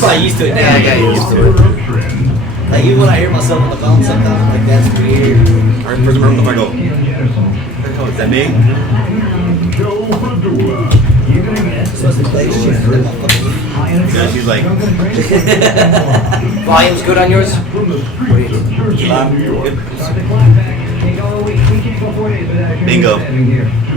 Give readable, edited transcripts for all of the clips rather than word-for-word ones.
probably used to it now. Yeah, I got used to it. Like even when I hear myself on the phone sometimes, I'm like, that's weird. All right, first remember if I go, oh, is that me? Joe Padula. Supposed to play shit for that motherfucker. Yeah, she's like, Volume's good on yours? From the streets of Jersey, New York, bingo. to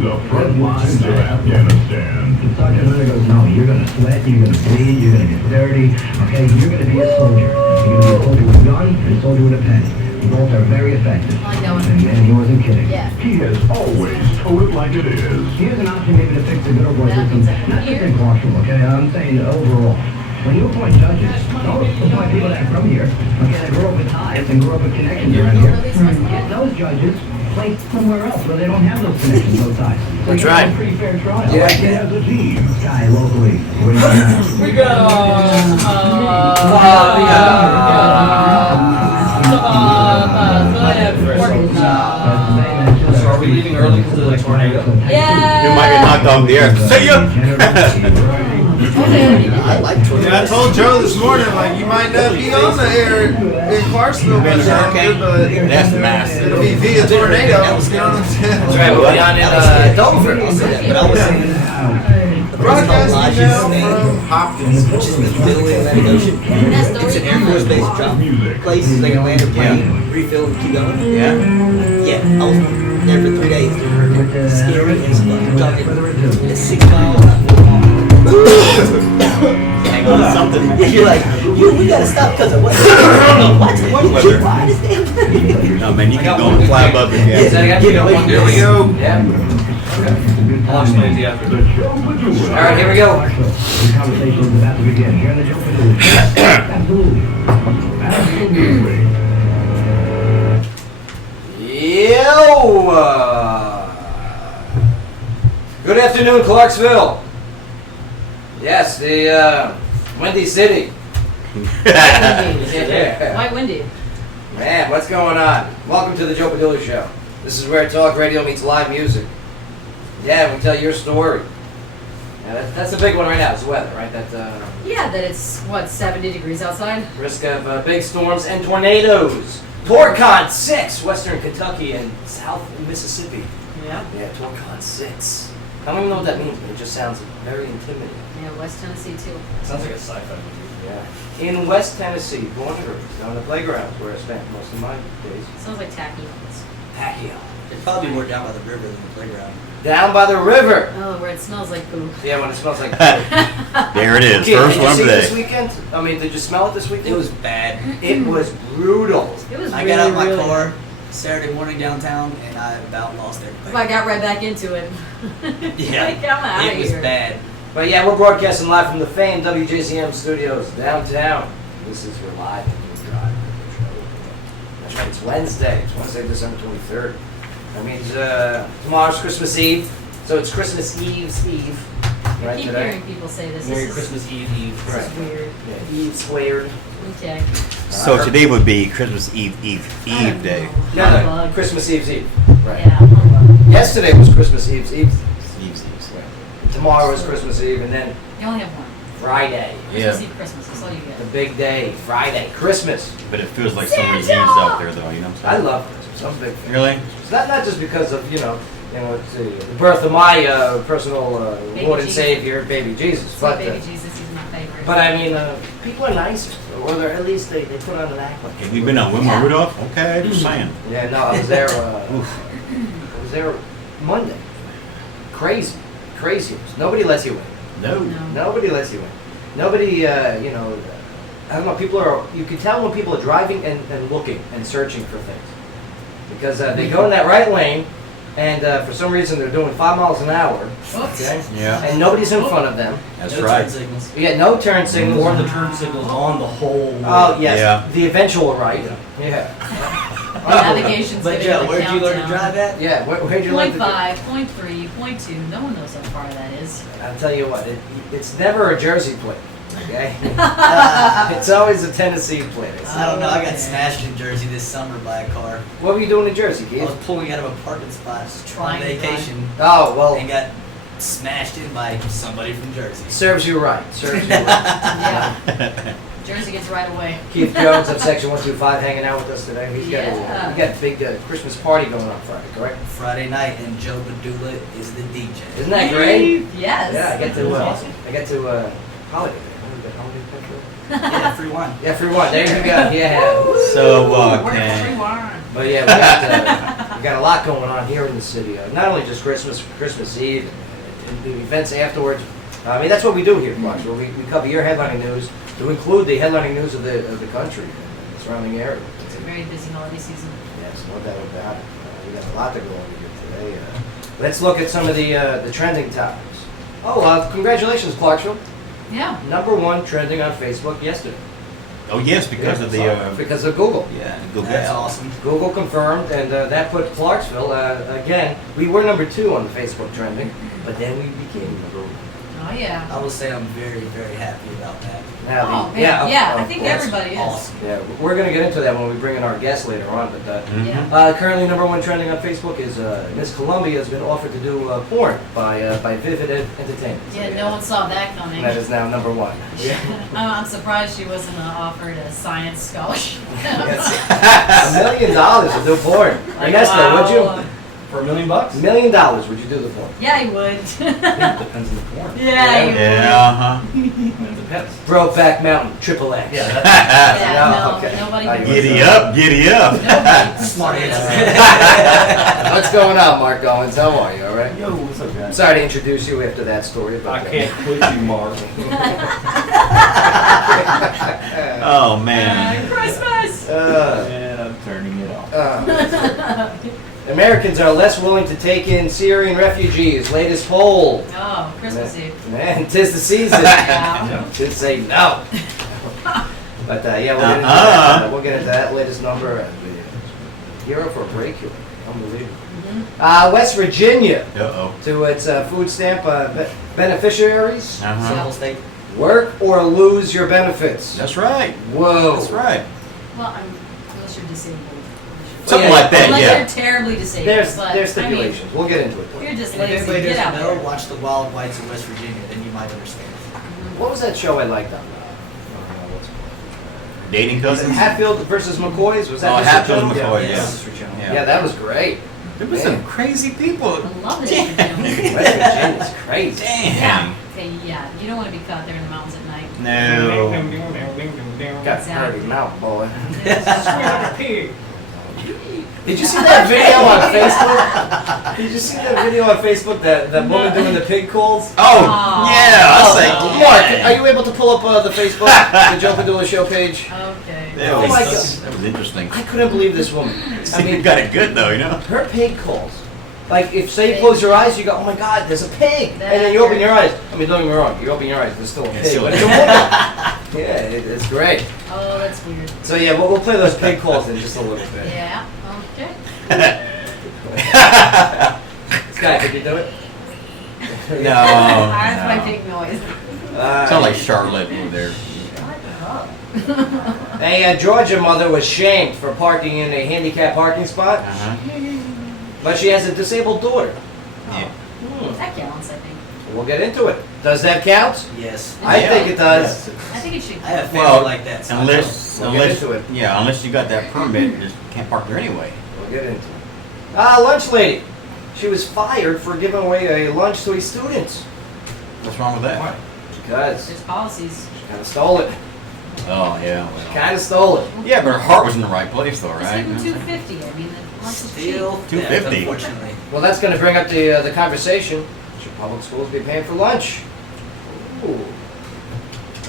the front lines of Afghanistan. Sergeant Hunter goes, no, you're gonna sweat, you're gonna bleed, you're gonna get dirty, okay? You're gonna be a soldier. You're gonna be a soldier with a gun and a soldier with a pen. Both are very effective. I know it. And he wasn't kidding. Yeah. He has always told it like it is. Here's an option maybe to fix the good old boy system, not just in Clarksville, okay? I'm saying overall. When you appoint judges, don't appoint people that are from here, okay, that grew up with ties and grew up with connections around here. Get those judges placed somewhere else where they don't have those connections, those ties. That's right. A pretty fair trial. Like it has a team. Guy locally. What do you think? We got So are we leaving early because of the tornado? Yeah. You might get knocked off the air. See ya! I like tornadoes. Yeah, I told Joe this morning, like, you might not be on the air in Clarksville by the time, but That's massive. it'll be via tornado. You know what I'm saying? That's right, we'll be on in Dover. I'll say that, but I was saying the Broadcasting Lodge's now thing, from Hopkins. which is in the middle of the Atlantic Ocean. It's an Air Force Base drop place. They can land a plane, refill, and keep going. Yeah. Yeah, I was there for 3 days. Scary as fuck. I'm talking it's 6 miles. Hang on to something. Yeah, you're like, we gotta stop because of what? What? Weather. Why this thing? No, man, you can go and fly above the Is gas. that again? Get away from Here we this. go. Yeah. I'll explain it to you after. The Joe Padula. All right, here we go. The conversation is about to begin. Here in the Joe Padula Show. Absolutely. Absolutely. Yo! Good afternoon, Clarksville. Yes, the Windy City. Yeah. Why windy? Man, what's going on? Welcome to the Joe Padula Show. This is where talk radio meets live music. Yeah, we tell your story. Yeah, that's a big one right now. It's the weather, right? That Yeah, that it's, what, 70 degrees outside? risk of big storms and tornadoes. Torcon 6, Western Kentucky and South Mississippi. Yeah. Yeah, Torcon 6. I don't even know what that means, but it just sounds very intimidating. Yeah, West Tennessee too. Sounds like a sci-fi movie. Yeah. In West Tennessee, born and raised, on the playgrounds where I spent most of my days. Sounds like tacky. Pacquiao. It'd probably be more down by the river than the playground. Down by the river. Oh, where it smells like poo. Yeah, when it smells like. There it is. Okay, First did you one see this today. weekend? I mean, did you smell it this weekend? It was bad. It was brutal. It was I really, got out of my really car Saturday morning downtown and I about lost everything. I got right back into it. Yeah. Like, I'm out It of was here. bad. But yeah, we're broadcasting live from the famed WJZM studios downtown. This is your live and drive. That's right. It's Wednesday. It's Wednesday, December 23rd. That means tomorrow's Christmas Eve. So it's Christmas Eve's Eve. I Right keep today. hearing people say this. Merry This is- Christmas Eve. This Right. is weird. Yeah, Eve squared. Okay. So today would be Christmas Eve I don't day. know. No, Humbug. Christmas Eve's Eve. Right. Yeah, humbug. Yesterday was Christmas Eve's Eve. Eve's. Tomorrow is Christmas Eve, and then You only have one. Friday, Christmas Eve, Christmas. That's all you get. the big day. Friday, Christmas. But it feels like summer's Eve's Santa! out there, though. You know what I I'm saying? love Christmas. I'm a big fan. Really? It's not just because of it's the birth of my personal Baby Lord and Jesus. Savior, baby Jesus, So but baby Jesus, he's my favorite. but I mean, people are nicer, or they're, at least they put on an act like. Have you been on Wilma Rudolph? Okay, just saying. Yeah, no, I was there. I was there Monday. Crazy. Nobody lets you in. No. No. Nobody lets you in. Nobody, I don't know, people are, you can tell when people are driving and looking and searching for things. Because they go in that right lane, and for some reason they're doing 5 miles an hour, okay? Yeah. And nobody's in front of them. That's No right. turn signals. You get no turn signal. Or the turn signals on the whole. Oh, yes, Yeah. the eventual right. Yeah. Navigation's But giving Joe, the where'd you learn to countdown. drive at? Yeah, where'd you learn Point to 5, point 3, point 2. No one knows how far that is. I'll tell you what, it's never a Jersey plate, okay? It's always a Tennessee plate. I don't know, I got smashed in Jersey this summer by a car. What were you doing in Jersey, I Keith? was pulling out of a parking spot on Trying to vacation Oh, well, and got smashed in by somebody from Jersey. Serves you right. Serves you right. Yeah. Jersey gets right away. Keith Jones of Section 125 hanging out with us today. He got a big Christmas party going on Friday, correct? Friday night, and Joe Padula is the DJ. Isn't that great? Yes. Yeah, I get to holiday. Yeah, free wine. Yeah, free wine. There you go. Yeah. So, Free can, wine. But yeah, we got a lot going on here in the city. Not only just Christmas Eve, and the events afterwards. I mean, that's what we do here, Clarksville. We cover your headlining news to include the headlining news of the country and the surrounding area. It's a very busy holiday season. Yes, no doubt about it. We got a lot to go over here today. Let's look at some of the trending topics. Oh, congratulations, Clarksville. Yeah. #1 trending on Facebook yesterday. oh yes, because of the, because of Google. yeah, Google. That's awesome. Google confirmed, and that put Clarksville, again, we were #2 on the Facebook trending, but then we became #1. Oh yeah. I will say I'm very, very happy about that. Now, Oh man. yeah, Yeah, of I think course. everybody is. Awesome. Yeah, we're going to get into that when we bring in our guest later on, but Yeah. currently #1 trending on Facebook is Miss Columbia has been offered to do porn by Vivid Entertainment. Yeah, no one saw that coming. That is now #1. Yeah. I'm surprised she wasn't offered a science scholarship. $1 million to do porn. Like, Ernesto, wow. would you? For $1 million bucks? $1 million, would you do the porn? Yeah, he would. Depends on the porn. Yeah, he would. Yeah, uh-huh. It depends. Brokeback Mountain, XXX. Yeah, that's Yeah, No, no, okay. nobody I would. get Giddy up, giddy up. Smart answer. What's going on, Mark Owens? How are you, all right? Yo, what's up, guys? Sorry to introduce you after that story, but... I can't quit you, Mark. Oh, man. Christmas! And I'm turning it off. Americans are less willing to take in Syrian refugees. Latest poll. Oh, Christmas Eve. Man, 'tis the season. Yeah. Should say no. But yeah, we'll get into that latest number. Hero for a break here. Unbelievable. West Virginia, Uh-oh. to its food stamp beneficiaries. Uh-huh. Simple state. Work or lose your benefits. That's right. Whoa. That's right. Well, unless you're disabled. Something Yeah, like that, Unless yeah. you're terribly disabled. There's but, stipulations. We'll get into it. I mean, if you're just And if lazy, anybody get out doesn't know, there. watch the Wild Whites of West Virginia, then you might understand. What was that show I liked on? Dating cousins? Hatfield versus McCoy's? Was that Oh, just a Hatfield and joke? McCoy, Yes. yeah. Yeah, that was great. There was some crazy people. I love it. West Virginia's crazy. Damn. Okay, yeah. You don't want to be caught there in the mountains at night. No. Got Exactly. dirty mouth, boy. Pig. Did you see that video on Facebook? Did you see that video on Facebook? That woman doing the pig calls? Oh, Aw. yeah. I was like, Mark, are you able to pull up the Facebook, the Joe Padula Show page? Okay. That Oh was, my God. that was interesting. I couldn't believe this woman. I You mean, got it good though, you know? her pig calls. Like, if say you close your eyes, you go, oh my God, there's a pig. And then you open your eyes. I mean, don't get me wrong. You open your eyes, there's still a pig. still a But it's a woman. Yeah, it's great. Oh, that's weird. So yeah, we'll play those pig calls in just a little bit. Yeah. Okay. Sky, could you do it? No. That's my no. big noise. Sound like Charlotte over there. Shut up. A Georgia mother was shamed for parking in a handicapped parking spot, Uh-huh. but she has a disabled daughter. Yeah. That counts, I think. We'll get into it. Does that count? Yes. I Yeah. think it does. I think it should I have count. family Well, like that. So Unless, We'll get into it. yeah, unless you got that permit, you just can't park there anyway. We'll get into it. Lunch lady. She was fired for giving away a lunch to a student What's wrong with that? because There's policies. she kind of stole it. Oh, yeah. Well. Kind of stole it. Yeah, but her heart was in the right place though, It's right? even $2.50. I mean, the lunch is cheap. Still $2.50. theft, unfortunately. Well, that's going to bring up the conversation. Should public schools be paying for lunch? Ooh.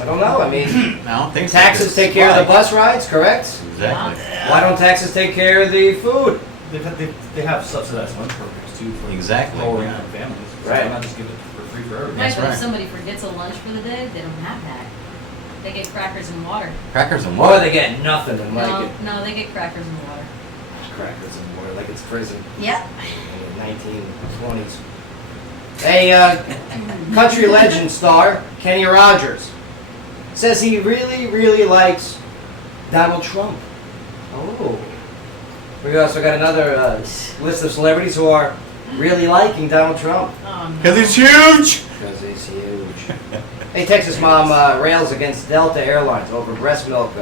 I don't know. I mean, I don't think so. taxes take care of the bus rides, correct? Exactly. Why don't taxes take care of the food? They have subsidized lunch programs too for Exactly. lower income families. So Right. why not just give it for free for everybody? Right, That's but if right. somebody forgets a lunch for the day, they don't have that. They get crackers and water. Crackers and Or what? they get nothing and like it. No, they get crackers and water. Crackers and water, like it's prison Yep. in the 1920s. A country legend star, Kenny Rogers, says he really, really likes Donald Trump. Oh. We also got another list of celebrities who are really liking Donald Trump. Oh, no. Because it's huge! Because he's huge. Hey, Texas mom rails against Delta Airlines over breast milk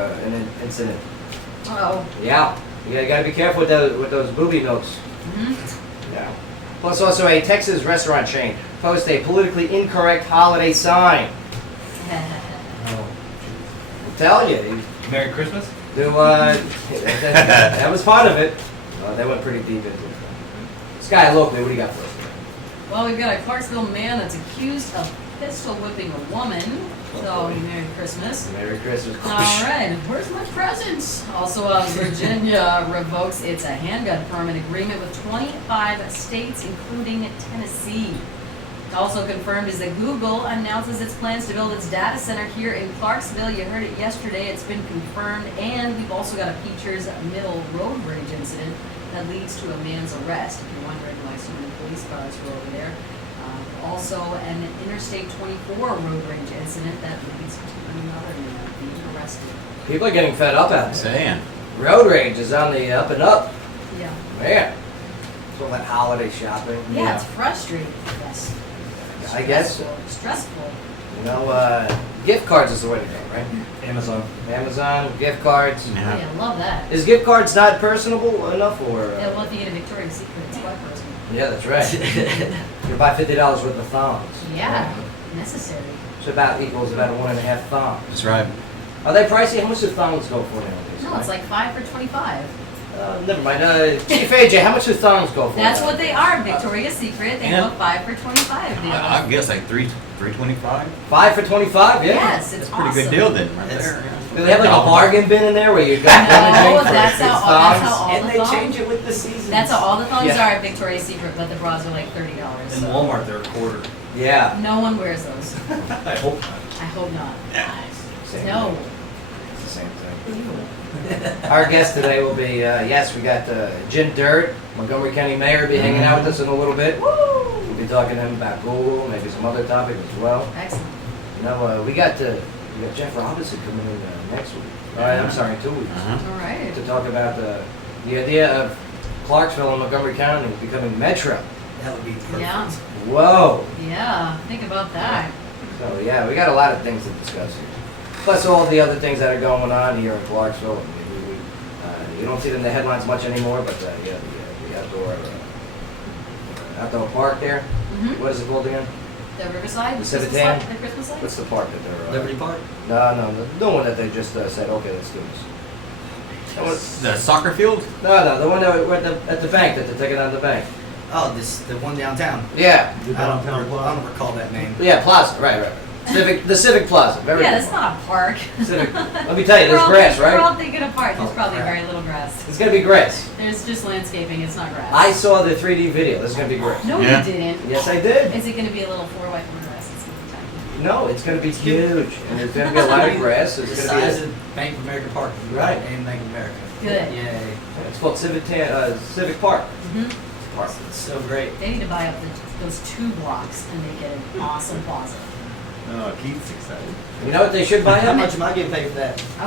incident. Oh. Yeah, you gotta be careful with those booby milks. Mm-hmm. Yeah. Plus, also a Texas restaurant chain posts a politically incorrect holiday sign. I'm telling you, Merry Christmas. that was part of it. They went pretty deep into it. Sky, locally, what do you got for us? Well, we've got a Clarksville man that's accused of pistol whipping a woman. So, Merry Christmas. Merry Christmas. All right, where's my presents? Also, Virginia revokes its handgun permit agreement with 25 states, including Tennessee. Also confirmed is that Google announces its plans to build its data center here in Clarksville. You heard it yesterday. It's been confirmed. And we've also got a Peachers Middle road rage incident that leads to a man's arrest. If you're wondering why so many police cars were over there. Also, an Interstate 24 road rage incident that leads to another man being arrested. People are getting fed up out there. Saying. Road rage is on the up and up. Yeah. Man. It's all that holiday shopping. Yeah, it's frustrating. Yes. I guess. Stressful. You know, gift cards is the way to go, right? Amazon. Amazon, gift cards. Oh, yeah, I love that. Is gift cards not personable enough, or? Yeah, well, if you get a Victoria's Secret, it's quite personal. Yeah, that's right. You buy $50 worth of thongs. Yeah, necessary. So about equals about 1.5 thongs. That's right. Are they pricey? How much do thongs go for nowadays? No, it's like 5 for $25. Never mind. Chief AJ, how much do thongs go for? That's what they are, Victoria's Secret. They Yeah. go 5 for $25 now. I guess like $3.25. 5 for $25? Yeah. Yes, it's That's a pretty awesome. good deal then, right It's- there. Do they have like a bargain bin in there where you got No, rummaging for that's how thongs? all And the they thongs. change it with the seasons. That's how all the thongs Yeah. are at Victoria's Secret, but the bras are like $30. In so Walmart, they're a quarter. Yeah. no one wears those. I hope not. I hope not. Same No. thing. It's the same thing. Our guest today will be, yes, we got Jim Dirt, Montgomery County Mayor, will be hanging out with us in a little bit. Woo! We'll be talking to him about Google, maybe some other topics as well. Excellent. You know, we got Jeff Robinson coming in next week. I'm sorry, 2 weeks. All right. To talk about the idea of Clarksville and Montgomery County becoming metro. That would be perfect. Yeah. Whoa. Yeah. Think about that. So yeah, we got a lot of things to discuss here. Plus all the other things that are going on here in Clarksville. You don't see them in the headlines much anymore, but yeah, the outdoor park there. Mhm. What is it called again? The Riverside. The Christmas Civitan? light- The Christmas lights. What's the park that they're? Liberty Park? No, the one that they just said, okay, let's do this. The soccer field? No, the one that we're at the bank that they're taking out of the bank. Oh, the one downtown. Yeah, I don't recall that name. yeah, Plaza, right. The Civic Plaza. Very Yeah, good that's one. not a park. Civic. Let me tell you, We're there's all grass, We're all right? thinking of park. There's Oh, probably crap. very little grass. It's gonna be grass. There's just landscaping. It's not grass. I saw the 3D video. This is gonna be grass. No, Yeah. you didn't. Yes, I did. Is it going to be a little 4x4 grass? It's going to be tiny. No, it's gonna be huge, and there's gonna be a lot of grass. The It's gonna size be. of Bank of America Park. Right. And Bank of America. Good. Yay. It's called Civic Park. hmm Park. It's so great. They need to buy up those 2 blocks and make it an awesome plaza. Oh, Keith's excited. You know what they should buy How up? much am I getting paid for that? I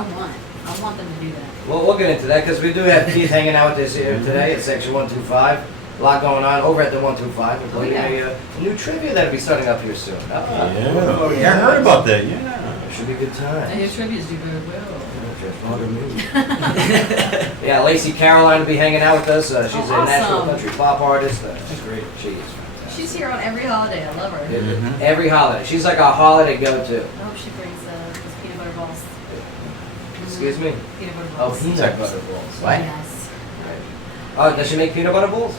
want them to do that. Well, we'll get into that because we do have Keith hanging out with us here today at Section 125. A lot going on over at the 125, including yeah. a new trivia that'll be starting up here soon. Yeah, I heard about that, yeah. It should be a good And time. your trivias do very well. Yeah, Lacey Caroline will be hanging out with us. She's Oh, a national awesome. country pop artist. That's great. She is fantastic. She's here on every holiday. I love her. Mhm. Every holiday. She's like a holiday go-to. I hope she brings those peanut butter balls. Excuse me? Peanut butter Oh, balls. peanut butter balls. What? Yes. Oh, does she make peanut butter balls?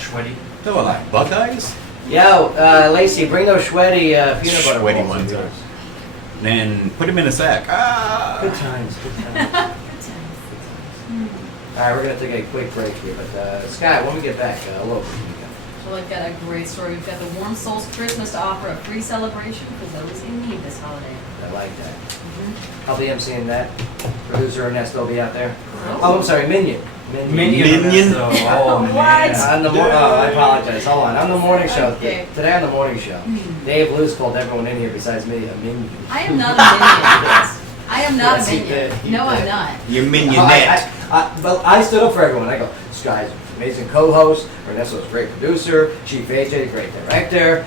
Sweaty. So what, like Buckeyes? Yo, Lacey, bring those sweaty peanut butter Sweaty balls. ones. of yours. Then put him in a sack. Ah! Good times, good times. Good times. All right, we're going to take a quick break here, but Scott, when we get back, a little bit. Well, I've got a great story. We've got the Warm Souls Christmas to offer a free celebration for those in need this holiday. I like that. Mm-hmm. I'll be emceeing that. Producer Ernesto will be out there. Oh. Oh, I'm sorry, Minion. Minion? Oh, What? man. On the I apologize. Hold on. On the morning show. Okay. Today on the morning show, Dave Lewis called everyone in here besides me a minion. I am not a minion. I am not Yes, a he minion. did. He No, I'm did. not. You're minionette. But I stood up for everyone. I go, this guy's amazing co-host. Ernesto's a great producer. Chief AJ, great director.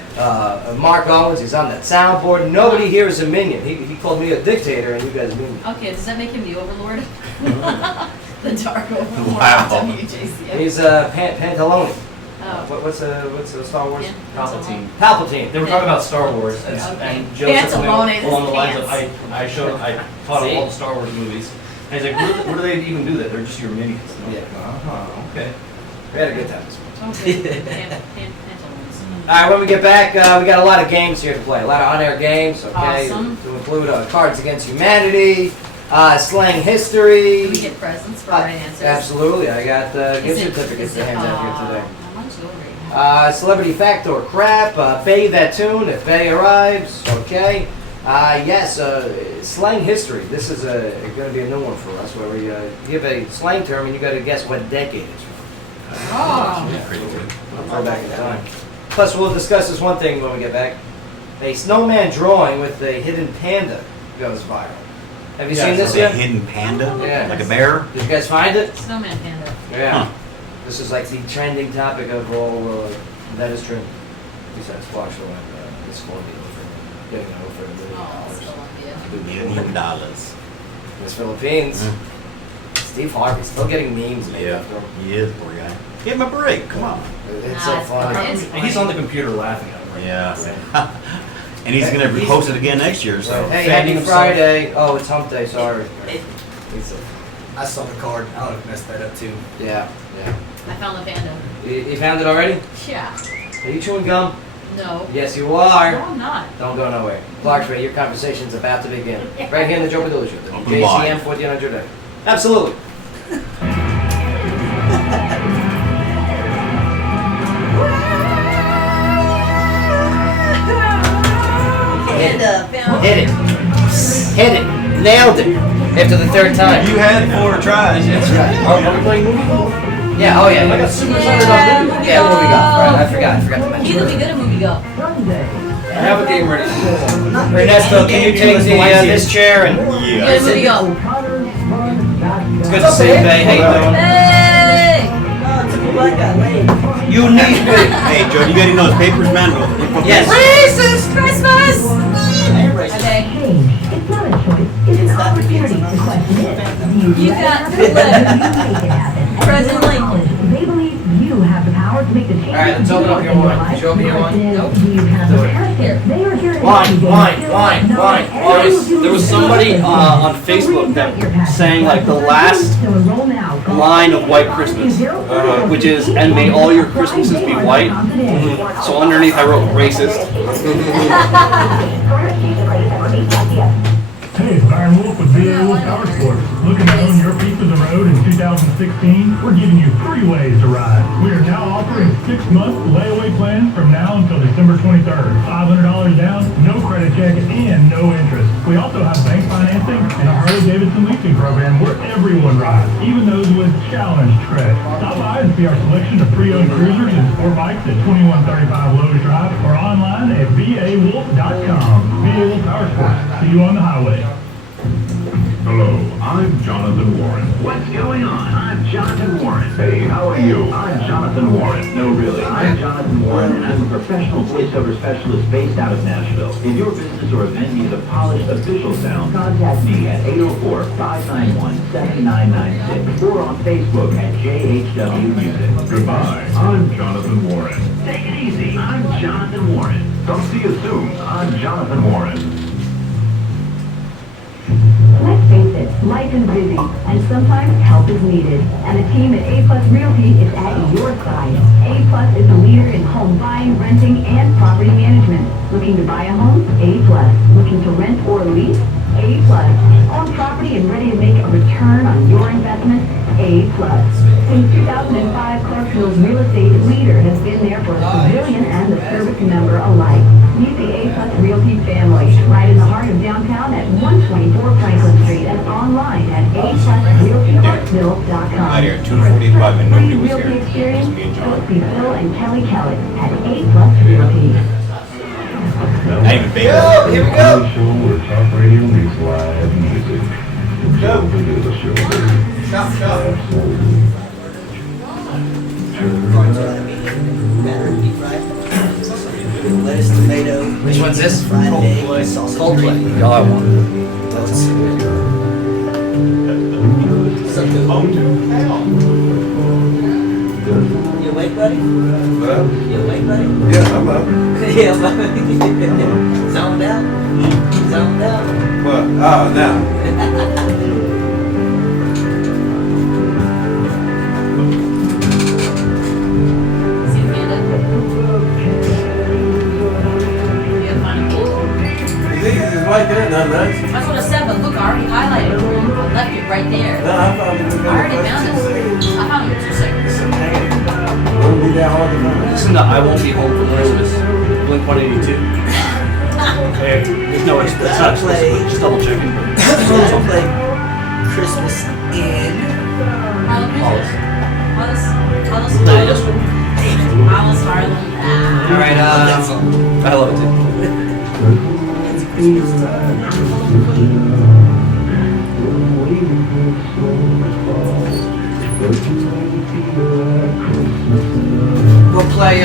Mark Owens, he's on that soundboard. Nobody here is a minion. He called me a dictator, and you guys are minions. Okay, does that make him the overlord? The dark overlord Wow. of WJZM. He's Pantalone. Oh. What's the Star Wars? Palpatine. Palpatine. They were talking about Star Wars, and, Okay. and Joe said something Pantalone is along the lines of, pants. I taught him all the Star Wars movies. And he's like, where do they even do that? They're just your minions. And I'm Yeah. like, uh-huh, okay. We had a good time this morning. Okay. Pantaloons. All right, when we get back, we got a lot of games here to play. A lot of on-air games, okay? Awesome. To include Cards Against Humanity, Slang History. Do we get presents for right answers? Absolutely. I got gift Is it- certificates is to it, hand out here today. How much over? Celebrity Fact or Crap, Faye that tune if Faye arrives, okay? Yes, slang history. This is going to be a new one for us where we give a slang term and you got to guess what decade it's from. Oh. We'll throw back in time. Plus, we'll discuss this one thing when we get back. A snowman drawing with a hidden panda goes viral. Have you seen this A yet? hidden panda? Yeah. Like a bear? Did you guys find it? Snowman panda. Yeah. Huh. This is like the trending topic of all that is true. Besides Marshall and this Columbia for getting an over $1 million. Oh, it's Columbia. $1 million. Miss Philippines. Steve Harvey's still getting memes made Yeah, after him. he is, poor guy. Give him a break, come on. It's Nah, so it's funny. fine. It's And he's on the computer laughing at him right Yeah. now. And he's gonna post it again next year, so. Hey, Fanning happy himself. Friday. Oh, it's hump day, sorry. I saw the card. I would have messed that up too. Yeah, yeah. I found the panda. You found it already? Yeah. Are you chewing gum? No. Yes, you No, are. I'm not. Don't go nowhere. Clarksville, your conversation's about to begin. Right here in the Joe Padula Show. Open wide. JCM 1400. Absolutely. Panda. Found Hit it. Hit it. Nailed it. After the third time. You had 4 tries, That's yes. right. Are we playing movie golf? Yeah, oh yeah. I got super excited about movie golf. Yeah, movie golf. Right, I forgot to mention. You could be good at movie golf. I have a game ready. Ernesto, can you take this chair and Good Yeah. movie golf. it's good to see you, Bay. How you doing? Hey! You need me. Hey, Joe, you got any of those papers, man? Yes. Racist Christmas! Okay. It's not a choice, it's an opportunity to question it. You got to You live. make it happen. President Lincoln. They believe you have the power to make the change. All right, let's open up your wine. Did you open your wine? Nope. Do you have Do the it. passion? They are here to Wine, help you wine, get wine, skills, wine, knowledge, wine. and There was somebody on Facebook that sang like the last line of White Christmas, which is, and may all your Christmases be white. So underneath I wrote racist. Hey, it's Byron Wolf with BA Wolf Power Sports. Looking to own your piece of the road in 2016? We're giving you 3 ways to ride. We are now offering 6-month layaway plans from now until December 23rd. $500 down, no credit check, and no interest. We also have bank financing and a Harley-Davidson leasing program where everyone rides, even those with challenged credit. Stop by and see our selection of pre-owned cruisers and sport bikes at 2135 Lotus Drive or online at BAWolf.com. BA Wolf Power Sports. See you on the highway. Hello, I'm Jonathan Warren. What's going on? I'm Jonathan Warren. Hey, how are you? I'm Jonathan Warren. No, really. I'm Jonathan Warren, and I'm a professional voiceover specialist based out of Nashville. If your business or event needs a polished official sound, contact me at 804-591-7996 or on Facebook at JHW Music. Goodbye, I'm Jonathan Warren. Take it easy. I'm Jonathan Warren. Don't see you soon. I'm Jonathan Warren. Let's face it, life is busy, and sometimes help is needed. And the team at A Plus Realty is at your side. A Plus is a leader in home buying, renting, and property management. Looking to buy a home? A Plus. Looking to rent or lease? A Plus. Own property and ready to make a return on your investment? A Plus. Since 2005, Clarksville's real estate leader has been there for the civilian and the service member alike. Meet the A Plus Realty family, right in the heart of downtown at 124 Franklin Street and online at aplusrealtyparksville.com. Out here at 2:45 and nobody was Realty here. experience, Just me and John. see Phil and Kelly Kellett at A Plus Realty. Not even big. Oh, here we go. Show where talk radio meets live music. Joe Padula Show. Stop. Absolutely. one's this? Friday. Coldplay. Oh, I want it. You awake, buddy? Well, You awake, buddy? yeah, I'm up. Yeah, buddy. Zoned out? Zoned out? What? Oh, now. See the panda? Yeah, find it cool. It's right there, not nice. That's what I said, but look, I already highlighted it. I left it right there. No, I found it. I already found it. I found it in 2 seconds. Wouldn't be that hard to find. Listen to I Won't Be Home for Christmas. Blink 182. There's no explicit. It's not explicit, but just double checking. We'll play Christmas in. Hollis. Yes, one. Hollis Harlan. All right. I love it too. We'll play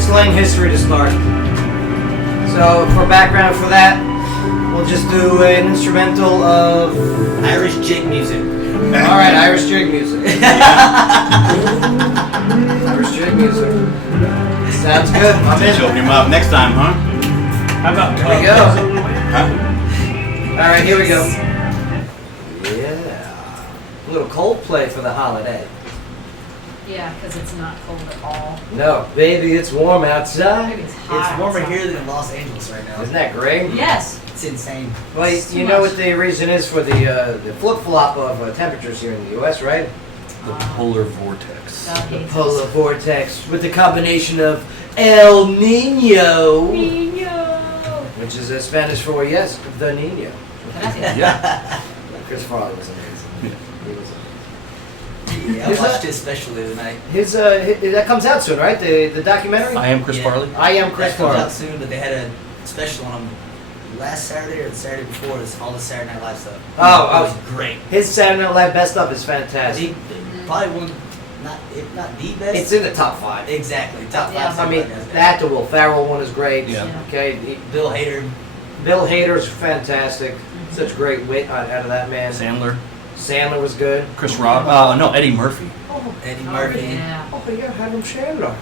slang history to start. So for background for that, we'll just do an instrumental of Irish jig music. all right, Irish jig music. Irish jig music. Sounds good. I'm Teach in. him up next time, huh? How about Here we go. Huh? All right, here we go. Yeah. A little Coldplay for the holiday. Yeah, because it's not cold at all. No, baby, it's warm outside. Maybe it's hot. It's warmer outside. here than in Los Angeles right now. Isn't that great? Yes. It's insane. Well, It's you too know much. what the reason is for the flip-flop of temperatures here in the U.S., right? The polar vortex. God hates us. Polar vortex with the combination of El Nino, Niño. which is Spanish for yes, the Nino. Gracias. Yeah. Chris Farley was amazing. He was Yeah, I watched his special the other night. his that comes out soon, right? The documentary. I am Chris Yeah. Farley. I am Chris That comes Farley. out soon, but they had a special on him last Saturday or the Saturday before. It's all the Saturday Night Live stuff. Oh, it was great. His Saturday Night Live best of is He, fantastic. probably one, not if not the best. It's in the top 5. Exactly top Yeah. five. I mean, Saturday Night Live that the Will Ferrell one is great. Yeah. Okay, Bill Hader. Bill Hader's fantastic. Such great wit out of that man. Sandler. Sandler was good. Chris Rock. No, Eddie Murphy. Eddie Oh, Murphy. yeah. Oh, yeah, Adam Sandler.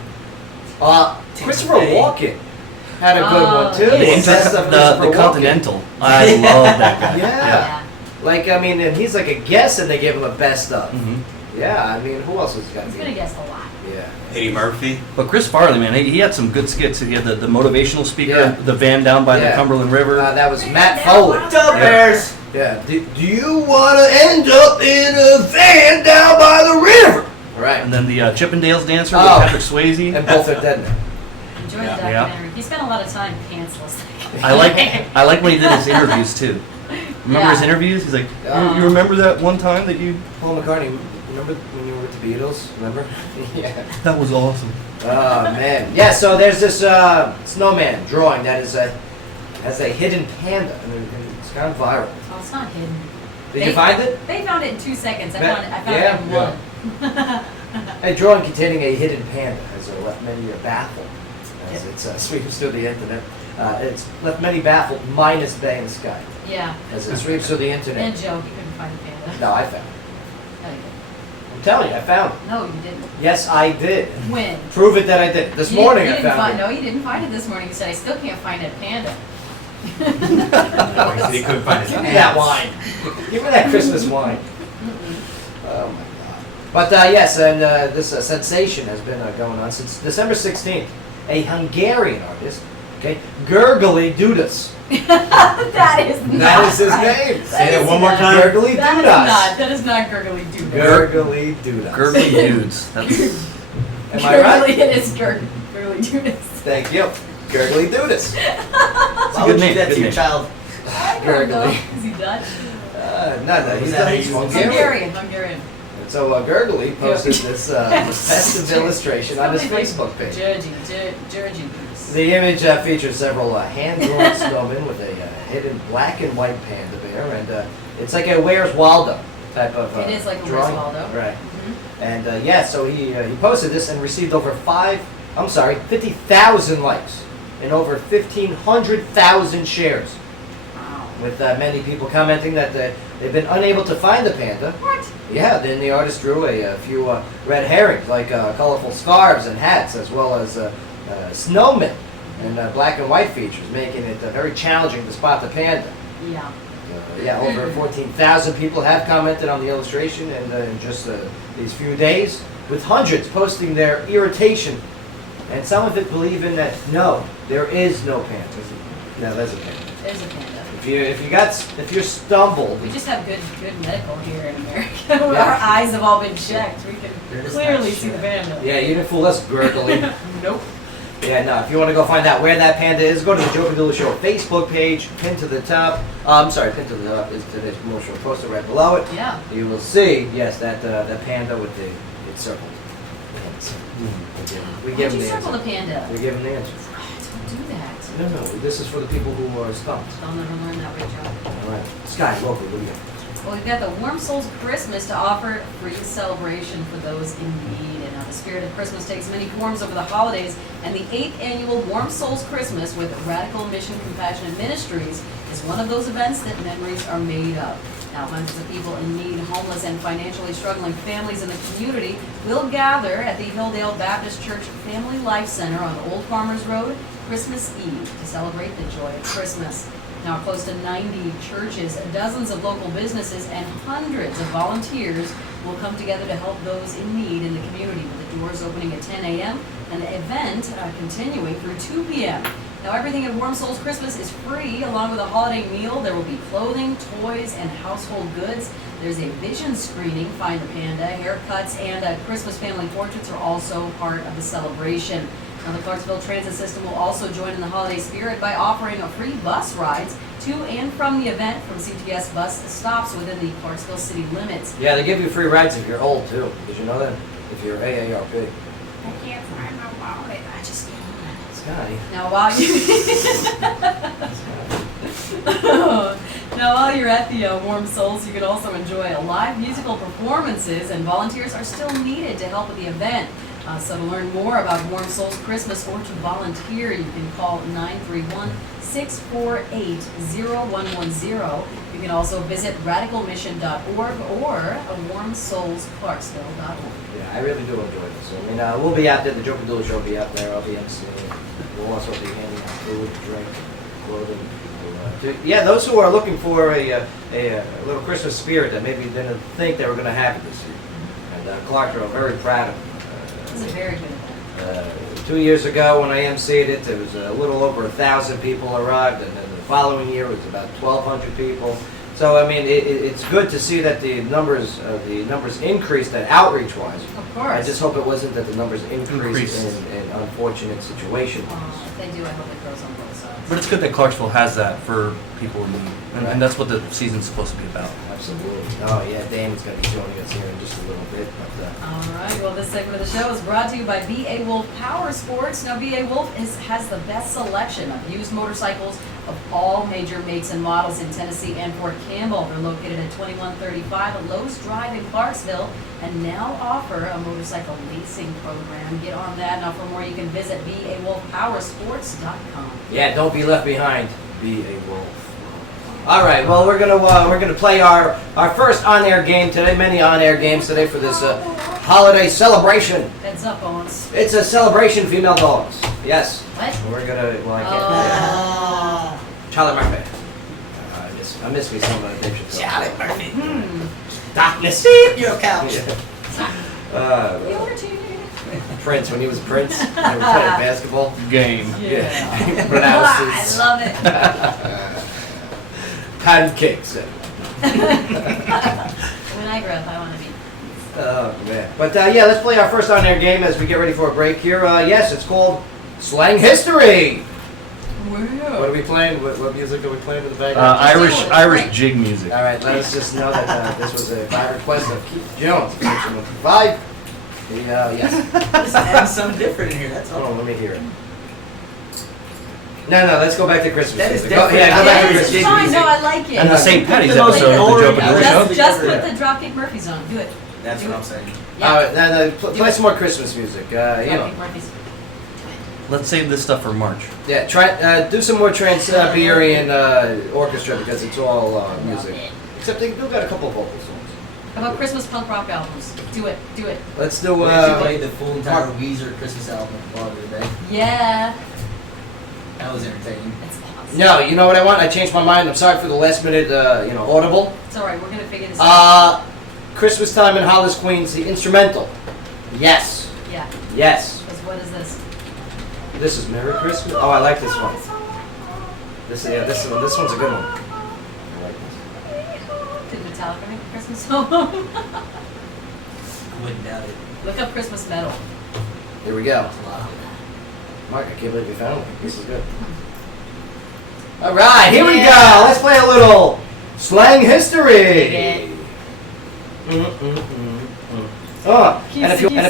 Tim Christopher Spade. Walken had a good Oh, one too. yeah. The, Best of the Christopher Walken. Continental. I love that guy. Yeah. Like I mean, and he's like a guest, and they give him a best of. Mhm. Yeah, I mean, who else has got? He's gonna guess a lot. Yeah. Eddie Murphy. But Chris Farley, man, he had some good skits. He had the motivational speaker, Yeah. the van down by Yeah. the Cumberland River. That was Matt Foley. Dub Bears. Yeah. Do you want to end up in a van down by the river? Right. And then the Chippendales dancer Oh. with Patrick Swayze. And both are dead now. Enjoy Yeah. the documentary. He spent a lot of time pantsless. I like when he did his interviews too. Remember his Yeah. interviews? He's like, Uh, you remember that one time that you? Paul McCartney. Remember when you were with the Beatles? Remember? Yeah. That was awesome. Oh man. Yeah. So there's this snowman drawing that is has a hidden panda, and it's gone viral. Oh, it's not hidden. Did you find it? They found it in 2 seconds. I Ma- found it yeah, in one. A drawing containing a hidden panda has left many baffled as it sweeps through the internet. It's left many baffled, minus Bay in the Sky, Yeah. as it sweeps through the And internet. Joe, he couldn't find the panda. No, I found it. No, you I'm telling you, I found it. didn't. No, you didn't. Yes, I did. When? Prove it that I did. This morning you I didn't found it. No, you didn't find it this morning. You said, I still can't find that panda. No, he said he couldn't find his Give me that wine. Give me that Christmas wine. Oh my God. But yes, and this sensation has been going on since December 16th. A Hungarian artist, okay, Gurgly Dudas. That is not. That is his name. Say it one more time. Gurgly That is Dudas. not. That is not gurgly dude. Gurgly Dudas. Gurgly dudes. That's Am I right? Gurgly, it is gurgly dude. Thank you. Gurgly Dudas. Why good would you name, do that good to your name. child? I don't know. Gurgly. Is he Dutch? No, he's Is that how he's you- Hungarian. Hungarian. And so Gurgly posted this festive illustration on his Facebook page. Georgie. The image features several hand-drawn snowmen with a hidden black and white panda bear, and it's like a Where's Waldo type of It is like a Where's drawing. Waldo. Right. Mhm. And yeah, so he posted this and received over 5 50,000 likes and over 1,500,000 shares. Wow. With many people commenting that they've been unable to find the panda. What? Yeah, then the artist drew a few red herrings, like colorful scarves and hats, as well as snowmen and black and white features, making it very challenging to spot the panda. Yeah. Yeah, over 14,000 people have commented on the illustration in just these few days, with hundreds posting their irritation, and some of it believing that no, there is no panda. No, there's a panda. There's a panda. If you're stumbled, We just have good medical here in America. Our eyes have all been checked. We can clearly see the panda. yeah, you didn't fool us, gurgling. Nope. Yeah, no, if you want to go find out where that panda is, go to the Joe Padula Show Facebook page, pinned to the top. Pinned to the top is today's promotional poster right below it. Yeah. You will see, yes, that panda with it's circled. We give Why'd him you the circle the answer. panda? We give him the answer. Don't do that. No, this is for the people who are stumped. I'll never learn that way, Joe. All right. Sky, welcome. What do you got? Well, we've got the Warm Souls Christmas to offer free celebration for those in need. And the spirit of Christmas takes many forms over the holidays. And the 8th annual Warm Souls Christmas with Radical Mission Compassionate Ministries is one of those events that memories are made of. Now, hundreds of people in need, homeless and financially struggling families in the community will gather at the Hilldale Baptist Church Family Life Center on Old Farmers Road Christmas Eve to celebrate the joy of Christmas. Now, close to 90 churches, dozens of local businesses, and hundreds of volunteers will come together to help those in need in the community, with the doors opening at 10 a.m. and the event continuing through 2 p.m. Now, everything at Warm Souls Christmas is free, along with a holiday meal. There will be clothing, toys, and household goods. There's a vision screening, Find the Panda, haircuts, and Christmas family portraits are also part of the celebration. Now, the Clarksville Transit System will also join in the holiday spirit by offering a free bus rides to and from the event from CTS bus stops within the Clarksville city limits. Yeah, they give you free rides if you're old, too. Did you know that? If you're AARP. I can't find my wallet. I just can't. Sky. Now, while you're at the Warm Souls, you can also enjoy live musical performances, and volunteers are still needed to help with the event. So to learn more about Warm Souls Christmas or to volunteer, you can call 931-648-0110. You can also visit radicalmission.org or warmsoulsclarksville.org. Yeah, I really do enjoy this. I mean, we'll be out there. The Joe Padula Show will be out there. I'll be emceeing. We'll also be handing out food, drink, clothing. Those who are looking for a little Christmas spirit that maybe didn't think they were going to have it this year. And Clarksville, I'm very proud of them. It's a very good event. 2 years ago when I emceed it, there was a little over 1,000 people arrived, and then the following year it was about 1,200 people. So I mean, it's good to see that the numbers increased and outreach-wise. Of course. I just hope it wasn't that the numbers increased in unfortunate situations. If they do, I hope it grows on both sides. But it's good that Clarksville has that for people in need, and that's what the season's supposed to be about. Absolutely. Oh yeah, Dan's going to be joining us here in just a little bit. But, All right. Well, this segment of the show is brought to you by B.A. Wolf Power Sports. Now, B.A. Wolf has the best selection of used motorcycles of all major makes and models in Tennessee and Fort Campbell. They're located at 2135 Lowe's Drive in Clarksville and now offer a motorcycle leasing program. Get on that. Now, for more, you can visit BAWolfPowersports.com. yeah, don't be left behind. Be a wolf. All right. Well, we're gonna play our first on-air game today. Many on-air games today for this holiday celebration. Heads up, Owens. It's a celebration, female dogs. Yes. What? We're gonna. Well, I can't. Charlie Murphy. I miss me some of the Dave Chappelle. Charlie Murphy. Darkness. Your couch. Your team. Prince, when he was Prince, they were playing basketball. Game. Yeah. I Pronounces. love it. Pancakes. When I grow up, I want to be. Oh, man. But yeah, let's play our first on-air game as we get ready for a break here. Yes, it's called Slang History. What are we playing? What music are we playing in the background? Irish jig music. All right, let us just know that this was by request of Keith Jones. Section 155. Yes. Let's add something different in here. That's Hold all. on, let me hear it. No, let's go back to Christmas. That is music. Go different. back to It's Christmas fine. music. No, I like it. And the St. Patty's The most episode of the Joe boring- Padula Show. Just put the Dropkick Murphys on. Do it. That's what I'm saying. All right, now play some more Christmas music. You know. Dropkick Murphys. Let's save this stuff for March. Yeah, try do some more Trans-Siberian orchestra because it's all music. Except they do got a couple of vocal songs. How about Christmas punk rock albums? Do it. Let's do. We actually played the full entire Weezer Christmas album the other day. Yeah. That was entertaining. It's awesome. No, you know what I want? I changed my mind. I'm sorry for the last minute, audible. It's alright, we're gonna figure this out. Christmas Time in Hollis, Queens, the instrumental. Yes. Yeah. Yes. Because what is this? This is Merry Christmas. Oh, I like this one. This one's a good one. I like this. Did Metallica make a Christmas album? Wouldn't doubt it. Look up Christmas metal. Here we go. Wow. Mark, I can't believe you found one. This is good. All right, here we go. Let's play a little slang history. Oh, and if you click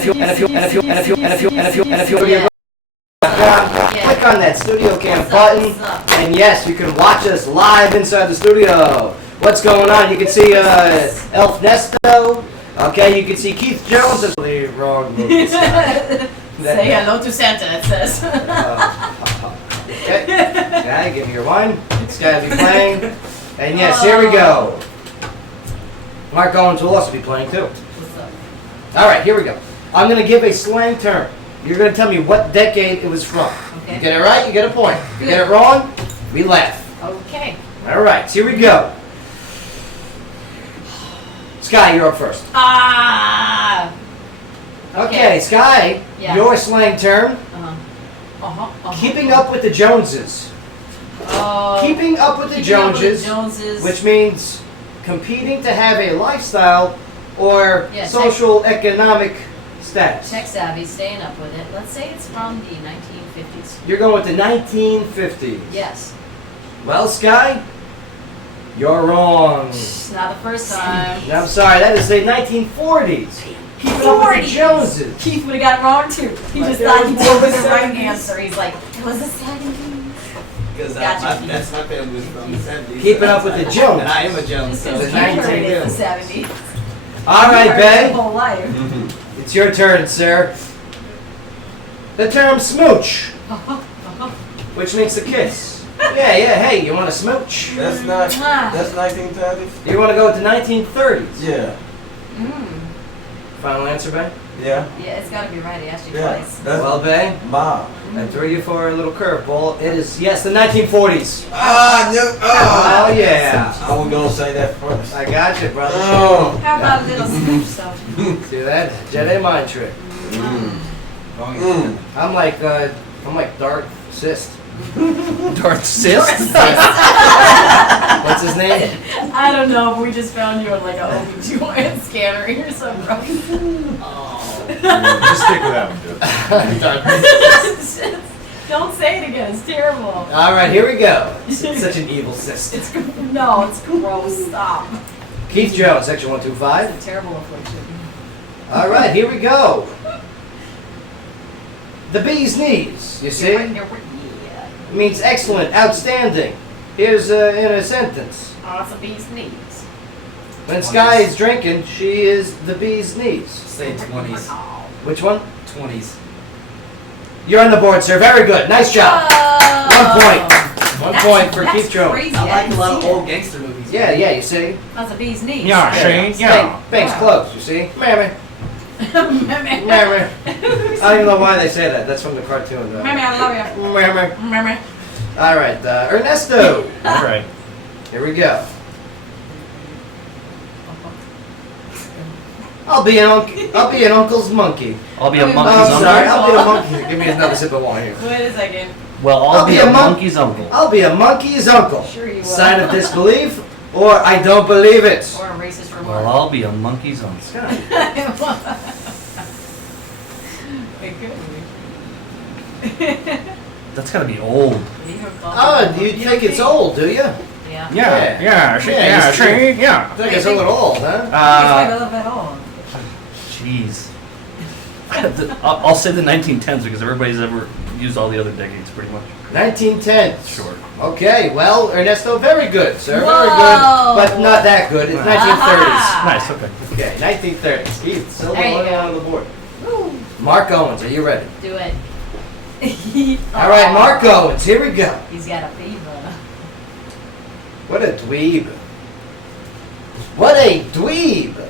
on that studio cam button, and yes, you can watch us live inside the studio. What's going on? You can see Elf Nesto. Okay, you can see Keith Jones. That's the wrong movie. Say hello to Santa, it says. Okay, guy, give me your wine. This guy will be playing. And yes, here we go. Mark Owens will also be playing too. What's up? All right, here we go. I'm going to give a slang term. You're going to tell me what decade it was from. Okay. You get it right, you get a point. You get it wrong, we laugh. Okay. All right, so here we go. Sky, you're up first. Ah! Okay, Sky, Yeah. your slang term, keeping up with the Joneses. Keeping up with the Joneses, which means competing to have a lifestyle or Yeah, social economic status. Tech savvy, staying up with it. Let's say it's from the 1950s. You're going with the 1950s. Yes. Well, Sky, you're wrong. It's not the first time. No, I'm sorry, that is the 1940s. Keeping up with the Joneses. Keith would have got it wrong too. He just thought he told us the right answer. He's like, it was the 70s. Because Gotcha. that's my family was from the 70s. Keeping up with the Joneses. And I am a Jones. Just So because the you heard it in 19 the 70s. All right, You heard it Bay. your whole life. It's your turn, sir. The term smooch, which means to kiss. Yeah, hey, you want to smooch? That's 1930s? You want to go with the 1930s? Yeah. Final answer, Bay? Yeah. Yeah, it's got to be right. I asked you Yeah. twice. That's Well, Bay, Bob. I threw you for a little curveball. It is, yes, the 1940s. No. Oh, yeah. I was going to say that first. I got you, brother. Oh. How about a little smooch stuff? See that? Jedi mind trick. I'm like Darth Sist. Darth Sist? What's his name? I don't know, but we just found you on like a OB/GYN scanner or something. Just stick with that one, dude. Don't say it again. It's terrible. All right, here we go. Such an evil cyst. It's no, it's gross. Stop. Keith Jones, section 125. It's a terrible affliction. All right, here we go. The bee's knees, you see? Yeah. Means excellent, outstanding. Here's in a sentence. Awesome bee's knees. When Sky is drinking, she is the bee's knees. Say 20s. Which one? 20s. You're on the board, sir. Very good. Nice job. 1 point. 1 point for Keith Jones. Crazy. I like a lot of old gangster movies. Yeah, you see? That's a bee's knees. Yeah, see? Yeah. Banks close, you see? Mammy. Mammy. I don't even know why they say that. That's from the cartoon. Mammy, I love you. Mammy. Mammy. All right, Ernesto. All right. Here we go. I'll be an uncle's monkey. I'll be a Oh, monkey's I'm sorry. uncle. I'll be a monkey. Give me another sip of wine here. Wait a second. Well, I'll be a monkey's uncle. I'll be a monkey's uncle. Sure you will. Sign of disbelief, or I don't believe it. Or a racist remark. Well, I'll be a monkey's uncle. It could That's gotta be old. be. Oh, you think it's old, do you? Yeah. I think it's a little old, huh? It's like a little bit old. Jeez. I'll say the 1910s because everybody's ever used all the other decades pretty much. 1910. Sure. Okay, well, Ernesto, very good, sir. Very Whoa. good, but not that good. It's 1930s. Nice, okay. Okay, 1930s. Keith, still There you one go. on the board. Woo. Mark Owens, are you ready? Do it. All right, Mark Owens, here we go. He's got a fever. What a dweeb. What a dweeb.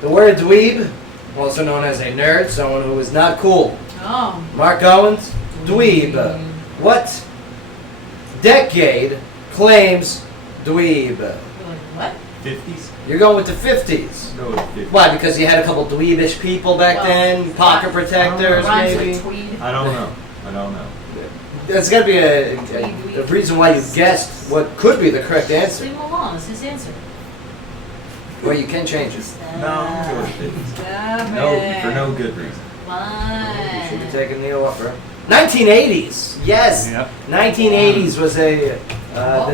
The word dweeb, also known as a nerd, someone who is not cool. Oh. Mark Owens, dweeb. What decade claims dweeb? You're like, what? 50s? You're going with the 50s. Go with 50s. Why? Because you had a couple dweebish people back Well, then, pocket protectors, Rhymes maybe. with tweed. I don't know. I don't know. There's got to be a reason why you guessed what could be the correct Leave answer. him alone. It's his answer. Well, you can change it. No, I'm good with 50s. Stop No, it. for no good reason. You should be Fine. taking the offer. 1980s. Yes. Yep. 1980s was the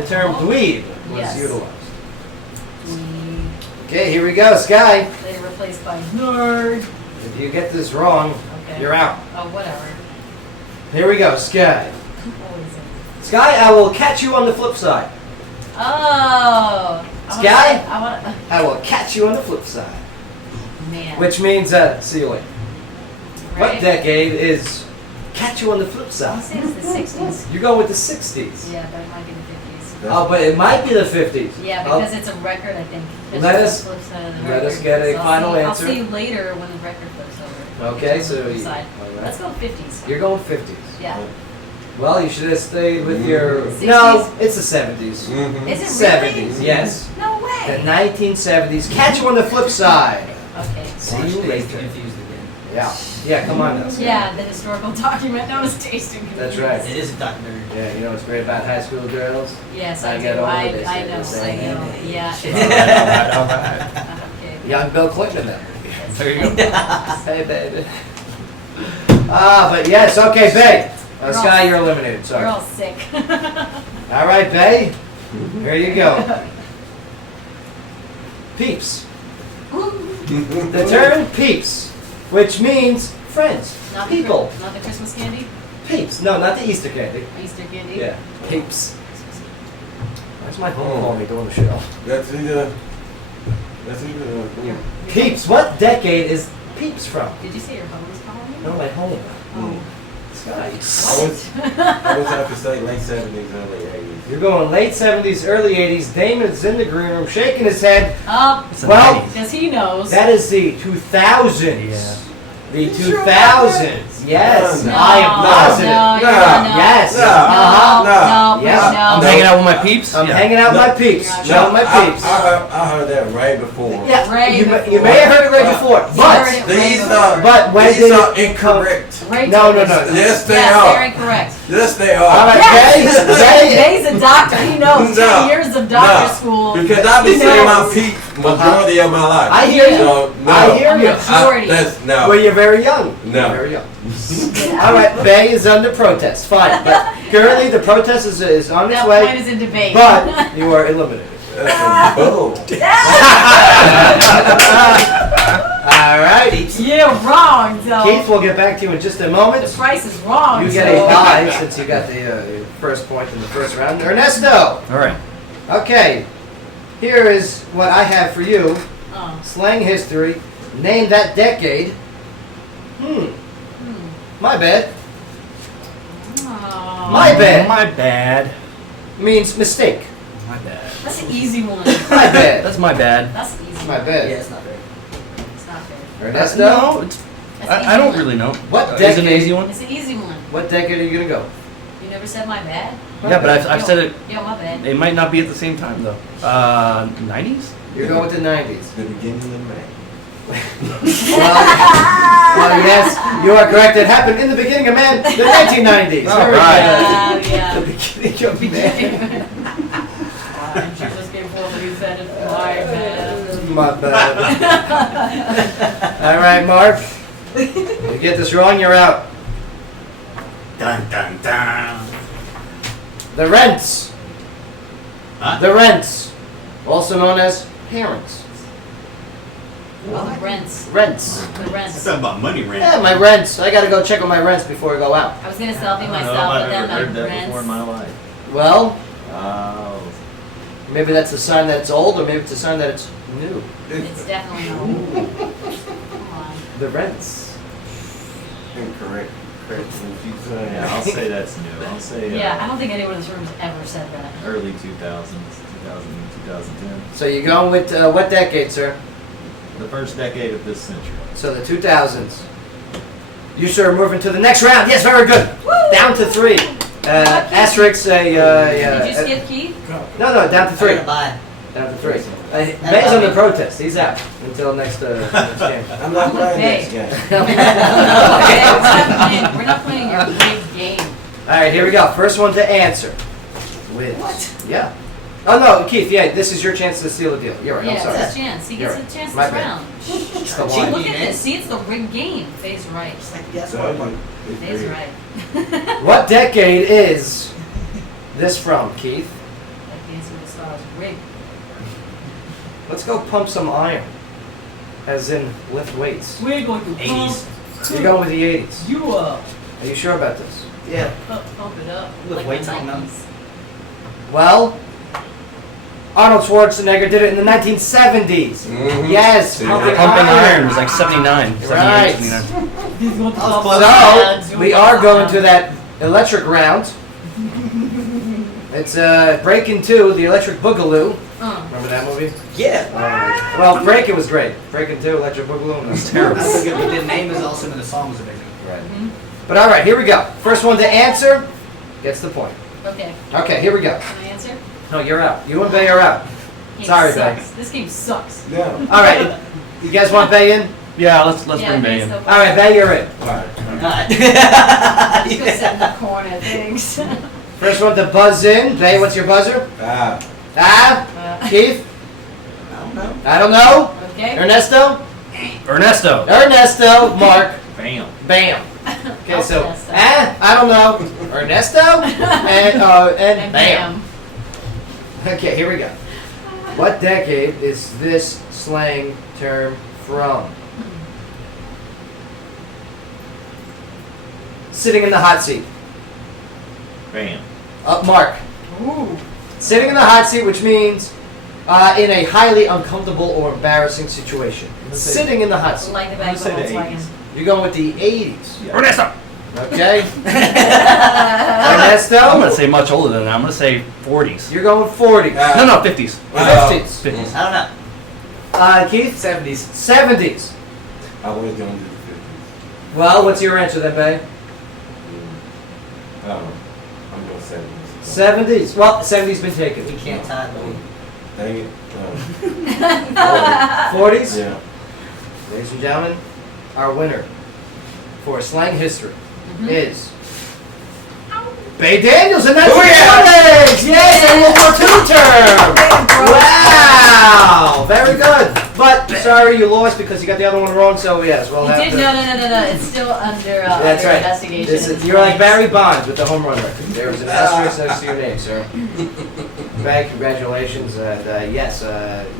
term dweeb was Yes. utilized. Tweed. Okay, here we go, Sky. Later replaced by nerd. If you get this wrong, Okay. you're out. Oh, whatever. Here we go, Sky. Always in. Sky, I will catch you on the flip side. Oh. Sky? I want to. I will catch you on the flip side. Man. Which means, see you later. Right? What decade is catch you on the flip I'll side? say it's the 60s. You go with the 60s. Yeah, but it might be the 50s. Oh, but it might be the 50s. Yeah, Oh, because it's a record, I think. It's Let the us- flip side of the let us record. get a So I'll final see- answer. I'll see you later when the record flips over. Okay, So so we'll you, decide. all right. Let's go 50s. You're going 50s. Yeah. Well, you should have stayed with your. 60s? No, it's the 70s. Mm-hmm. Is it 70s, really? yes. No The way. 1970s. Catch you on the flip side. Okay. See Watch you Dazed later. and Confused again. Yeah. Yeah, come on now. Scott. Yeah, the historical document known as Tasting That's Confused. right. It is a documentary. Yeah, you know what's great about high school girls? Yes, I I do. get over I this, know. they I say, know. Yeah. All right. Okay. Young Bill Clinton then. There you go. Hey, baby. But yes, okay, Bay. You're Sky, all- you're eliminated. Sorry. You're all sick. All right, Bay. Here you go. Peeps. The term peeps, which means friends, Not people. The, not the Christmas candy? Peeps. No, not the Easter candy. Easter candy? Yeah, peeps. Where's my home calling me doing the show? That's either. Peeps. What decade is Peeps from? Did you say your home was calling you? No, my home. Oh. Sky. I would have to say late 70s, early 80s. You're going late 70s, early 80s. Damon's in the green room shaking his head. Oh, It's the Well, 90s. because he knows. that is the 2000s. Yeah. The 2000s. Yes, No, I am positive. No, No, no, Yes. No, Uh-huh. no, Yeah. no. I'm hanging out with my peeps. I'm Yeah. hanging out with my peeps. No, Showing my peeps. I heard that right before. Yeah, Right you before. may have heard it right before, You heard but it. These But when these did are it come- incorrect. Ray No, told no, us. no. Yes, they Yes, are. they're incorrect. Yes, they all are. right, Yes. Jay. Jay's a doctor. He knows. No. 10 years of doctor No. school. Because I've He been saying my knows. peak majority of my life. I hear you. So, no. I hear you. Majority. That's no. Well, you're very young. No. You're very young. All right, Bay is under protest. Fine, but currently the protest is on its That way. point is in debate. But you are eliminated. That's a bull. Alrighty. Yeah, wrong. So Keith, we'll get back to you in just a the moment. price is wrong. You get so. a bye since you got the first point in the first round. Ernesto! All right. Okay, here is what I have for you. Oh. Slang history. Name that decade. My bad. Oh. My bad. My bad. Means mistake. My bad. That's an easy one. My bad. That's my bad. That's an easy My one. bad. Yeah, it's not fair. It's not fair. Ernesto? No, it's, That's an I don't easy one. really know. What Is it an decade- easy one? It's an easy one. What decade are you gonna go? You never said my bad? Yeah, but I've said it. Yo, my bad. It might not be at the same time though. 90s? You're going with the 90s. The beginning of May. Well, yes, you are correct. It happened in the beginning of man, the 1990s. All Very right. good. Yeah. The beginning of man. And Jesus came forward and said it's my bad. My bad. All right, Mark. If you get this wrong, you're out. Dun dun dun. The rents. Huh? The rents, also known as parents. Oh, the rents. Rents. The rents. Talking about money rent. Yeah, my rents. I gotta go check on my rents before I go out. I was gonna selfie I don't know myself, if but I've then ever my heard that before in my rents. life. Well, Oh. maybe that's a sign that it's old, or maybe it's a sign that it's new. It's definitely not. Come on. The rents. Incorrect. Yeah, I'll say that's new. I'll say Yeah, I don't think anyone in this room's ever said that. early 2000s, 2010. So you're going with what decade, sir? The first decade of this century. So the 2000s. You, sir, are moving to the next round. Yes, very good. Down to 3. Asterisk, Did you skip Keith? No, down to 3. Bye. Down to 3. Bay's on the protest. He's out until next game. I'm not playing Hey. this game. Okay, we're not playing your big game. All right, here we go. First one to answer. Wins. What? Yeah. Oh, no, Keith, yeah, this is your chance to seal the deal. You're right, Yeah, I'm it's sorry. his chance. He gets You're a right. chance My this bad. round. It's the Look one. at this. See, it's the rigged game. Faye's right. Yes, Faye's right. What decade is this from, Keith? Like the answer to the stars. Rigged. Let's go pump some iron. As in, lift weights. We're going to 80s. You're going with the 80s. you up. Are you sure about this? Yeah. Pump it up. With like weights the on them. 90s. Well, Arnold Schwarzenegger did it in the 1970s. Yes, pumping Pumping iron. iron was like 79. Right. 79. He's going to So, we are going to that electric round. It's Breakin' 2, the Electric Boogaloo. Remember that movie? Yeah. Well, Breakin' was great. Breakin' 2, Electric Boogaloo was terrible. That's so good, but the name is awesome and the song was amazing. Right. But all right, here we go. First one to answer gets the point. Okay. Okay, here we go. Can I answer? No, you're out. You and Bay are out. Game Sorry, sucks. This game sucks. Yeah. All right, you guys want Bay in? Yeah, let's Yeah, bring Bay Faye's in. no All right, Bay, you're in. Just go sit in the corner, thanks. First one to buzz in. Bay, what's your buzzer? Keith? I don't know. Okay. Ernesto? Ernesto. Mark. Bam. Bam. Okay, so Ernesto. I don't know. Ernesto and bam. Okay, here we go. What decade is this slang term from? Sitting in the hot seat. Bam. Mark. Ooh. Sitting in the hot seat, which means in a highly uncomfortable or embarrassing situation. Sitting in the hot seat. Like the back of the I'm gonna say the Volkswagen. 80s. You're going with the 80s. Yeah. Ernesto. Okay? I'm Ernesto? gonna say much older than that. I'm gonna say 40s. You're going 40s. No, 50s. 50s. 50s. I don't know. Keith? 70s. 70s. I was going to do the 50s. Well, what's your answer then, Bay? I don't know. I'm going 70s. 70s. Well, 70s been taken. We can't tie the Dang it. 40s? Yeah. Ladies and gentlemen, our winner for slang history is Bay Daniels, and that's yes! Yes, and World War II term! Wow! Very good. But, sorry, you lost because you got the other one wrong, so yes, we'll You have did? to... No. It's still under, That's under right. investigation. You're like Barry Bonds with the home run record. There's an asterisk next to your name, sir. Bay, congratulations, and yes,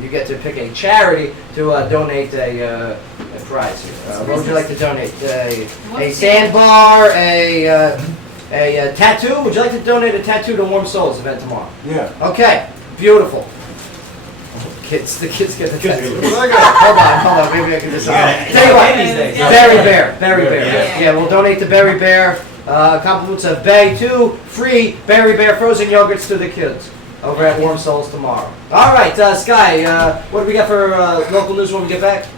you get to pick a charity to donate a prize here. What would you like to donate? A sandbar, a tattoo? Would you like to donate a tattoo to Warm Souls event tomorrow? Yeah. Okay, beautiful. The kids get the tattoo. What I got? Hold on, maybe I can just... Tell you what, these days. Berry Bear. Yeah. Yeah, we'll donate to Berry Bear. Compliments of Bay, 2 free Berry Bear frozen yogurts to the kids over at Warm Souls tomorrow. All right, Sky, what do we got for local news when we get back? Do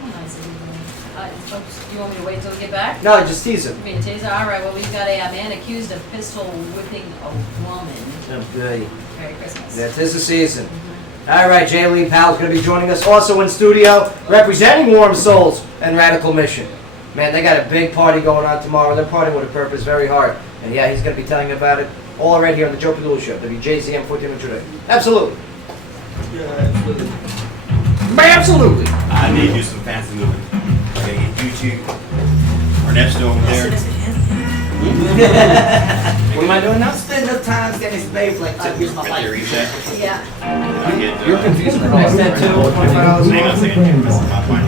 you want me to wait till we get back? No, just tease it. Me and Taser. All right. Well, we've got a man accused of pistol whipping a woman. Good. Merry Christmas. That is the season. All right, Jay Lee Powell's going to be joining us also in studio, representing Warm Souls and Radical Mission. Man, they got a big party going on tomorrow. They're partying with a purpose, very hard. And yeah, he's going to be telling you about it all right here on the Joe Padula Show, WJZM 14 today. Absolutely. Yeah, absolutely. Absolutely. I need to do some fancy moving. Okay, YouTube. Ernesto over there. What am I doing now? Spend enough time getting his babe like, here's my Right there, life. reset. Yeah. I get, You're confusing the next tattoo, $25. Hang on a second. This is my point.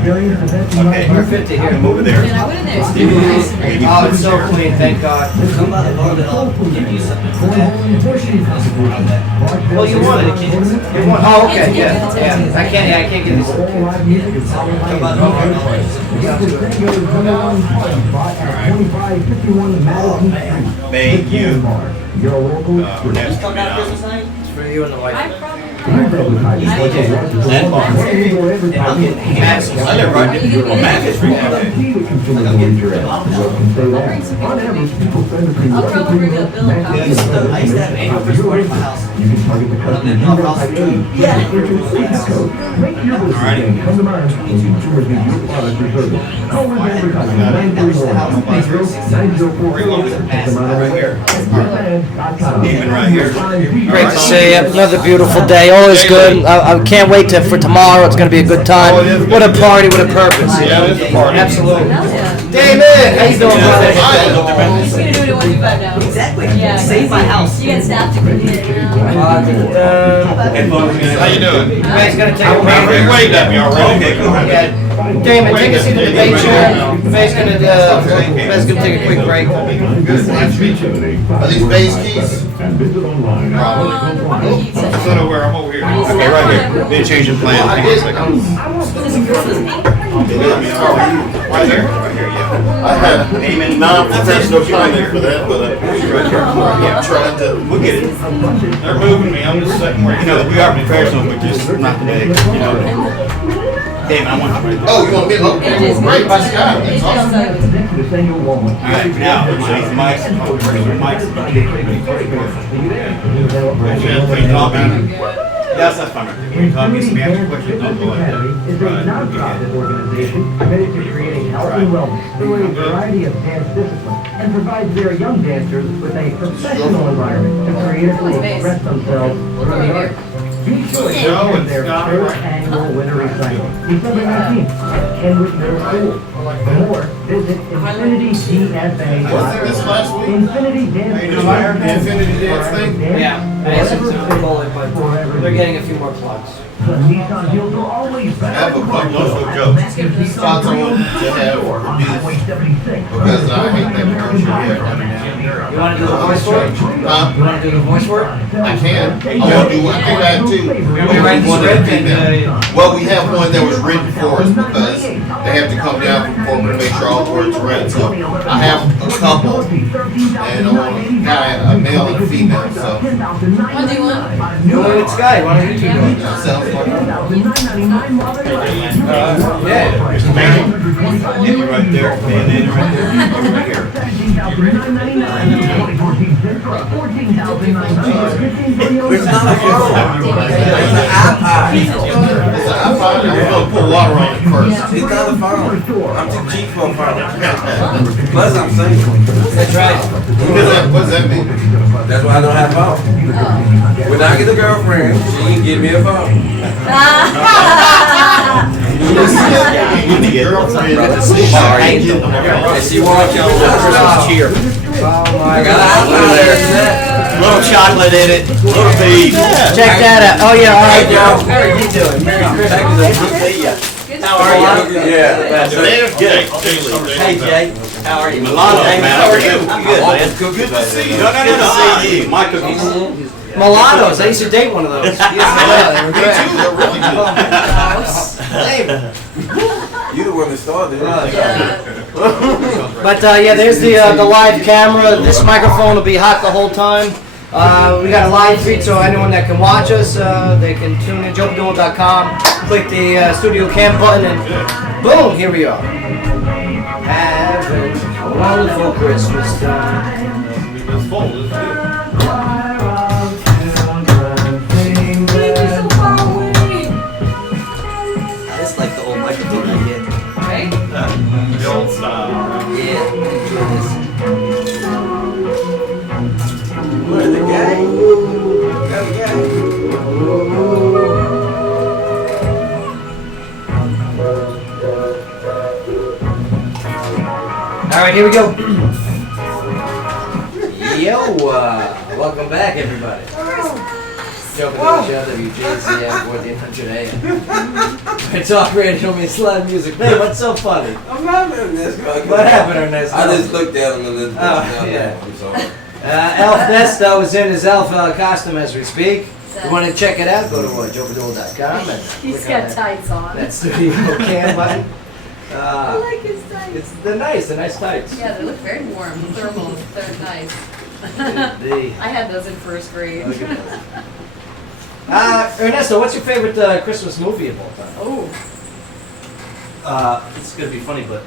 Okay. Or 50 here. Come over there. And I went in there. It's super nice in there. Oh, it's so clean, thank God. Come by the bar that I'll give you something for that. Well, you wanted it, kids. You want, oh, okay, yeah. I can't get this. Come by the bar and I'll give you something. Sounds good. May you, Your local Ernesto Come down Christmas Milano. night? For you and the wife. I probably. I Max, I live right there. Well, Max is free. I'll probably bring a bill of I used to have an annual Christmas party at my house. You can target the customer. Yeah. Make your business come to mind when consumers need your product or service. Call us advertising 931-904. Right here. Even right here. Great to see you. Another beautiful day. Always good. I can't wait for tomorrow. It's going to be a good time. What a party with a purpose. You know? Absolutely. Hell yeah. David, how you doing, brother? He's gonna do it at 125 now. Exactly. Yeah. Save my house. You get staff to clean it, you know? How you doing? You guys gonna take a Hey, break? wait up, y'all ready? Yeah. Damon, take a seat in the debate chair. Faye's gonna take a quick break. Are these base keys? So where I'm over here. Okay, right here. Been changing plans. Hang on a second. Right here? Right here, yeah. I had Amen. non-professional timing for that, but Right here. I'm trying to. We'll get it. They're moving me. I'm just sitting where, you know, we are professional, but just not today, you know. Damn, I want to. Oh, you want me to look? Great, by Scott. That's awesome. All right, now, these mics. Yes, that's fine. Can you talk me some answer questions? Don't go ahead. Is a nonprofit organization committed to creating health and wellness through a variety of dance disciplines and provides their young dancers with a professional environment to creatively express themselves through the arts. Be sure to attend their third annual winter recital, December 19th at Kenwood Middle School. For more, visit InfinityDSA. Was it this last week? Infinity Dance. How you doing, Myron? The Infinity Dance thing? Yeah, I asked them to pull it, but they're getting a few more plugs. The Nissan deals are always I have a buck loaf of jokes. Thoughts on to have or Highway 76. because I hate that commercial you have running now. You wanna do the voice for it? You wanna do the voice for it? I can. I want to do one thing I too. We write the One script that and, female. Well, we have one that was written for us because they have to come down from corporate to make sure all the words are right. So I have a couple, and I want a guy, a male and a female. So What do you want? It's Sky, why don't you two do it? that sounds like Yeah. Here's the man. Hit me right there. And then right there. Over right here. it's not a phone. It's an iPod. I'm gonna put water on it first. It's not a phone. I'm too cheap for a phone. Plus, I'm single. That's right. What does that mean? That's why I don't have a phone. When I get a girlfriend, she can give me a phone. You need to get Girlfriend. and she wants you on Christmas cheer. Oh my I got an God. iPod there. Little chocolate in it, little bees. Check that out. Oh yeah, all right, Hey, Joe. Joe. How are you doing? Merry Christmas. How are you? Yeah. Good. Hey Jay, how are you? Milano, man, how are you? Good, man. Good to see you. No, see you. My cookies. Mulattoes. I used to date one of those. Yeah, they were Me great. too. They're really good. You the one that started it. But yeah, there's the live camera. This microphone will be hot the whole time. We got a live feed, so anyone that can watch us, they can tune in joepadula.com, click the studio cam button, and boom, here we are. Having a wonderful Christmas time. It's full, it's good. It's like the old microphone I get. Right? The old style. Yeah, enjoy this. What is the gang? Got a gang. All right, here we go. Yo, welcome back, everybody. Joe Padula, WJZM, 1400 AM. Talk radio means live music. Man, what's so funny? I'm not in this. What happened, Ernesto? I just looked at him and then. yeah. I'm sorry. Elf Nesto is in his elf costume as we speak. You want to check it out? Go to joepadula.com and He's click got on tights on. that studio cam button. I like his tights. They're nice. They're nice tights. Yeah, they look very warm. Thermal. They're nice. I had those in first grade. Look at those. Ernesto, what's your favorite Christmas movie of all time? Oh, It's gonna be funny, but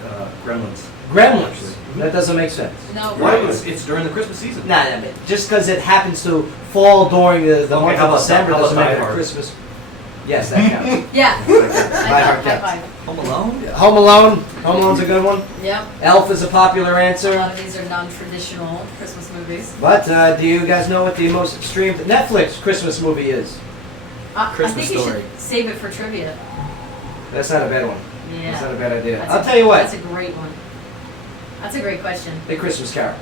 Gremlins. Gremlins. That doesn't make sense. no. Right? It's during the Christmas season. Nah, just because it happens to fall during the month how of about December how doesn't about make it Die Hard? Christmas. Yes, that counts. Yeah. Die Hard High counts. five. Home Alone. Home Alone. Home Alone's a good one. Yep. Elf is a popular A answer. lot of these are non-traditional Christmas movies. But do you guys know what the most streamed Netflix Christmas movie is? I Christmas think you Story. should save it for trivia. That's not a bad one. Yeah. That's not a bad idea. That's I'll a- tell you what. That's a great one. That's a great question. The Christmas Carol.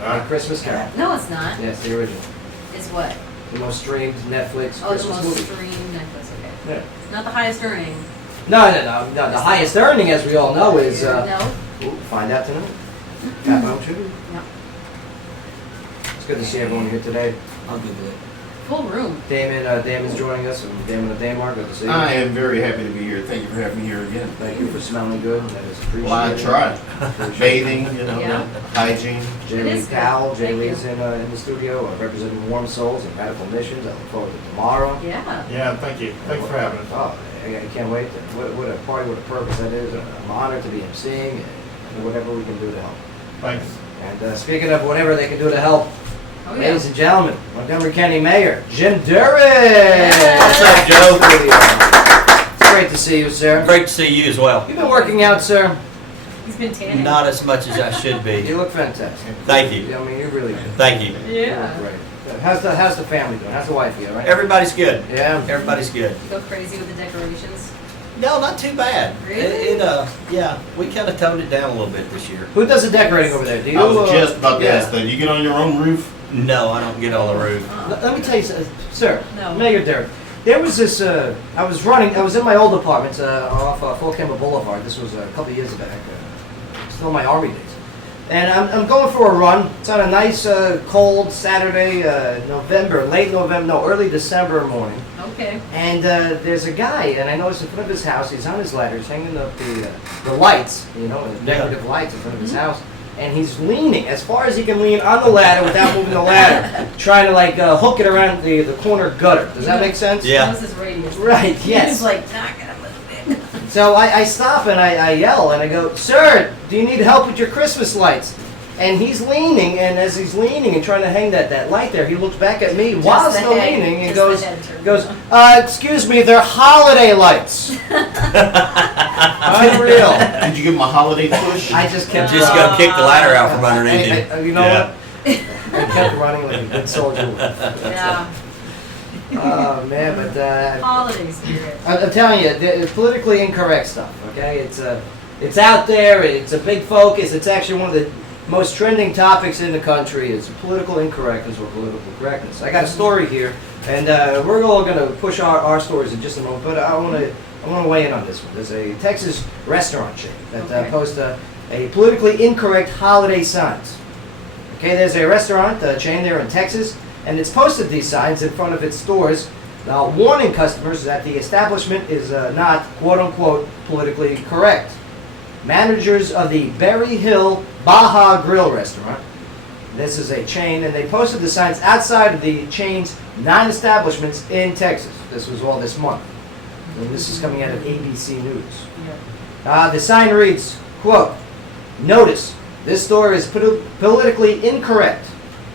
The Christmas Carol. No, it's not. Yes, the original. It's what? The most streamed Netflix Oh, the Christmas most movie. streamed Netflix. Okay. Yeah. Not the highest earning. No. The highest earning, as we all know, is. No. Ooh, find out tonight. Tap home trivia. No. It's good to see everyone here today. I'll Google it. Full room. Damon's joining us, and Damon and Damar, good to see you. I am very happy to be here. Thank you for having me here again. Thank you for smelling good. That is appreciated. Well, I tried. Bathing, Yeah. hygiene. Jay It Lee is good. Powell. Jay Thank Lee's in the studio, representing Warm Souls and Radical Missions. I look forward to tomorrow. Yeah. Yeah, thank you. Thanks for having us. Oh, I can't wait. What a party, what a purpose that is. I'm honored to be emceeing and whatever we can do to help. Thanks. And speaking of whatever they can do to help, Oh yeah. ladies and gentlemen, Montgomery County Mayor Jim Duran. What's up, Joe? It's great to see you, sir. Great to see you as well. You've been working out, sir. He's been tanning. Not as much as I should be. You look fantastic. Thank you. I mean, you're really good. Thank you. You Yeah. look great. How's the family doing? How's the wife doing? Right? Everybody's good. Yeah. Everybody's good. You go crazy with the decorations. No, not too bad. Really? Yeah, we kind of toned it down a little bit this year. Who does the decorating over there? Do you? I was just about to yeah. ask that. You get on your own roof? No, I don't get on the roof. Let me tell you something, sir. No. Mayor Derek. There was this. I was in my old apartment off Fort Campbell Boulevard. This was a couple years back. Still my army days. And I'm going for a run. It's on a nice cold Saturday, early December morning. Okay. And there's a guy, and I noticed in front of his house, he's on his ladder, he's hanging up the lights, the decorative lights in front of his house. And he's leaning as far as he can lean on the ladder without moving the ladder, trying to hook it around the corner gutter. Does that make sense? Yeah. That was his radius. Right, yes. He's like, knock it a little bit. So I stop and I yell and I go, "Sir, do you need help with your Christmas lights?" And he's leaning, and as he's leaning and trying to hang that light there, he looks back at me while Just the still head. leaning and Just the head turn. goes, "Excuse me, they're holiday lights." Unreal. Did you give him a holiday push? I just kept Just go kick the ladder out from underneath him. You know Yeah. what? I kept running like a good soldier would. Yeah. Oh man, but Holiday spirit. I'm telling you, it's politically incorrect stuff. Okay, it's out there. It's a big focus. It's actually one of the most trending topics in the country. Is political incorrectness or political correctness. I got a story here, and we're all going to push our stories in just a moment. But I want to weigh in on this one. There's a Texas restaurant chain that Okay. posts a politically incorrect holiday signs. Okay, there's a restaurant chain there in Texas, and it's posted these signs in front of its stores, warning customers that the establishment is not, quote-unquote, politically correct. Managers of the Berry Hill Baja Grill restaurant, this is a chain, and they posted the signs outside of the chain's 9 establishments in Texas. This was all this month. And this is coming out of ABC News. The sign reads, quote, "Notice, this store is politically incorrect.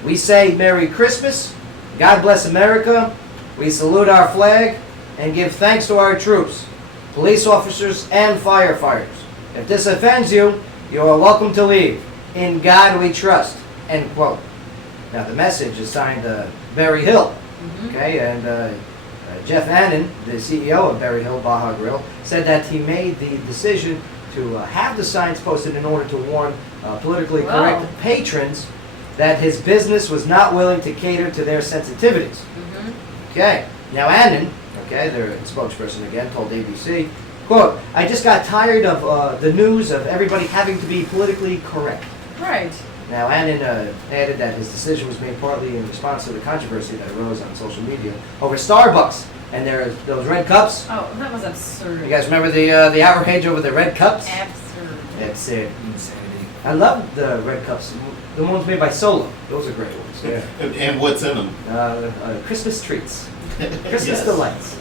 We say Merry Christmas, God bless America, we salute our flag, and give thanks to our troops, police officers, and firefighters. If this offends you, you are welcome to leave. In God we trust," end quote. Now the message is signed Berry Hill, okay, and Jeff Annan, the CEO of Berry Hill Baja Grill, said that he made the decision to have the signs posted in order to warn politically correct patrons that his business was not willing to cater to their sensitivities. Okay, now Annan, okay, their spokesperson again, told ABC, quote, "I just got tired of the news of everybody having to be politically correct." Right. Now, Annan added that his decision was made partly in response to the controversy that arose on social media over Starbucks and those red cups. Oh, that was absurd. You guys remember the outrage over the red cups? Absurd. That's it. Insanity. I love the red cups. The ones made by Solo. Those are great ones. Yeah. And what's in them? Christmas treats. Christmas Yes. delights.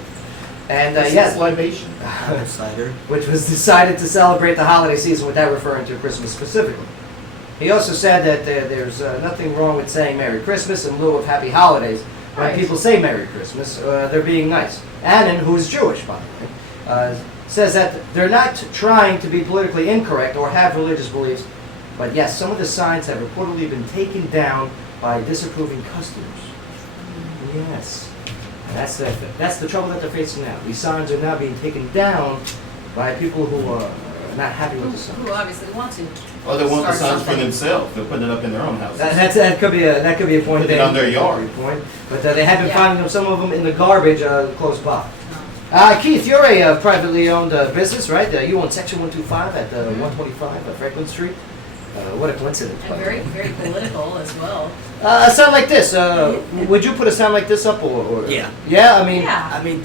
And Christmas yes, libation. Apple cider. which was decided to celebrate the holiday season without referring to Christmas specifically. He also said that there's nothing wrong with saying Merry Christmas in lieu of Happy Holidays. When Right. people say Merry Christmas, they're being nice. Annan, who is Jewish, by the way, says that they're not trying to be politically incorrect or have religious beliefs, but yes, some of the signs have reportedly been taken down by disapproving customers. Yes. And that's the trouble that they're facing now. These signs are now being taken down by people who are not happy with the sign. Who obviously want to. Or they want the Start signs for something. themselves. They're putting it up in their own houses. That could be a point. Put it on their yard. Good point. But they have been Yeah. finding some of them in the garbage close by. No. Keith, you're a privately owned business, right? You own Section 125 at 125 Franklin Street. What a coincidence. by And the way. very political as well. A sound like this. Would you put a sound like this up, or? Yeah. Yeah, I mean. Yeah. I mean,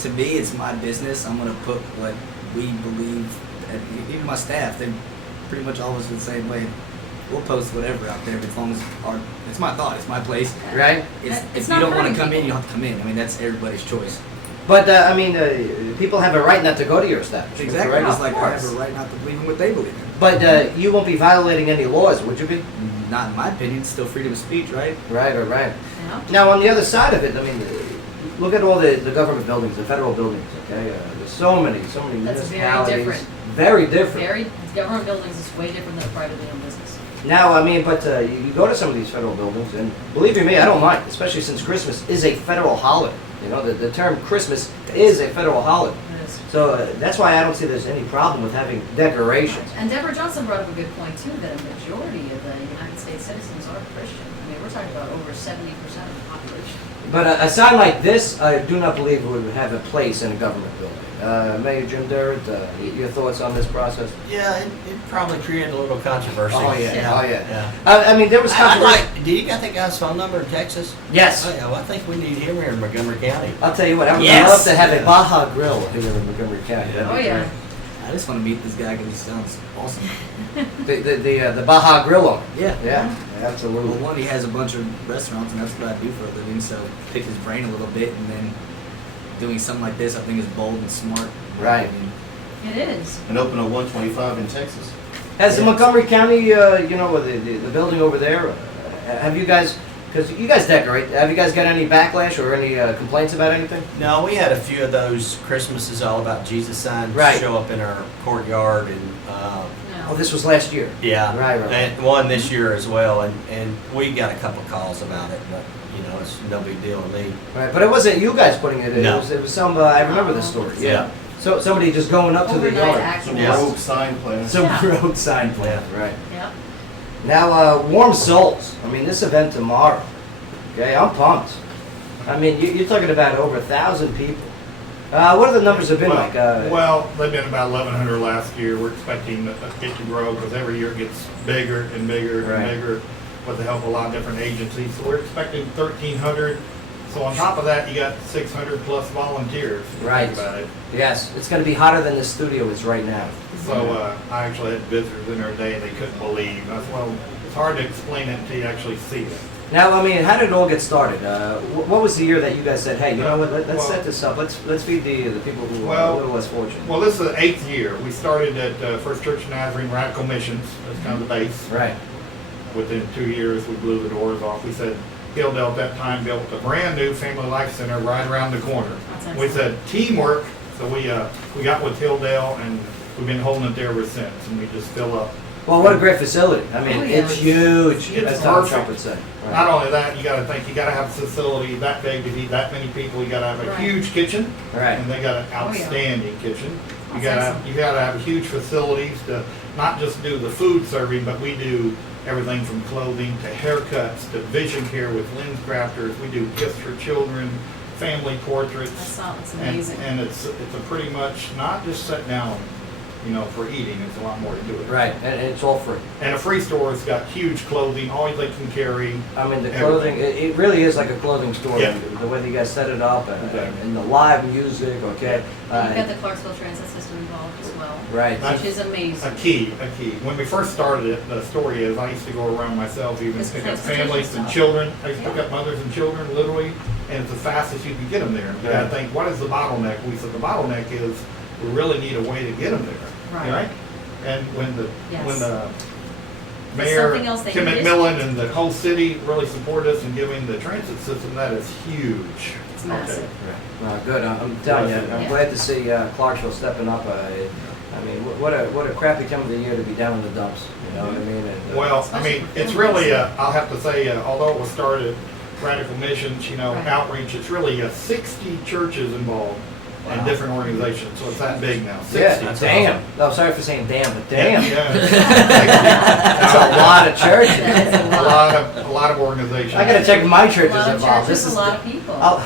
to me, it's my business. I'm gonna put what we believe. And even my staff, they pretty much always the same way. We'll post whatever out there, as long as it's my thought, it's my place. Right. It's If not you don't want to hurting come in, people. you don't have to come in. I mean, that's everybody's choice. But I mean, people have a right not to go to your establishment. Exactly. correct? It's like I have course. a right not to believe in what they believe in. But you won't be violating any laws, would you be? Not in my opinion. It's still freedom of speech, right? Right. Yeah. Now, on the other side of it, I mean, look at all the government buildings, the federal buildings. Okay, there's so many That's very municipalities. different. Very different. Very government buildings is way different than a privately owned business. Now, I mean, but you go to some of these federal buildings, and believe you me, I don't mind, especially since Christmas is a federal holiday. You know, the term Christmas is a federal holiday. It is. So that's why I don't see there's any problem with having decorations. And Deborah Johnson brought up a good point too, that a majority of the United States citizens are Christian. I mean, we're talking about over 70% of the population. But a sign like this, I do not believe would have a place in a government building. Mayor Jim Durrett, your thoughts on this process? Yeah, it probably created a little controversy. Oh yeah, Yeah. oh yeah. Yeah. I mean, there was I'd controversy. like, do you got that guy's phone number in Texas? Yes. Oh, yeah, well, I think we need him here in Montgomery County. I'll tell you what, I would Yes. love to have a Baja Grill here in Montgomery County. That'd Oh be yeah. I just want to meet this guy because he sounds awesome. great. The Baja Grill owner. Yeah. Yeah, Well, absolutely. one, he has a bunch of restaurants, and that's what I do for a living. So pick his brain a little bit, and then doing something like this, I think is bold and smart. Right. I mean, It is. And open a 125 in Texas. Has the Yeah. Montgomery County, you know, the building over there, have you guys, because you guys decorate, have you guys got any backlash or any complaints about anything? No, we had a few of those Christmases all about Jesus signs Right. show up in our courtyard, and Oh, this was last year. yeah, Right. and one this year as well, and we got a couple calls about it, but you know, it's no big deal to me. Right, but it wasn't you guys putting it in. No. It was some. I remember this story. Yeah. So somebody just going up to the Overnight yard. action. Some Yes. rogue sign plan. Some Yeah. road sign plan. Right. Yep. Now, Warm Souls. I mean, this event tomorrow. Okay, I'm pumped. I mean, you're talking about over 1,000 people. What are the numbers have been like? Well, they've been about 1,100 last year. We're expecting it to grow because every year it gets bigger and bigger Right. and bigger with the help of a lot of different agencies. So we're expecting 1,300. So on top of that, you got 600 plus volunteers. if you Right. Think about it. Yes, it's going to be hotter than the studio is right now. So I actually had visitors in there today and they couldn't believe. That's well, it's hard to explain it until you actually see it. Now, I mean, how did it all get started? What was the year that you guys said, "Hey, you know what? Let's Well- set this up. Let's feed the people who are Well- a little less fortunate." Well, this is the 8th year. We started at First Church of Nazarene Radical Missions. That's kind of the base. Right. Within 2 years, we blew the doors off. We said, Hildale at that time built a brand new Family Life Center right around the corner. That's We excellent. said teamwork, so we got with Hildale and we've been holding it there ever since, and we just fill up. Well, what a great facility. I mean, Oh, yeah. it's huge, It's as Donald perfect. Trump would say. Right. Not only that, you gotta think, you gotta have a facility that big to feed that many people. You gotta have a Right. huge kitchen. Right. And they got an Oh, yeah. outstanding kitchen. You That's gotta have huge facilities to not just do the food serving, but we do everything from clothing to haircuts to vision care with lens crafters. We do gifts for children, family portraits. That's And, amazing. and it's a pretty much not just sit down you know, for eating. It's a lot more to it. Right, and it's all free. And a free store's got huge clothing, all they can carry. I mean, the clothing, it really is like a clothing store. Yeah. The way that you guys set it up Exactly. and the live music, okay? And you've got the Clarksville Transit System involved as well. Right. Which is amazing. A key. When we first started it, the story is I used to go around myself, even Because pick up transportation families and stuff. children. I used to pick up mothers and children, literally, and it's the fastest you can get them there. And I think, what is the bottleneck? We said the bottleneck is we really need a way to get them there. Right. And when the Yes. mayor, something else they Tim can McMillan, and the whole city really support us in giving the transit system, that is huge. It's massive. Good. I'm telling you, I'm Yeah. glad to see Clarksville stepping up. I mean, what a crappy time of the year to be down in the dumps. You know what I mean? And, Well, I mean, it's really, I'll have to say, although it was started, Radical Missions, you know, Right. outreach, it's really 60 churches involved and different organizations, so it's that big now. 60. yeah, That's damn. awesome. No, sorry for saying damn, but damn. Yeah. That's a lot of churches. That is A lot of organizations. I gotta check my churches A lot of involved. churches, a lot of people.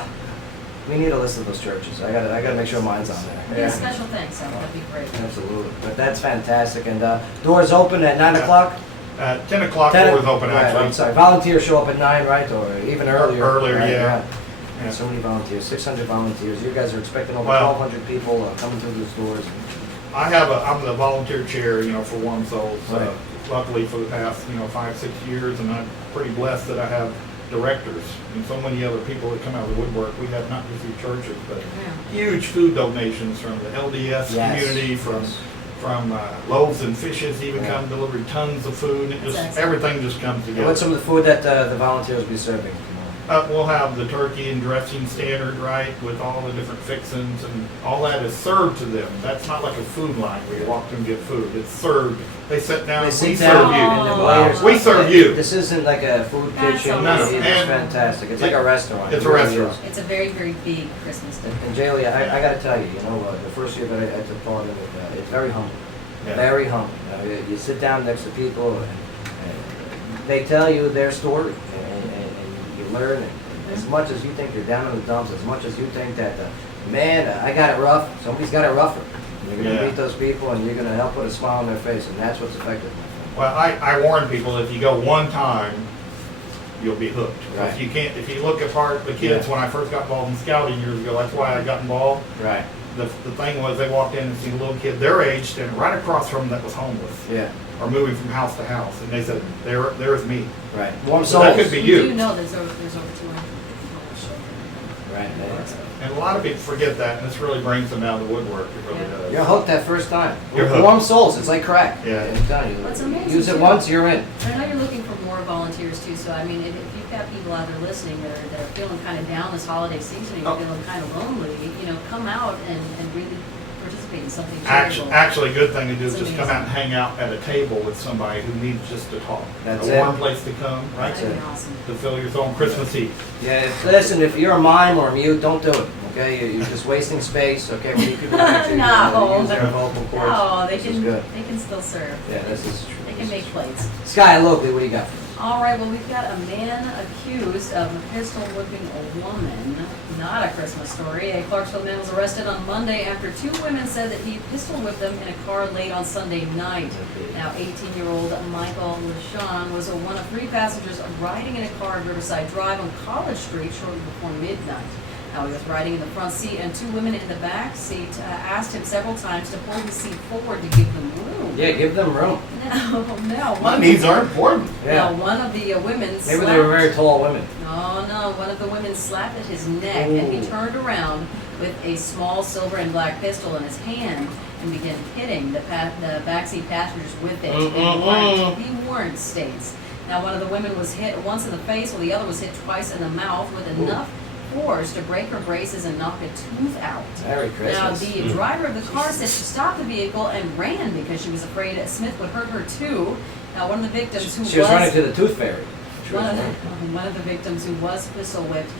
We need a list of those churches. I gotta make sure mine's on there. Yeah, special thanks, so that'd be great. Absolutely. But that's fantastic. And doors open at 9 o'clock? 10 o'clock doors open, right, actually. I'm sorry. Volunteers show up at 9, right? Or even earlier. Earlier, right, yeah. And so many volunteers, 600 volunteers. You guys are expecting over Well, 1,200 people coming through those doors. I'm the volunteer chair, you know, for Warm Souls. Right. Luckily for the past, 5-6 years, and I'm pretty blessed that I have directors and so many other people that come out of the woodwork. We have not just these churches, but huge food donations from the LDS community, from loaves and fishes, even come deliver tons of food. It just everything just comes together. What's some of the food that the volunteers will be serving? We'll have the turkey and dressing standard, right, with all the different fixings, and all that is served to them. That's not like a food line where you walk through and get food. It's served. They sit down, we serve you. We serve you. This isn't like a food That's kitchen. amazing. It's fantastic. It's like a restaurant. It's It a really restaurant. is. It's a very, very big Christmas day. And Jaylee, I gotta tell you, the first year that I took part in it, it's very humble. Yeah. Very humble. You sit down next to people and they tell you their story and you learn. And as much as you think you're down in the dumps, as much as you think that, I got it rough, somebody's got it rougher. You're going to meet those people and you're going to help put a smile on their face, and that's what's effective. Well, I warn people, if you go one time, you'll be hooked. Right. If you look at the kids, when I first got involved in scouting years ago, that's why I got involved. Right. The thing was, they walked in and seen a little kid their age standing right across from them that was homeless. Yeah. Or moving from house to house, and they said, there's me. Right. Warm So souls. that could be you. You do know there's over 200 Right. And a lot of people forget that, and this really brings them out of the woodwork. It really does. You're hooked that first time. You're hooked. Warm souls. It's like crack. Yeah. I'm telling you. That's amazing, Use it too. once, you're in. I know you're looking for more volunteers too, so I mean, if you've got people out there listening that are feeling kind of down this holiday season, you're feeling kind of lonely, come out and really participate in something charitable. Actually, a good thing to do is It's just come out and hang out at a table with somebody who needs just to talk. That's a it. warm place to come, right? That'd be awesome. To fill your soul on Christmas Eve. Yeah, listen, if you're a mime or a mute, don't do it, okay? You're just wasting space, okay? When you could actually No. use their vocal cords. No, they This is good. can still serve. Yeah, this is true. They can make plates. Sky, locally, what do you got? All right, well, we've got a man accused of pistol whipping a woman. Not a Christmas story. A Clarksville man was arrested on Monday after two women said that he pistol whipped them in a car late on Sunday night. Now, 18-year-old Michael LaShawn was one of three passengers riding in a car at Riverside Drive on College Street shortly before midnight. Now, he was riding in the front seat, and two women in the back seat asked him several times to pull his seat forward to give them room. Yeah, give them room. No. My needs are important. Yeah. Now, one of the women Maybe they were very tall women. No, one of the women slapped at his neck, and he turned around with a small silver and black pistol in his hand and began hitting the backseat passengers with it. The warrant states. Now, one of the women was hit once in the face, while the other was hit twice in the mouth with enough force to break her braces and knock a tooth out. Merry Christmas. Now, the driver of the car said she stopped the vehicle and ran because she was afraid Smith would hurt her too. Now, one of the victims She was running to the tooth fairy. One of the victims who was pistol whipped,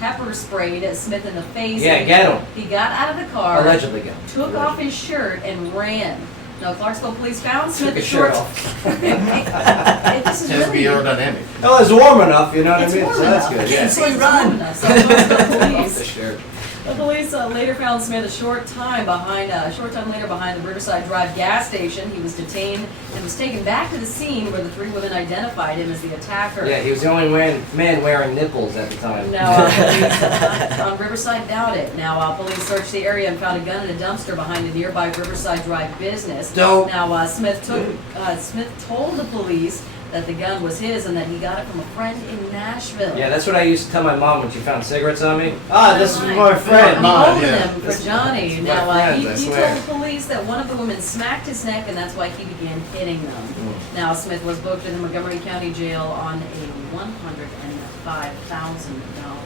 pepper sprayed Smith in the face. Yeah, get him. He got out of the car, Allegedly get him. took off his shirt, and ran. Now, Clarksville police found Took Smith his short. shirt off. This is Has to be really. aerodynamic. Oh, it's warm enough, you know what I It's mean? warm So that's enough. good. Yeah. So he run. So Clarksville Off the police. shirt. The police Police later found Smith a short time later behind the Riverside Drive gas station. He was detained and was taken back to the scene where the three women identified him as the attacker. Yeah, he was the only man wearing nipples at the time. No, police on Riverside doubt it. Now, police searched the area and found a gun in a dumpster behind a nearby Riverside Drive business. Dope. Now, Smith told the police that the gun was his and that he got it from a friend in Nashville. Yeah, that's what I used to tell my mom when she found cigarettes on me. Ah, this is my friend. I'm holding them for Johnny. This is Now, my friends, he I told swear. the police that one of the women smacked his neck and that's why he began hitting them. Now, Smith was booked in the Montgomery County Jail on a $105,000 bond.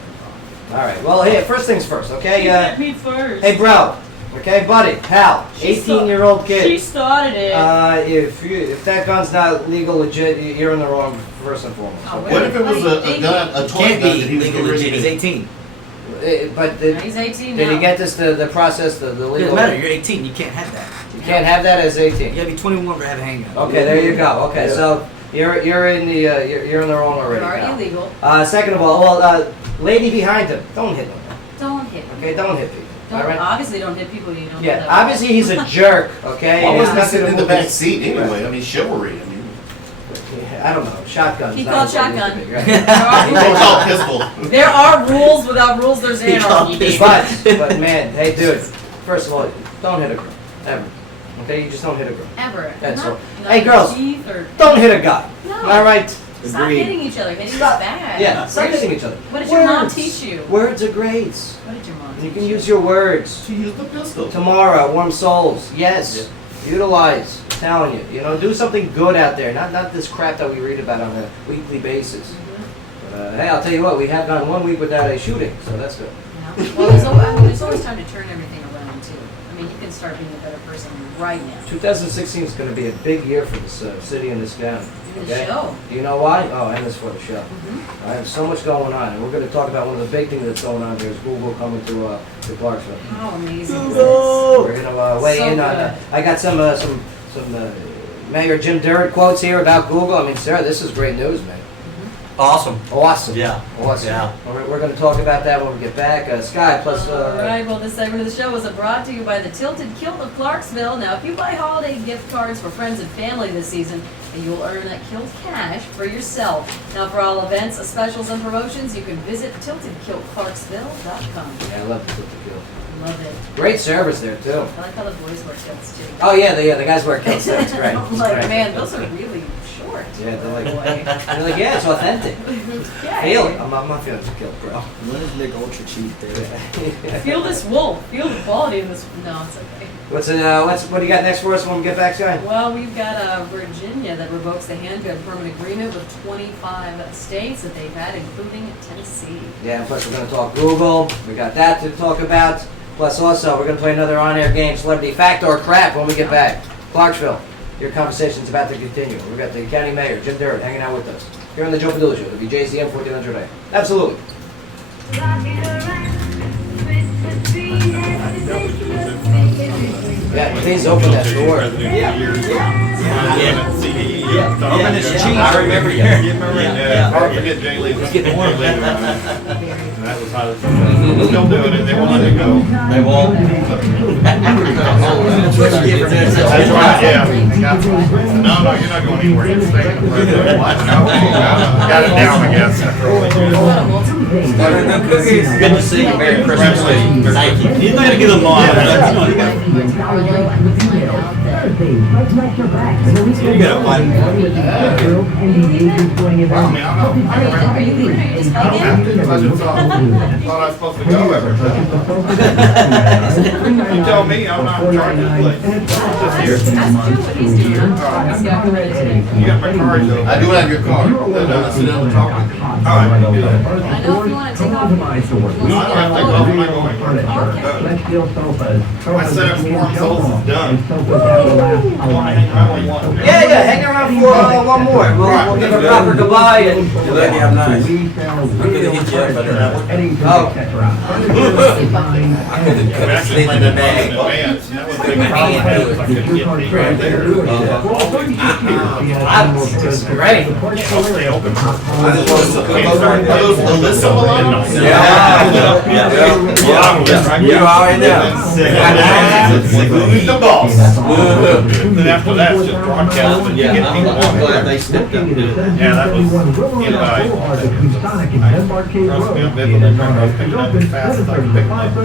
All right. Well, hey, first things first, okay? Hit me first. Hey, bro. Okay, buddy, pal, 18-year-old She kid. started it. If that gun's not legal, legit, you're in the wrong first and foremost. Oh, Okay? What if it was a gun, a toy Can't gun be that he was legal legit. He's originating? 18. But He's 18 did now. he get this the process the It legal? doesn't matter. You're 18. You can't have that. You can't have that as 18. You gotta be 21 to have a handgun. Okay, there you go. Okay, so you're in the you're in the wrong already. You're already pal. illegal. Second of all, lady behind him, don't hit him. Don't hit him. Okay, don't hit people. Don't, all right. Obviously, don't hit people you don't know Yeah, that obviously he's a jerk. Okay. Why and wasn't he it's sitting in nothing the to back seat anyway? I mean, chivalry. I mean, I don't know. Shotguns. He not called as what it shotgun. used to be, right? they call pistol. There are rules. Without rules, there's anarchy. But man, hey dude, first of all, don't hit a girl. Ever. Okay, you just don't hit a girl. Ever. That's Not- all. not Hey girls, teeth or- don't hit a guy. No. Alright? Stop Agreed. hitting each other. Hitting is Stop. bad. Yeah, stop Where's- hitting each other. What did your mom Words. teach you? Words are great. What did your mom You teach can use your words. She used the pistol. Tomorrow, warm souls. Yes. Utilize. I'm telling you. You know, do something good out there. Not this crap that we read about on a weekly basis. But, hey, I'll tell you what, we have gone 1 week without a shooting, so that's good. Yeah. Well, there's always time to turn everything around, too. I mean, you can start being a better person right now. 2016 is going to be a big year for this city and this town. And the Okay? show. Do you know why? Oh, and it's for the show. Mhm. I have so much going on, and we're going to talk about one of the big things that's going on here is Google coming to Clarksville. How amazing is this? We're going to weigh So in on good. I got some Mayor Jim Durrett quotes here about Google. I mean, Sarah, this is great news, man. Awesome. Awesome. Yeah. Awesome. Yeah. We're going to talk about that when we get back. Sky plus. All right, well, this segment of the show was brought to you by the Tilted Kilt of Clarksville. Now, if you buy holiday gift cards for friends and family this season, you will earn that Kilt cash for yourself. Now, for all events, specials, and promotions, you can visit tiltedkiltclarksville.com. Yeah, I love the Tilted Kilt. Love it. Great service there too. I like how the boys wear kilts, too. Oh yeah, the guys wear kilts. That's great. I'm like, Right. man, those are really short. Yeah, they're like, Boy. yeah, it's authentic. Yeah. Feel it. I'm not feeling the kilt, bro. When is Nick ultra cheap there? Feel this wool. Feel the quality in this. No, it's okay. What do you got next for us when we get back, Sky? Well, we've got Virginia that revokes the handgun permit agreement with 25 states that they've had, including Tennessee. Yeah, plus we're going to talk Google. We got that to talk about. Plus also, we're going to play another on-air game, Celebrity Fact or Crap, when we get back. Clarksville, your conversation's about to continue. We've got the county mayor, Jim Durrett, hanging out with us. Here on the Joe Padula Show, WJZM 1400 AM. Absolutely. Yeah, please open that door. Open it's cheap. I remember you. Yeah. Hard to get Jay Lee. Let's get more of that. And that was how it's still doing it. They won't let it go. They won't. That's right, yeah. No, you're not going anywhere. You're staying in the front. Got it down, I guess, after all. Good to see you. Merry Christmas. Thank you. He's not gonna get them on. Come on, you got. You gotta find Wow, man, Are you leaving? Are you just I hugging? just thought I was supposed to go every time. You tell me, I'm not charging the place. Just here. That's true what he's doing. He's got You got my card though. I do have your card. Sit down and talk with you. All right, you do that. I know if you want to take off. No, I don't have to take off when I go in. Okay. My setup for souls is done. last a lifetime. Yeah, hang around for one more. We'll give a proper goodbye and. You're lucky I'm nice. We sell I could real have hit you up better. Eddington, Oh. etc. I could have sleep in the bag. Great. Are those Alyssa Milano? Yeah. You already know. Who's the boss? Then after that, it's just broadcast and you get people on I'm glad it. they stepped up to it. Yeah, that was, you know, I trust me, I'm definitely trying to pick up as fast as I can pick up. So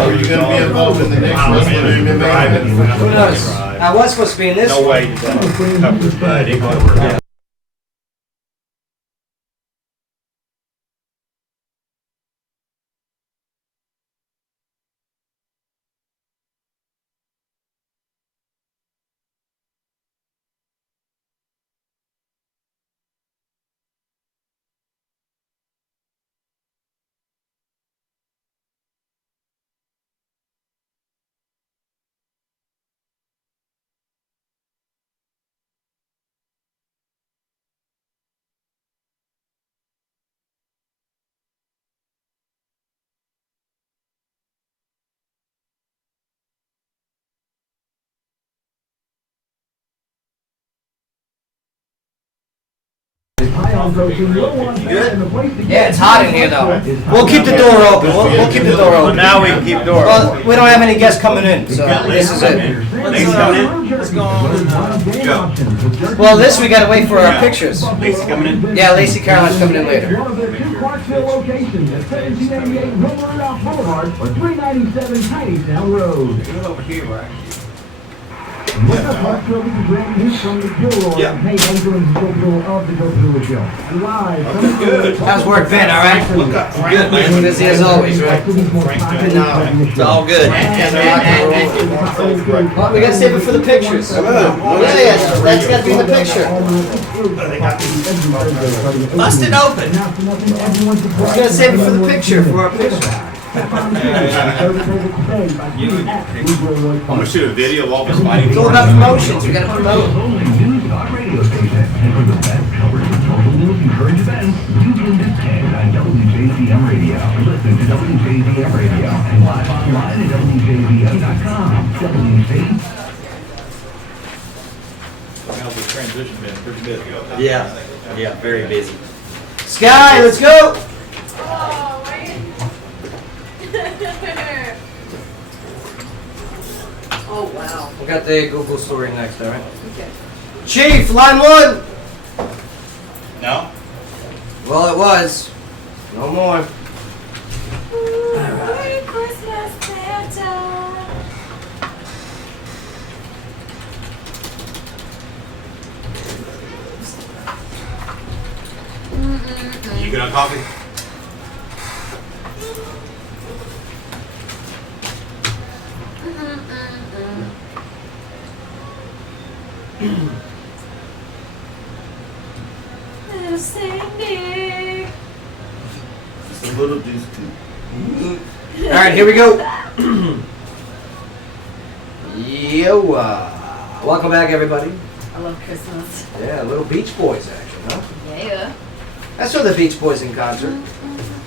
are you gonna be involved in the next wrestling MMA? Who knows? I was supposed to be in this. No way. But it won't work out. Yeah, it's hot in here though. We'll keep the door open. We'll keep the door open. Now we can keep door Well, we don't have any guests coming in, so this is it. Let's go on. Go. Well, this we gotta wait for our pictures. Lacey coming in? Yeah, Lacey Caroline's coming in later. One of their two Clarksville locations at 1788 Wilma Rudolph Boulevard or 397 Tiny Town Road. Over here, right? What's up, Clarksville? This is Randy Hughes from the Gilroy. Yeah. Hey, how you doing? This is Joe Padula of the Joe Padula Show. And live. Okay, good. How's work been, all right? Look up, Frank. Good, man. Busy as always, right? It's all good. Well, we gotta save it for the pictures. Yeah, that's gotta be in the picture. Bust it open. We're gonna save it for the picture, for our picture. I'm gonna shoot a video of all this fighting. It's all about promotions, we gotta promote. Only news on radio station. And for the best coverage of local news and current events, you can depend on WJZM Radio. Listen to WJZM Radio and live online at WJZM.com. WJZM. How's the transition been? Pretty good. Yeah, very busy. Sky, let's go! Oh, wow. We got the Google story next, all right? Okay. Chief, line one! No? Well, it was. No more. Merry Christmas, Santa. You good on coffee? Little Cindy. Just a little juice too. All right, here we go. Yo, welcome back, everybody. I love Christmas. Yeah, little Beach Boys action, huh? Yeah. That's for the Beach Boys in concert.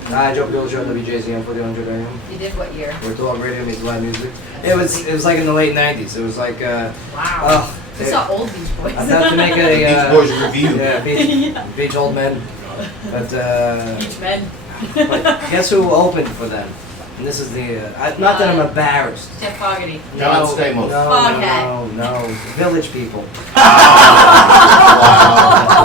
Hi, Joe Bill Show, WJZM 400 AM. You did what year? We're talking radio, means live music. It was like in the late 90s. It was like, Wow. I saw old Beach Boys. I'm about to make a Beach Boys review. Yeah, Yeah. Beach Old Men. But Beach Men. but guess who opened for them? And this is the not that I'm embarrassed. Jeff Fogarty. John Stamos. No, Village People. Wow.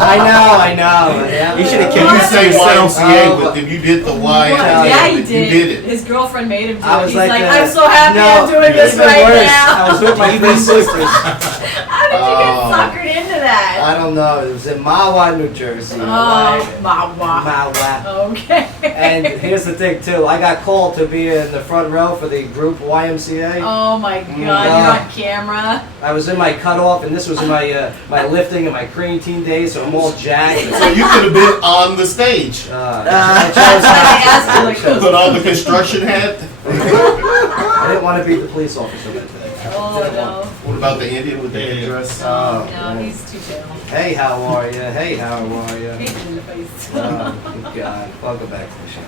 I know. Yeah. You should have Can kept you say YMCA Oh, with him? You did the YMCA. Yeah, he You did. did it. His girlfriend made him do I it. was He's like, like, that. I'm so happy I'm doing this even right worse. now. I was with my three sisters. How did you get suckered into that? I don't know. It was in Mahwah, New Jersey. Oh, Like, Mahwah. Mahwah. Okay. And here's the thing too. I got called to be in the front row for the group YMCA. Oh my God, you're on camera. I was in my cutoff, and this was in my my lifting and my creatine days, so I'm all jacked. So you could have been on the stage. I I asked you like chose Put on the construction hat. I didn't want to be the police officer that day. Oh no. about the Indian with the headdress? Oh, yeah. no, he's too gentle. Hey, how are you? Hey, how are you? Hate him in the face. Oh, good God. Welcome back to the show.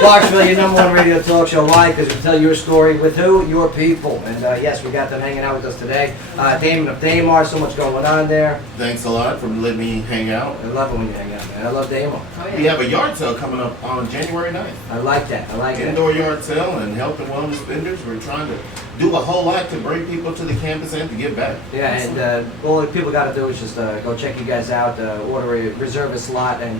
Clarksville, your number one radio talk show. Why? Because we tell your story with who? Your people. And yes, we got them hanging out with us today. Damon of Damar, so much going on there. Thanks a lot for letting me hang out. I love it when you hang out, man. I love Damar. Oh, yeah. We have a yard sale coming up on January 9th. I like that. I like that. Indoor yard sale and health and wellness vendors. We're trying to do a whole lot to bring people to the campus and to give back. Yeah, and all the people got to do is just go check you guys out, order a reserve a slot, and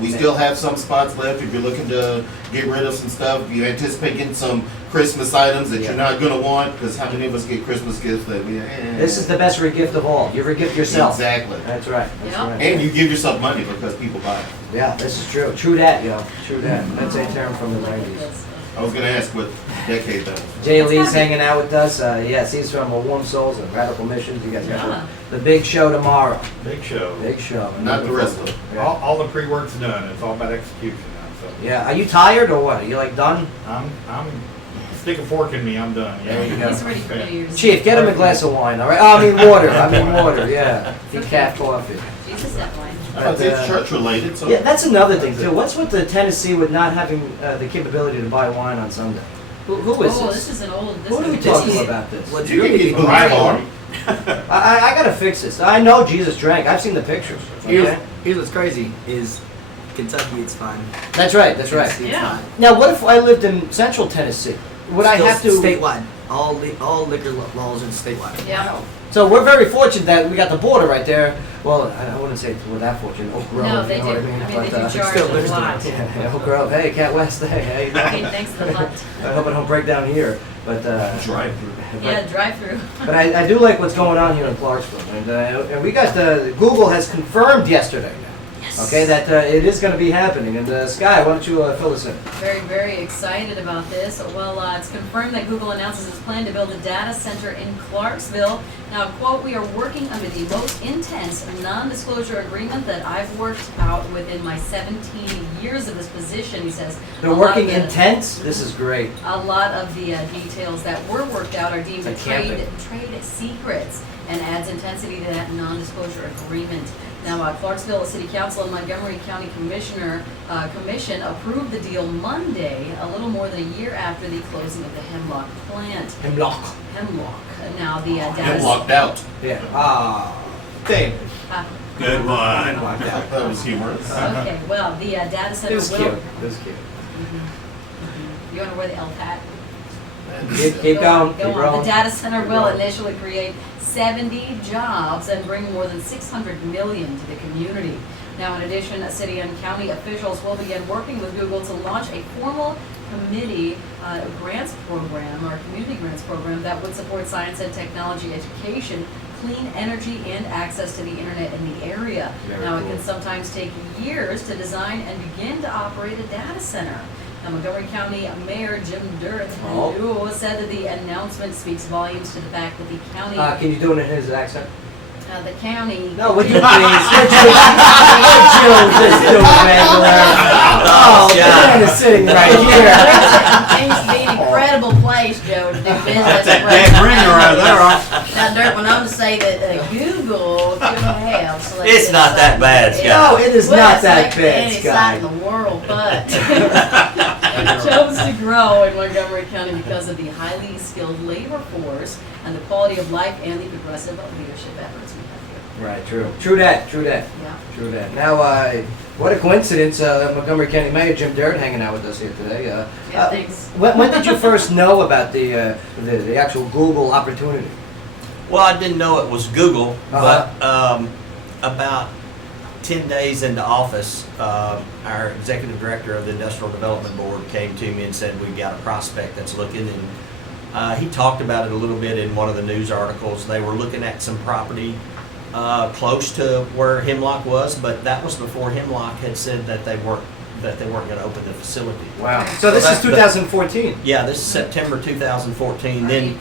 We still have some spots left if you're looking to get rid of some stuff. You anticipate getting some Christmas items that Yeah. you're not going to want, because how many of us get Christmas gifts that we This is the best gift of all. You gift yourself. Exactly. That's right. That's Yeah. right. And you give yourself money because people buy it. Yeah, this is true. True that, yo. True that. That's a term from the 90s. I was going to ask what decade that was. Jay Lee's hanging out with us. Yes, he's from Warm Souls and Radical Missions. You guys got Yeah. the big show tomorrow. Big show. Big show. Not the rest of it. Yeah. All the pre-work's done. It's all about execution now. So Yeah. Are you tired or what? Are you like done? I'm stick a fork in me. I'm done. Yeah. There you go. He's ready for New Year's. Chief, get him a glass of wine, all right? Oh, I mean water. Yeah. Decaf coffee. Jesus, that wine. It's church related, so Yeah, that's another thing too. What's with the Tennessee with not having the capability to buy wine on Sunday? Who is Oh, this? this is an old. Who are we this talking is- about this? What's you can really get cool- right on. I gotta fix this. I know Jesus drank. I've seen the pictures. Here's, Okay? here's what's crazy is Kentucky, it's fine. That's right. That's right. Tennessee, it's Yeah. fine. Now, what if I lived in Central Tennessee? Would I Still have to? statewide? All liquor laws are statewide. Yeah. So we're very fortunate that we got the border right there. Well, I wouldn't say we're that fortunate. Oak Grove, No, they you do. know I what I mean? mean, they do But, charge still, a there's lot. yeah, Oak Grove. Hey, Cat West. Hey, how you doing? Thanks a lot. I hope I don't break down here, but Drive through. Yeah, drive-through. But I do like what's going on here in Clarksville, and we got Google has confirmed yesterday. Yes. Okay, that it is going to be happening. And Sky, why don't you fill us in? Very, very excited about this. Well, it's confirmed that Google announces its plan to build a data center in Clarksville. Now, quote, "We are working under the most intense non-disclosure agreement that I've worked out within my 17 years of this position," he says. They're A lot working of the- intense. This is great. A lot of the details that were worked out are deemed Like trade camping. secrets and adds intensity to that non-disclosure agreement. Now, Clarksville City Council and Montgomery County Commission approved the deal Monday, a little more than a year after the closing of the Hemlock plant. Hemlock. Hemlock. Now, the data. Get locked out. Yeah. Ah. David. Good one. Locked out. That was humorous. Okay, well, the data center It was will. cute. It was cute. You want to wear the elf hat? Keep going. Go Keep on. rolling. The data center Keep will rolling. initially create 70 jobs and bring more than $600 million to the community. Now, in addition, city and county officials will begin working with Google to launch a formal committee grants program or community grants program that would support science and technology education, clean energy, and access to the internet in the area. Very Now, cool. it can sometimes take years to design and begin to operate a data center. Now, Montgomery County Mayor Jim Dirt said that the announcement speaks volumes to the fact that the county, Can you do it in his accent? the county. No, would you please? Would you just do it regular? Oh, the man is sitting right here. Seems to be an incredible place, Joe, to do business. That's that dead ringer right there, huh? Now, Dirt went on to say that Google could have selected. It's not that bad, Scott. No, it is Well, not it's that like bad, any Scott. site in the world, but chose to grow in Montgomery County because of the highly skilled labor force and the quality of life and the progressive leadership efforts we have here. Right, true. True that, true that. Yeah. True that. Now, what a coincidence, Montgomery County Mayor Jim Dirt hanging out with us here today. Yeah, thanks. When did you first know about the actual Google opportunity? Well, I didn't know it was Google, Uh-huh. but about 10 days into office, our executive director of the Industrial Development Board came to me and said, we've got a prospect that's looking, and he talked about it a little bit in one of the news articles. They were looking at some property close to where Hemlock was, but that was before Hemlock had said that they weren't going to open the facility. Wow. So this is 2014. Yeah, this is September 2014. Already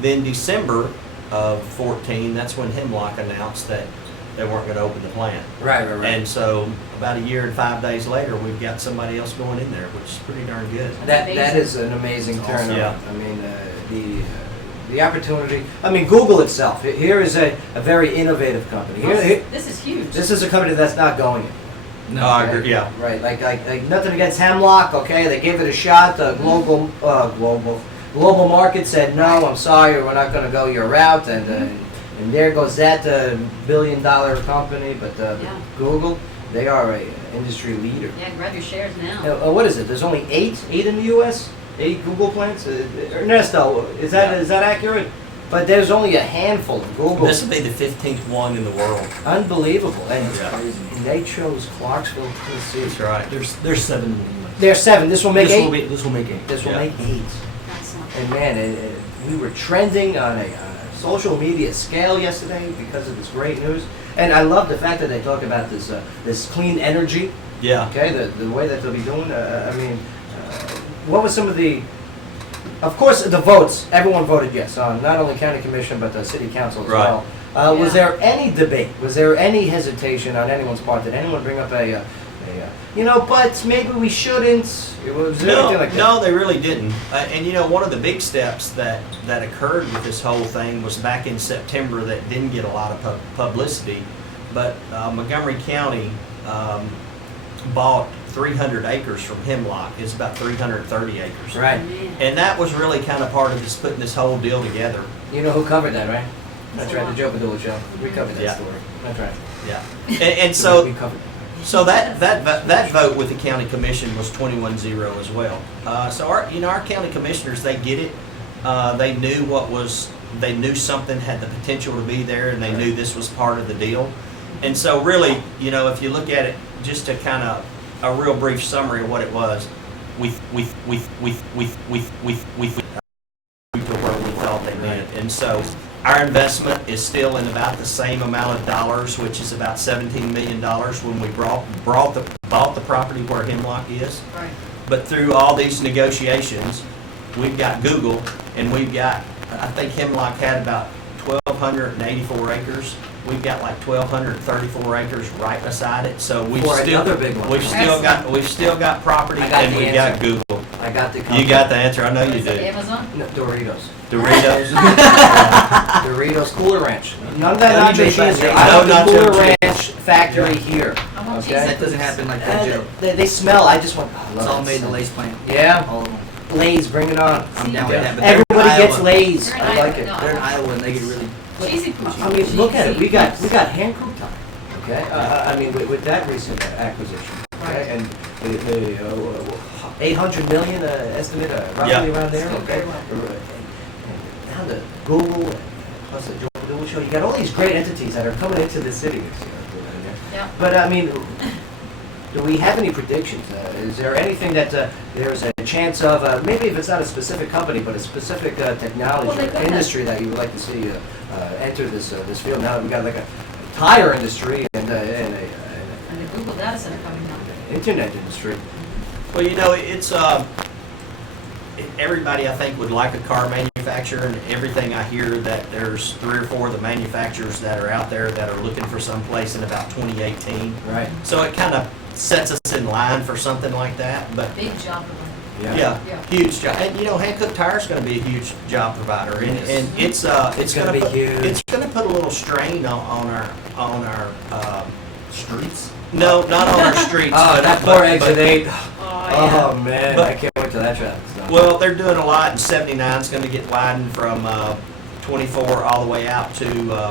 Then December of 14, that's when Hemlock announced that they weren't going to open the plant. Right. And so about a year and 5 days later, we've got somebody else going in there, which is pretty darn good. That is an amazing That's turnout. Yeah. I mean, the opportunity. I mean, Google itself. Here is a very innovative company. This is huge. This is a company that's not going it. No, I agree. Yeah. Right. Like nothing against Hemlock. Okay, they gave it a shot. The global market said no. I'm sorry, we're not going to go your route. And there goes that billion-dollar company. But Google, they are a industry leader. Yeah, grab your shares now. What is it? There's only eight in the U.S. 8 Google plants. Ernesto, is that accurate? But there's only a handful of Google. This will be the 15th one in the world. Unbelievable. And Yeah. they chose Clarksville, Tennessee. That's right. There's 7 in the US. There's 7. This will make 8. This will make 8. This will Yeah. make 8. Excellent. And man, we were trending on a social media scale yesterday because of this great news. And I love the fact that they talk about this clean energy. Yeah. Okay, the way that they'll be doing. What was some of the? Of course, the votes. Everyone voted yes on not only county commission but the city council as Right. well. Was Yeah. there any debate? Was there any hesitation on anyone's part? Did anyone bring up but maybe we shouldn't? Was there anything like that? No, they really didn't. And one of the big steps that occurred with this whole thing was back in September that didn't get a lot of publicity, but Montgomery County bought 300 acres from Hemlock. It's about 330 acres. Right. And that was really kind of part of this putting this whole deal together. You know who covered that, right? That's right, the Joe Padula show. We covered that Yeah. story. That's right. Yeah. And so we covered. So that vote with the county commission was 21-0 as well. So our county commissioners, they get it. They knew something had the potential to be there, and they knew this was part of the deal. And so really, if you look at it, just to kind of a real brief summary of what it was, we to where we thought they needed. And so our investment is still in about the same amount of dollars, which is about $17 million when we bought the property where Hemlock is. Right. But through all these negotiations, we've got Google, and we've got, I think Hemlock had about 1,284 acres. We've got like 1,234 acres right beside it. So we've For still another big one. we've still got property, I got and the we've got answer. Google. I got the. You got the answer. I know you Is it do. Amazon? No, Doritos. Doritos. Doritos Cooler Ranch. None of that No nacho nacho cheese here. cheese. I have No the nacho Cooler cheese. Ranch factory here. I want Okay. cheese. That doesn't happen like that, Joe. They smell. I just want. It's all made in the Lay's plant. Yeah. All of them. Lay's, bring it on. I'm down with that. But they're in Everybody gets Iowa. Lay's. They're in I like Iowa, it. no. They're in Iowa and they get really. Cheesy. I mean, look at it. We got Cheesy. hand cooked time. Okay. With that recent acquisition. Okay. And the 800 million estimate roughly Yeah. around there. Still Okay. very well. And now the Google and plus the Joe Padula show. You got all these great entities that are coming into the city this year. Yeah. But I mean, do we have any predictions? Is there anything that there's a chance of, maybe if it's not a specific company, but a specific technology Well, they or got industry that you would like to see enter this field? Now that we got like a tire industry and And the Google data center coming down. an internet industry. Well, it's everybody I think would like a car manufacturer, and everything I hear that there's 3 or 4 of the manufacturers that are out there that are looking for some place in about 2018. Right. So it kind of sets us in line for something like that. But Big job for them. yeah, Yeah. huge job. And hand-cooked tire is going to be a huge job provider, and, Yes. and it's gonna going be to put, huge. it's going to put a little strain on our Streets? no, not on our streets. Oh, but- that but- poor exit but- 8. Oh, Oh man, But- I can't wait till that traffic's done. Well, they're doing a lot, and 79 is going to get widened from 24 all the way out to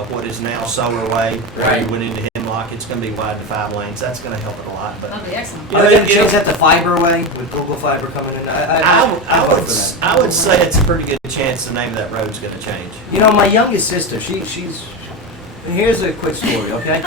what is now Solar Way. Right. You went into Hemlock. It's going to be widened to 5 lanes. That's going to help it a lot. But That'd be excellent. Are they going to change that to fiber way with Google Fiber coming in? I would say it's a pretty good chance the name of that road is going to change. You know, my youngest sister, she's. Here's a quick story, okay?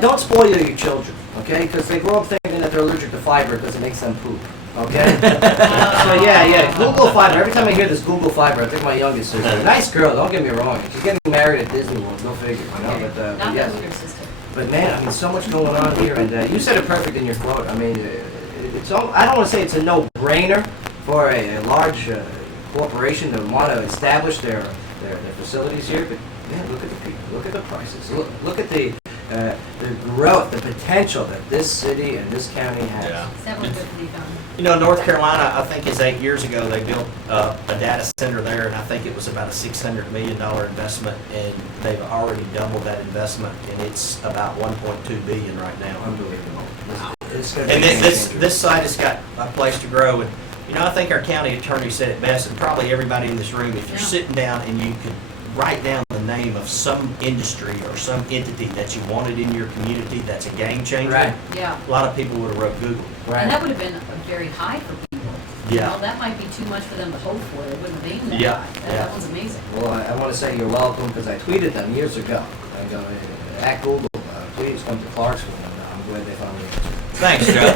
Don't spoil your children, okay? Because they grow up thinking that they're allergic to fiber because it makes them poop, okay? So yeah, Google Fiber. Every time I hear this Google Fiber, I think my youngest sister. Nice girl, don't get me wrong. She's getting married at Disney World, go figure, you know? Okay. But Not yes. that your sister. But man, I mean, so much going on here, and you said it perfect in your quote. I mean, I don't want to say it's a no-brainer for a large corporation to want to establish their facilities here, but man, look at the people, look at the prices, look at the the growth, the potential that this city and this county has. Yeah. It's definitely good to be done. You know, North Carolina, I think is 8 years ago, they built a data center there, and I think it was about a $600 million investment, and they've already doubled that investment, and it's about $1.2 billion right now. Unbelievable. It's gonna And be a game this changer. this site has got a place to grow, and you know, I think our county attorney said it best, and probably everybody in this room, if you're Yeah. sitting down and you could write down the name of some industry or some entity that you wanted in your community that's a game changer, Right. Yeah. a lot of people would have wrote Google. Right. And that would have been very high for people. You Yeah. know, that might be too much for them to hope for. They wouldn't have aimed that Yeah, high. yeah. That one's amazing. Well, I want to say you're welcome because I tweeted them years ago. I go, at Google, please come to Clarksville. And I'm glad they finally answered. Thanks, Joe.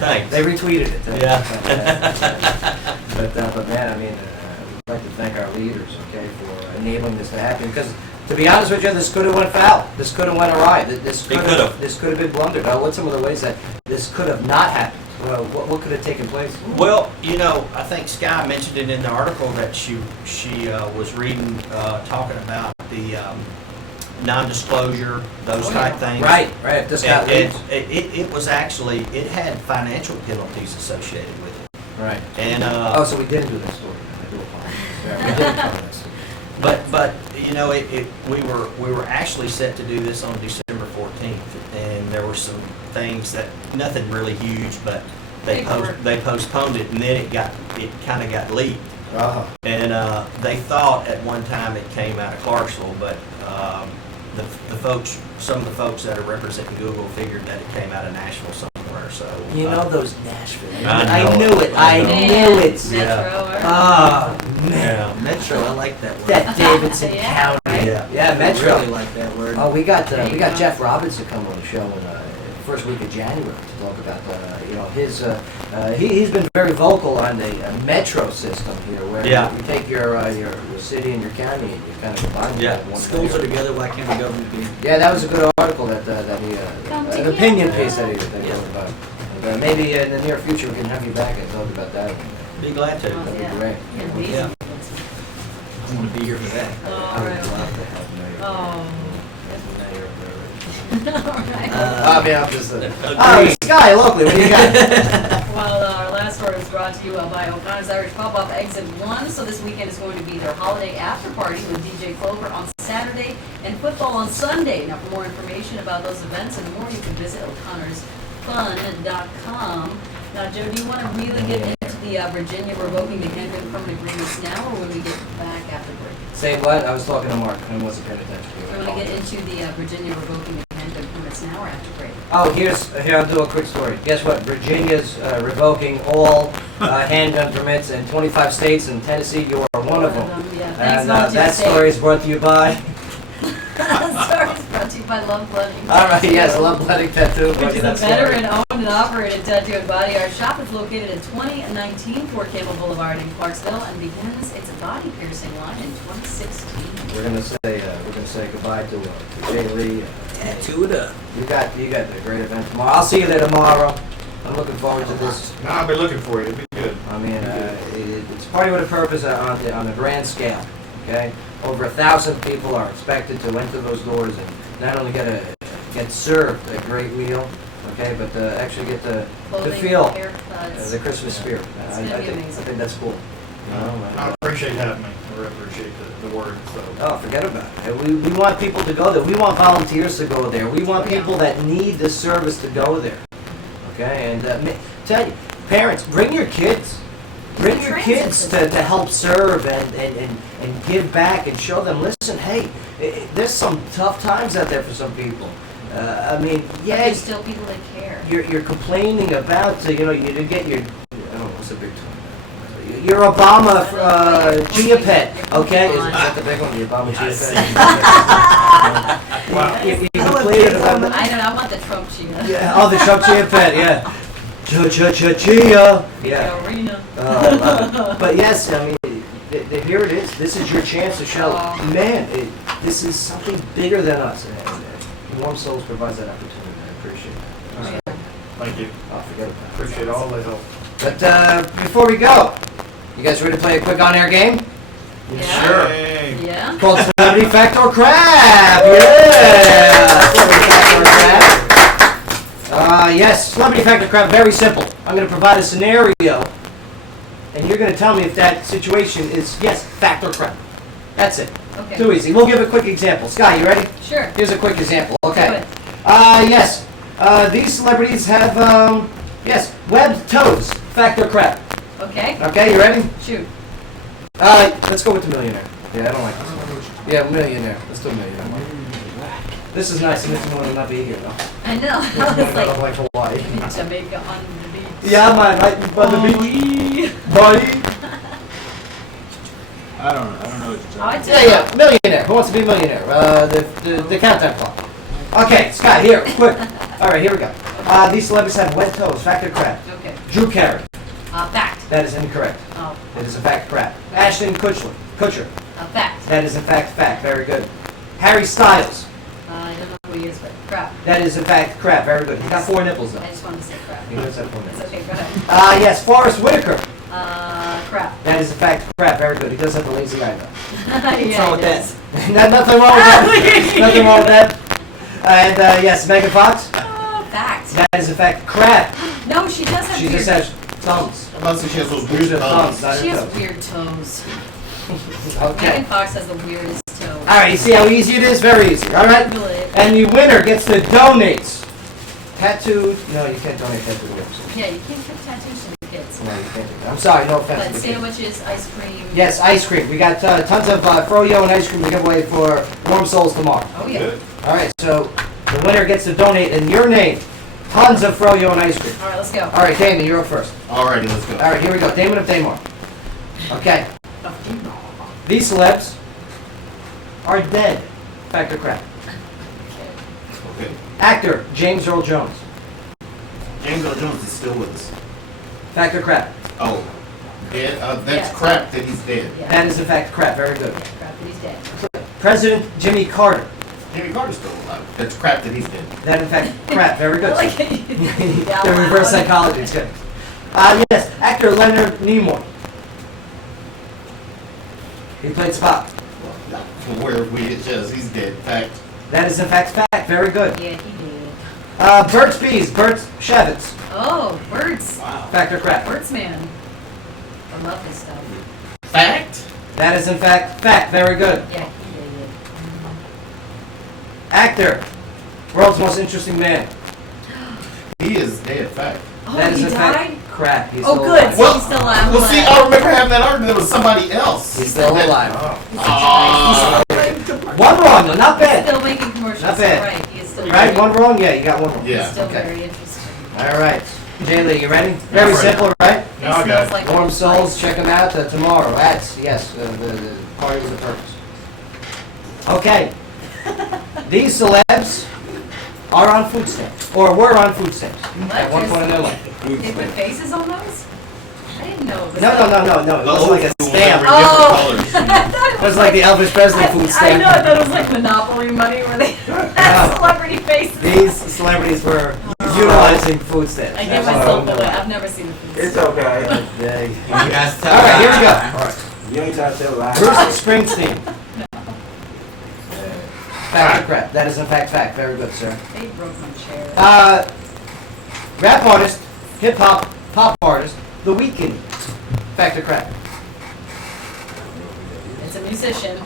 Thanks. They retweeted it. Yeah. But man, I mean, I'd like to thank our leaders, okay, for enabling this to happen. Because to be honest with you, this could have went foul. This could have went awry. This It could have. This could have been blundered. Now, what's some of the ways that this could have not happened? Well, what could have taken place? Well, you know, I think Sky mentioned it in the article that she was reading, talking about the non-disclosure, those Oh, type yeah. things. Right. If this got And leaked. it was actually, it had financial penalties associated with it. Right. And, Oh, so we didn't do this story. I do apologize. Yeah, we didn't cover this. but, you know, we were actually set to do this on December 14th, and there were some things that, nothing really huge, but they postponed it, and then it kind of got leaked. Uh-huh. And they thought at one time it came out of Clarksville, but some of the folks that are representing Google figured that it came out of Nashville somewhere. So You know those Nashville. I know. I knew it. I knew it. Metro. or- Oh man, yeah. Metro, I like that word. that Davidson Yeah. County. Yeah. Yeah, I Metro. really like that word. Oh, we got There you go. Jeff Robinson coming on the show in the first week of January to talk about his. He's been very vocal on the metro system here, where Yeah. you take your city and your county and you kind of combine them Yeah. into one. Schools are area. together, why can't the government be? Yeah, that was a good article that he Come an together. opinion piece that he Yeah. wrote about. And, maybe in the near future we can have you back and talk about that. Be glad to. Oh, That'd be yeah. great. You're amazing. Yeah. I want to be here for that. Oh, I would right. love to have Mayor. Oh. As the mayor of the. All right. I mean, I'm just. Oh, Sky, locally, what do you got? Well, our last story is brought to you by O'Connor's Irish Pub off Exit 1. So this weekend is going to be their holiday after party with DJ Clover on Saturday and football on Sunday. Now, for more information about those events and more, you can visit o'connorsfun.com. Now, Joe, do you want to really get into the Virginia revoking the handgun permanent agreements now, or when we get back after break? Say what? I was talking to Mark and wasn't paying attention to Do you. you want to get into the Virginia revoking the handgun permits now or after break? Oh, here, I'll do a quick story. Guess what? Virginia's revoking all handgun permits in 25 states, and Tennessee, you are one of them. Yeah, thanks, And Volunteer that State. story is brought to you by. Sorry, it's brought to you by Love Blooding. All right, yes, Love Blooding Tattoo. Which brought you is a that story. veteran-owned and operated tattoo and body art shop. Is located at 2019 Fort Campbell Boulevard in Clarksville and begins its body piercing line in 2016. We're gonna say goodbye to Jay Lee. Tattoo it up. You got the great event tomorrow. I'll see you there tomorrow. I'm looking forward to this. No, I'll be looking for you. It'll be good. I mean, it's party with a purpose on a grand scale. Okay, over 1,000 people are expected to enter those doors and not only get served a great meal, okay, but actually get to Clothing, feel haircuts. the Christmas spirit. It's I gonna be think amazing. that's cool. You know, I appreciate having me. I appreciate the word. So. Oh, forget about it. We want people to go there. We want volunteers to go there. We want people that need the service to go there. Okay, and tell you, parents, bring your kids. Bring your kids to help serve and give back and show them, listen, hey, there's some tough times out there for some people. I mean, But yeah, there's still people that care. you're complaining about, you didn't get your, I don't know, what's the big one? Your Obama Chia Pet, okay? Is that the big one, the Obama Chia Pet? Wow. You complained about I don't know, I want the Trump Chia. yeah, oh, the Trump Chia Pet, yeah. Chia. Yeah. Arena. But yes, I mean, here it is. This is your chance to show, Oh. man, this is something bigger than us. And Warm Souls provides that opportunity. I appreciate it. Yeah. Thank you. I'll forget about it. Appreciate all the help. But before we go, you guys ready to play a quick on-air game? Yeah. Sure. Yeah. huh? called Celebrity Fact or Crap. Yeah! Celebrity Fact or Crap. Yes, Celebrity Fact or Crap, very simple. I'm going to provide a scenario, and you're going to tell me if that situation is, yes, fact or crap. That's it. Okay. Too easy. We'll give a quick example. Sky, you ready? Sure. Here's a quick example. Okay. Do it. Yes. These celebrities have, yes, webbed toes. Fact or crap? Okay. Okay, you ready? Shoot. Let's go with the millionaire. Yeah, I don't like this one. Yeah, millionaire. Let's do millionaire. This is nice, and this one will not be here, though. I know. I was I don't like, like Hawaii. Jamaica on the beach. Yeah, man, right by the beach. Buddy. I don't know what you're Oh, I Yeah, yeah, millionaire. Who wants to be a millionaire? The countdown clock. Okay, Scott, here, quick. All right, here we go. These celebrities have wet toes. Fact or crap? Okay. Drew Carey. Fact. That is incorrect. Oh, It is a fact crap. Ashton Kutcher. fact. That is in fact fact. Very good. Harry Styles. I don't know who he is, but crap. That is in fact crap. Very good. He's got 4 nipples though. I just wanted to say crap. He does have 4 It's nipples. okay, go ahead. Yes, Forrest Whitaker. Crap. That is in fact crap. Very good. He does have the lazy eye though. What's wrong with that? Nothing wrong with that. Nothing wrong with that. And yes, Megan Fox. Fact. That is in fact crap. No, she does have She weird. just has thumbs. I'm about to say she has those These weird are thumbs, thumbs. not She her has toes. weird toes. Okay. Megan Fox has the weirdest toes. All right. You see how easy it is? Very easy. All right. Google it. And the winner gets to donate tattooed. No, you can't donate tattooed lips. Yeah, you can't put tattoos to the kids. No, you can't do that. I'm sorry. No offense. But to the kids. sandwiches, ice cream. Yes, ice cream. We got tons of froyo and ice cream to give away for Warm Souls tomorrow. Oh, yeah. All right, so the winner gets to donate in your name tons of froyo and ice cream. All right, let's go. All right, Damon, you're up first. Alrighty, let's go. All right, here we go. Damon of Damar. Okay. These celebs are dead. Fact or crap? Okay. Actor James Earl Jones. James Earl Jones is still with us. Fact or crap? Oh. Dead? That's Yes. crap that he's dead. Yeah. That is in fact crap. Very good. Yeah, crap that he's dead. President Jimmy Carter. Jimmy Carter's still alive. That's crap that he's dead. That in fact crap. Very good. I like it. Yeah, The reverse loud. psychology. It's good. Yes, actor Leonard Nimoy. He played Spock. Where we just he's dead. Fact. That is in fact fact. Very good. Yeah, he did. Burt's Bees. Bert Shavitz. Oh, birds. Fact or crap? Birds, man. I love this stuff. Fact. That is in fact fact. Very good. Yeah, he did it. Actor. World's most interesting man. He is dead. Fact. Oh, That is he in died? fact crap. He's Oh, still good. alive. So he's still alive. Well, see, I remember having that argument. There was somebody else. He's still alive. Ah. One wrong though. Not He's bad. still making commercials. Not bad. Right, he is still Right? One wrong? Yeah, you got one wrong. Yeah. He's still Okay. very interesting. All right. Jaylee, you ready? Very ready. simple, right? He No, I got smells it. like Warm Souls, check them out tomorrow. That's, yes, the party with a purpose. Okay. These celebs are on food stamps, or were on food stamps at one point in their life. They put faces on those? I didn't know. It was No, like- no. It The was old like a school stamp. were Oh. different colors. It was like the Elvis Presley food I stamp. know, I thought it was like Monopoly money where they had celebrity faces. These celebrities were utilizing food stamps. I gave myself away. I've never seen a food It's stamp. okay. All right, here we go. You ain't trying to tell lies. Bruce Springsteen. Fact or crap? That is in fact fact. Very good, sir. They broke my chair. Rap artist, hip hop, pop artist, The Weeknd. Fact or crap? It's a musician.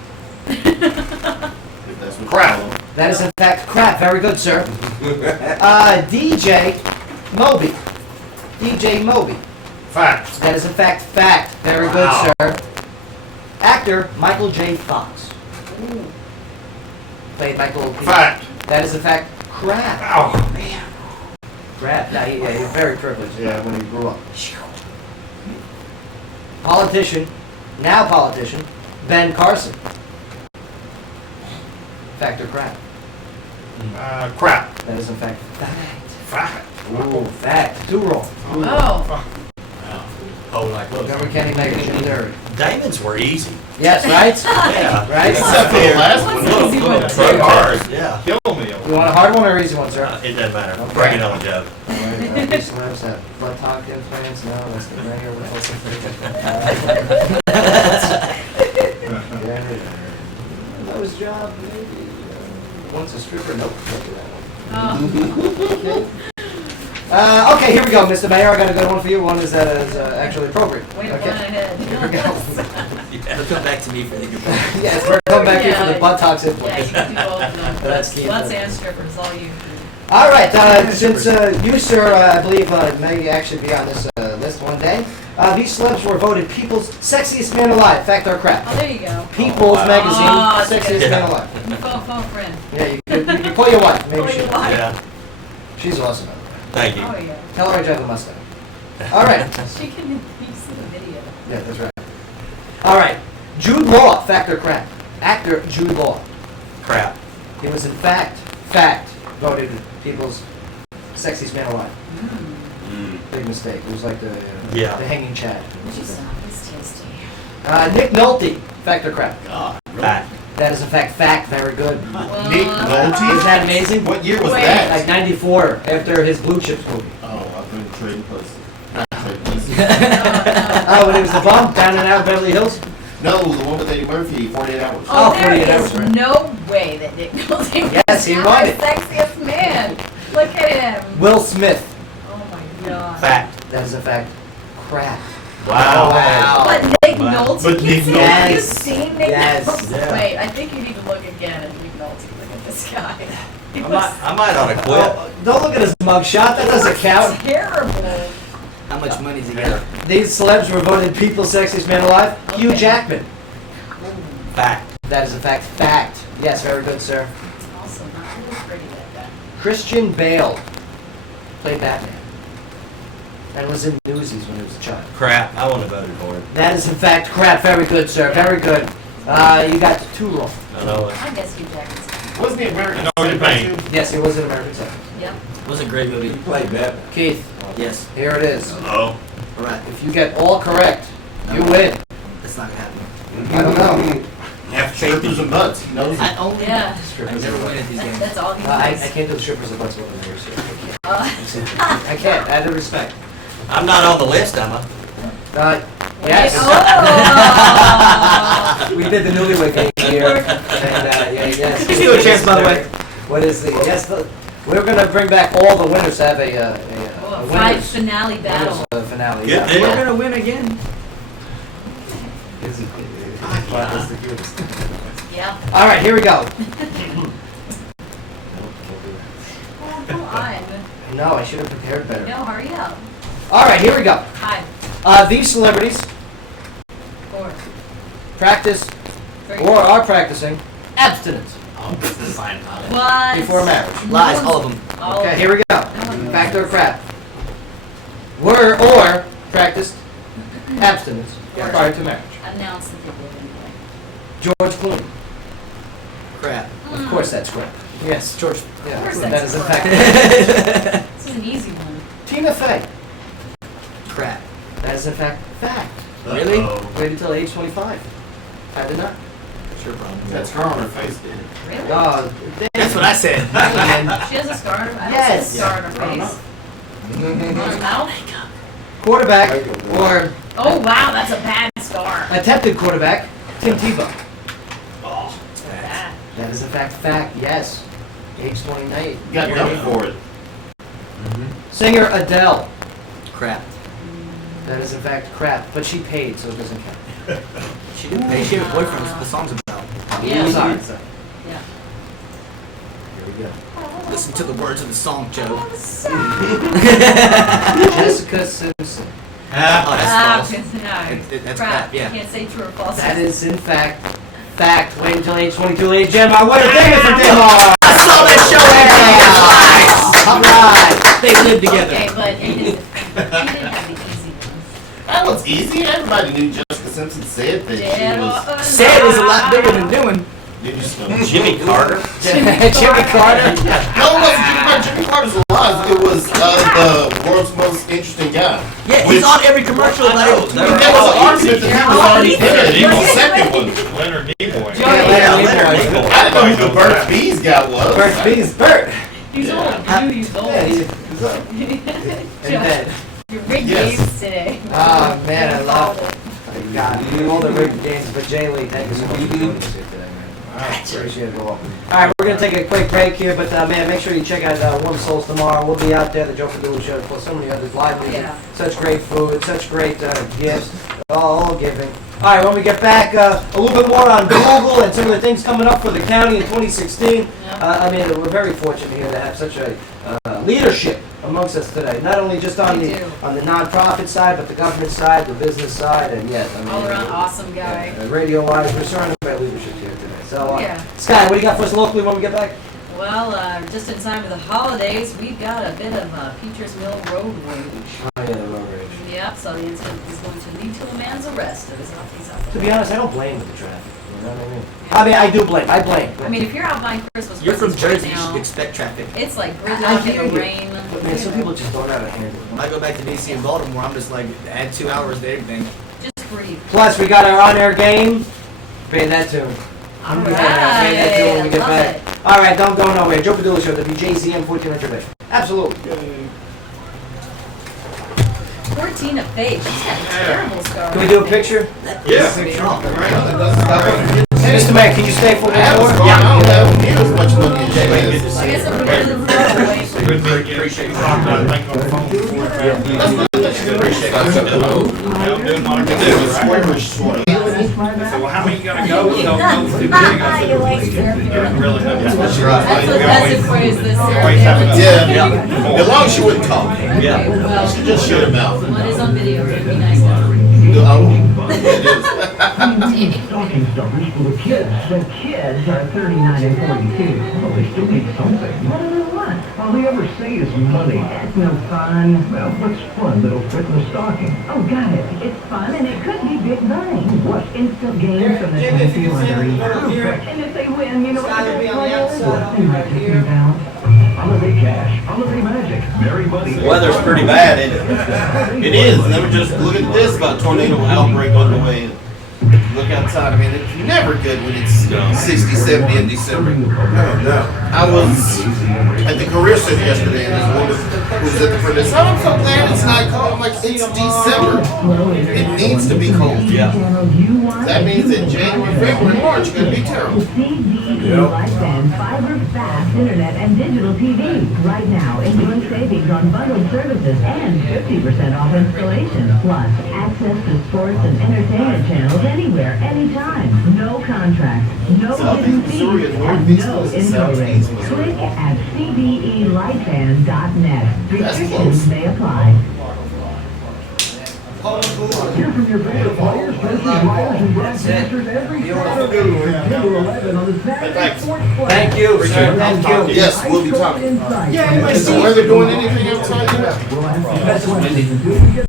If that's what Crap. you call him. That is in fact crap. Very good, sir. DJ Moby. DJ Moby. Fact. That is in fact fact. Very good, Wow. sir. Actor Michael J. Fox. Played Michael. Fact. That is in fact crap. Oh, man. Crap. Yeah, you're very privileged. Yeah, when you grew up. Politician, now politician, Ben Carson. Fact or crap? Crap. That is in fact fact. Fact. Ooh, fact. Two wrong. Oh. Oh, like what? Remember Kenny Megan nerd. Damon's were easy. Yes, right? Yeah. Right? Except for the last What's one. the easy one? Very hard. Yeah. Kill me. You want a hard one or an easy one, sir? It doesn't matter. Okay. Bring it on, Joe. These celebs have blood talk implants. No, that's the ringer with One's a stripper? Nope. Can't do that one. Oh, Okay, here we go, Mr. Mayor. I got a good one for you. One is that is actually appropriate. way to Okay. plan ahead. Here we go. It'll come back to me for the good. Yes, we're coming back here for the Yeah. buttocks Yeah, implant. you can do both of them. That's key. Sluts and strippers, all you. All right, since you, sir, I believe may actually be on this list one day, these celebs were voted People's Sexiest Man Alive. Fact or crap? Oh, there you go. People's Oh, Magazine, that's Sexiest good. Man Alive. Phone friend. Yeah, you pull your wife. Maybe Pull she. your wife. Yeah, She's awesome. thank you. Oh, yeah. Tell her I drive a Mustang. All right. She can use the video. Yeah, that's right. All right. Jude Law. Fact or crap? Actor Jude Law. Crap. He was in fact voted People's Sexiest Man Alive. Big mistake. It was like the Yeah. the hanging Chad. She's tasty. Nick Nolte. Fact or crap? Fact. That is in fact fact. Very good. Nick Isn't Nolte? that amazing? What year was Wait. that? Like 94 after his Blue Chips movie. Oh, I've been trading places. Not trading places. Oh, when it was the bomb down and out of Beverly Hills? No, the one with Eddie Murphy, 48 Hours. Oh, there 48 is hours, right. no way that Nick Nolte Yes, he was won our it. sexiest man. Look at him. Will Smith. Oh my god. Fact. That is in fact crap. Wow. Wow. But Nick Wow. Nolte. But Nick Have you Nolte. seen Nick Yes. Nolte? Yeah. Wait, I think you need to look again at Nick Nolte. Look at this guy. He I might ought to quit. Oh, don't look at his mugshot. That doesn't count. terrible. How much money's he got? These celebs were voted People's Sexiest Man Alive. Hugh Okay. Jackman. Fact. That is in fact fact. Yes, very good, sir. It's also not really pretty like that. Christian Bale played Batman and was in Newsies when he was a child. Crap. I wouldn't have voted for it. That is in fact crap. Very good, sir. Very good. You got two wrong. I know it. I guess Hugh Jackman's. Wasn't he American? No, you're paying. Yes, he was in American Psycho. Yep. It was a great movie. Play Batman. Keith, Yes. here it is. Oh. All right. If you get all correct, you win. That's not gonna happen. I don't know. Half strippers and butts. He knows it. I only. Yeah. I never win at these games. That's all he I knows. can't do the strippers of butts with them here, sir. I can't. Out of respect. I'm not on the list, am I? Yes. Oh. We did the newlywed thing here. And, yes. Give you a chance, by the way. What is the, yes, we're going to bring back all the winners to have a Oh, winners, finale battle. winners finale. Good Yeah. deal. We're gonna win again. Yeah. All right, here we go. Oh, come on. No, I should have prepared better. No, hurry up. All right, here we go. Hi. These celebrities 4, practice 3. or are practicing abstinence What? before marriage. Lies, all of them. All Okay, of here we go. Fact or crap? Were or practiced abstinence prior to marriage. Announce that they did anyway. George Clooney. Crap. Of course that's crap. Yes, George. Yeah, Of course that that's is in crap. fact. This is an easy one. Tina Fey. Crap. That is in fact fact. Really? Waited until age 25. I did not. Sure, problem. That scar on her face, did it? Really? That's what I said. She has a scar. I don't Yes. see a scar on her face. On her mouth? Quarterback or Oh wow, that's a bad scar. attempted quarterback, Tim Tebow. Bad. That is in fact fact. Yes. Age 29. Got nothing for it. Singer Adele. Crap. That is in fact crap, but she paid, so it doesn't count. She didn't pay. She had a boyfriend. That's what the song's about. Yeah. Sorry. Yeah. Here we go. Listen to the words of the song, Joe. Jessica Simpson. Oh, that's false. No. That's Crap. crap. Yeah. Can't say true or false. That is in fact fact. Wait until age 22. Ladies and gentlemen, I won a ticket for Dimar. I saw that show. All right. They live together. Okay, but he didn't have the easy ones. That was easy. Everybody knew Jessica Simpson said that she was. Said is a lot bigger than doing. Did you still? Jimmy Carter. Jimmy Carter. No, it wasn't Jimmy Carter. Jimmy Carter's alive. It was the world's most interesting guy. Yeah, he's on every commercial. I know. There was an argument that he was already dead. He was the second one. Leonard Nimoy. Leonard Nimoy. I didn't know who the Burt's Bees guy was. Burt's Bees. Burt. He's old. You knew he's old. Yeah, he's up. And dead. You're rigged Yes. games today. Oh man, I love it. Thank God. We do all the rigged games, but Jay Lee, thank you so much for joining us here today, man. Appreciate it all. All right, we're going to take a quick break here, but man, make sure you check out Warm Souls tomorrow. We'll be out there, the Joe Padula Show, plus so many others, live music, Yeah. such great food, such great gifts, all giving. All right, when we get back, a little bit more on Google and some of the things coming up for the county in 2016. I mean, we're very fortunate here to have such a leadership amongst us today. Not only just on We the do. nonprofit side, but the government side, the business side, and yes, I mean, All around awesome guy. radio-wise, we're surrounded by leadership here today. So, Yeah. Sky, what do you got for us locally when we get back? Well, just in time for the holidays, we've got a bit of Peters Mill road rage. Oh yeah, the road rage. Yep, so the incident is going to lead to a man's arrest. He's out To be honest, I don't blame the traffic. You know what I mean? I mean, I do blame. I blame. I mean, if you're out buying Christmas You're from presents Jersey, right you should now, expect traffic. it's like I gridlock hear in the you. rain. But man, some people just don't know how to handle it. When I go back to DC and Baltimore, I'm just like, add 2 hours to everything. Just breathe. Plus, we got our on-air game. Pay that tune. All Pay that tune when we get love back. it. All right, don't go nowhere. Joe Padula Show, WJZM 1400 Bay. Absolutely. 14 of Faith. She's got a terrible scar. Can we do a picture? Yeah. Mr. Mayor, can you stay for I have one a more? scar. I don't have near as much money as you guys. I guess I'm going to throw away. Appreciate you. I'm doing what I can do, right? So, well, how many you gotta go? Don't go too big. I said, really, that's That's the best phrase this Always have year. enough. Yeah, as long as she wouldn't talk. Yeah. Well, She just shut her mouth. what is on video? It'd be nice now. Stocking stuffers for the kids. The kids are 39 and 42. Well, they still need something. What do they want? All they ever say is money. That's no fun. Well, what's fun that'll fit in the stocking? Oh, got it. It's fun and it could be big money. What? Instant gains from the 22 lottery. Perfect. And if they win, you know what the best one is? They might just be bound. Holiday cash. Holiday magic. Merry money. The weather's pretty bad, isn't it? It is. Never just look at this about tornado outbreak on the way. Look outside. I mean, it's never good when it's 60, 70 in December. I was at the career center yesterday, and this woman who was at the front desk, I'm so glad it's not cold. I'm like, it's December. It needs to be cold. Yeah. That means in January, February, March, it's going to be terrible. CDE Lifespan Fiber Fast Internet and Digital TV. Right now, enjoy savings on bundled services and 50% off installation. Plus, access to sports and entertainment channels anywhere, anytime. No contract, no hidden fees, and no intro rates. Click at cdelifespan.net. Restrictions may apply. Hear from your favorite players, coaches, writers, and broadcasters every Saturday from 10 to 11 on the Saturday Sports Flash. Thank you, sir. Thank you. Yes, we'll be talking. Is the weather doing anything outside? We'll answer questions until we get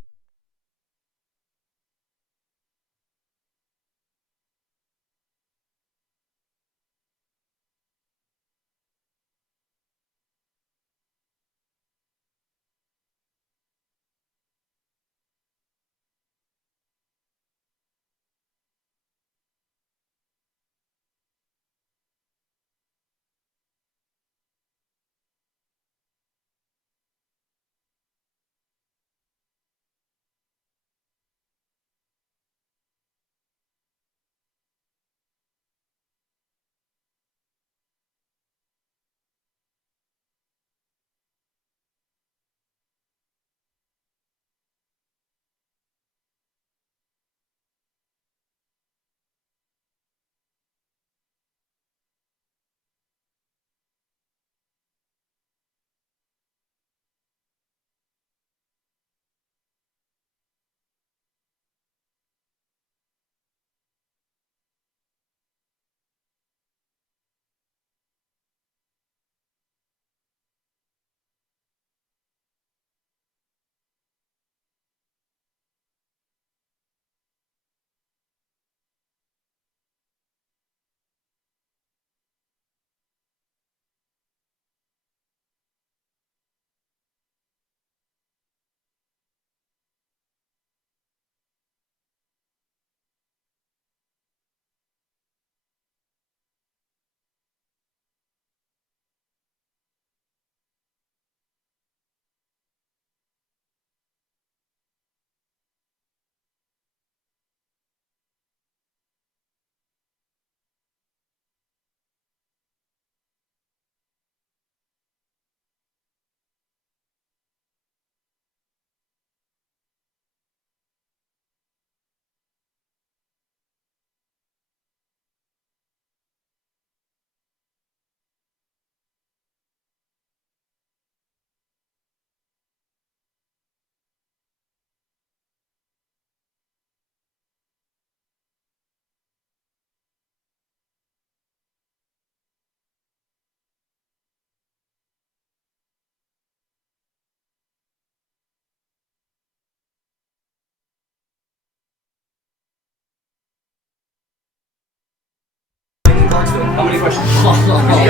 Clarksville. How many questions? I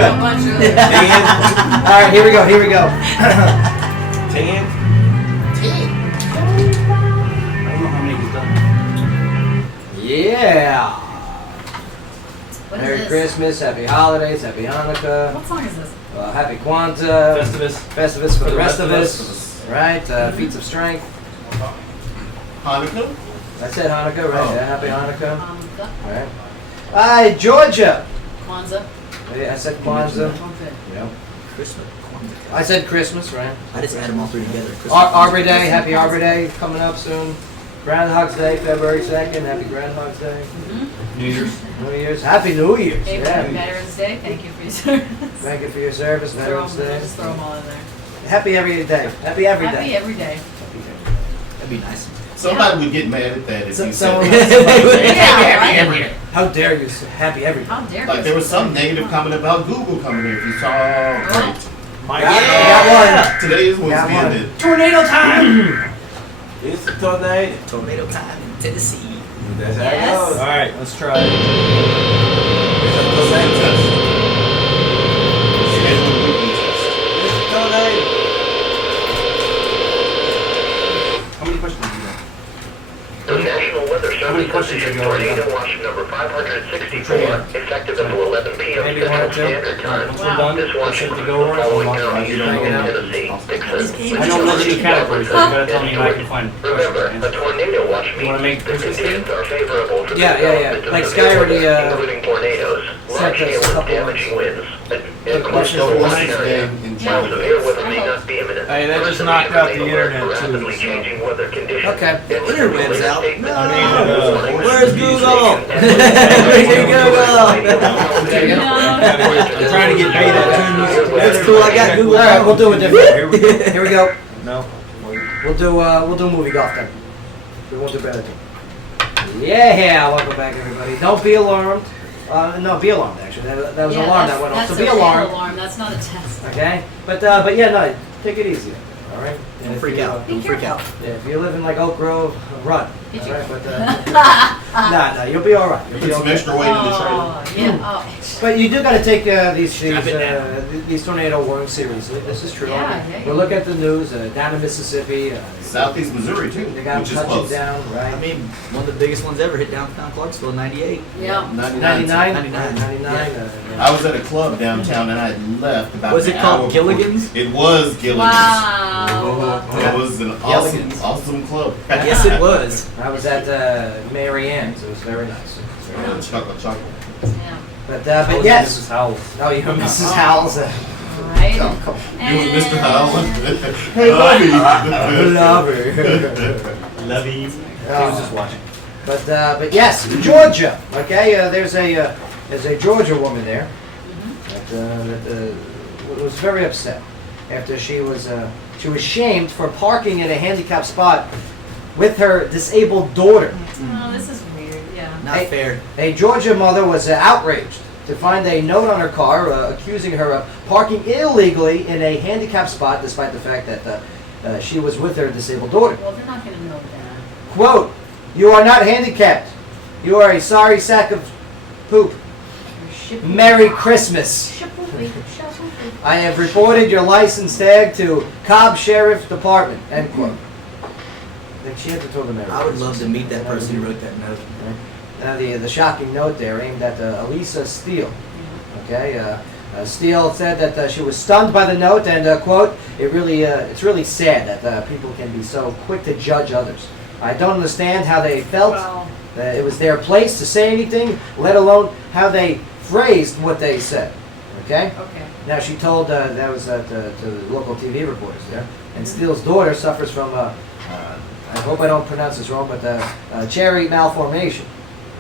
have a bunch of. All right, here we go. 10. I don't know how many he's done. Yeah. What Merry is this? Christmas, Happy Holidays, Happy Hanukkah, What song is this? Happy Kwanzaa, Festivus. Festivus for the rest of us, right? Feats of Strength. Hanukkah? I said Hanukkah, right? Oh. Yeah, Happy Hanukkah, Hanukkah, right? Georgia. Kwanzaa. Yeah, I said Kwanzaa. Okay. Yep. Christmas. I said Christmas, right? I just add them all three together. Christmas. Arbor Day, Happy Arbor Day coming up soon. Groundhog's Day, February 2nd, Happy Groundhog's Day. New Year's. New Year's, Happy New Year's. Hey, Yeah. Veterans Day, thank you for your service. Thank you for your service, Veterans Day. Just throw them all in there. Happy every day. Happy every Happy day. every day. That'd be nice. Somebody would get mad at that if you Someone said Yeah, right? How dare you say happy every day? How dare like you. there was some negative comment about Google coming here. If you saw, Oh. my Got today is Got what's one. being it. Tornado time! It's a tornado. Tornado time in Tennessee. That's how Yes. it goes. Alright, let's try it. It's a tornado test. Scheduled weekly test. It's a tornado. How many questions do you have? The National Weather How many Service questions issued are going on? tornado watch number 564, effective until 11 p.m. Maybe Central one or two. Standard Time. Once we're done, This watch let's hit the includes go the around. following I'll counties: you know. Tennessee, Dixon, I don't know the new categories, so you gotta tell me if I can find Remember, a tornado watch You wanna make means the Christmas conditions are favorable for the Yeah, yeah, yeah. development of Like severe Sky already, weather, including tornadoes, sent large us a hail, and couple damaging winds. The question is what's his name in While Georgia? severe weather may not be imminent, Hey, that just residents knocked should out remain the alert internet, for too, rapidly so. changing weather conditions. Okay. The internet's out. Where's Google? Where's Google? I'm trying to get paid at That's cool. I got Google. All right, we'll do it different. Here we go. No. We'll do movie golf then. We won't do better. Yeah, welcome back everybody. Don't be alarmed. No, be alarmed actually. That was an alarm that went off. So That's be a real alarmed. alarm, that's not a test. Okay? But yeah, no, take it easy. All right? And Don't if freak you, out. Don't freak out. Yeah, if you live in like Oak Grove, run. Did All you? right? But nah, you'll be all right. You'll Put be some okay. extra weight in the trailer. Oh, yeah, oh. But you do got to take Strap it these tornado warnings seriously. This is true. Yeah. We'll look at the news down in Mississippi. Southeast Missouri too, They got which is touching close. down, right? I mean, one of the biggest ones ever hit downtown Clarksville in '98. Yeah. 99? 99. 99. I was at a club downtown and I had left about Was an it called hour Gilligan's? before- It was Gilligan's. Wow. It was an awesome, Gilligan's. awesome club. Yes, it was. I was at Mary Ann's. It was very nice. Chocolate. Yeah. But yes. Mrs. Howells. Oh, you're Mrs. Howells. Right. Oh, come on. You was Mr. Howland. Hey, Love Love you. He was just watching. But yes, Georgia. Okay, there's a Georgia woman there that was very upset after she was shamed for parking in a handicapped spot with her disabled daughter. Oh, this is weird, yeah. Not fair. A Georgia mother was outraged to find a note on her car accusing her of parking illegally in a handicapped spot, despite the fact that she was with her disabled daughter. Well, they're not gonna know that. Quote, "You are not handicapped. You are a sorry sack of poop. Merry Christmas. I have reported your license tag to Cobb Sheriff Department." End quote. Like she had to throw the Merry I would Christmas. love to meet that person who wrote that note. Now the shocking note there aimed at Elisa Steele. Okay, Steele said that she was stunned by the note and quote, it's really sad that people can be so quick to judge others. I don't understand how they felt. Well, It was their place to say anything, let alone how they phrased what they said. Okay. okay. Now she told that was to the local TV reporters there, and Steele's daughter suffers from I hope I don't pronounce this wrong, but cherry malformation.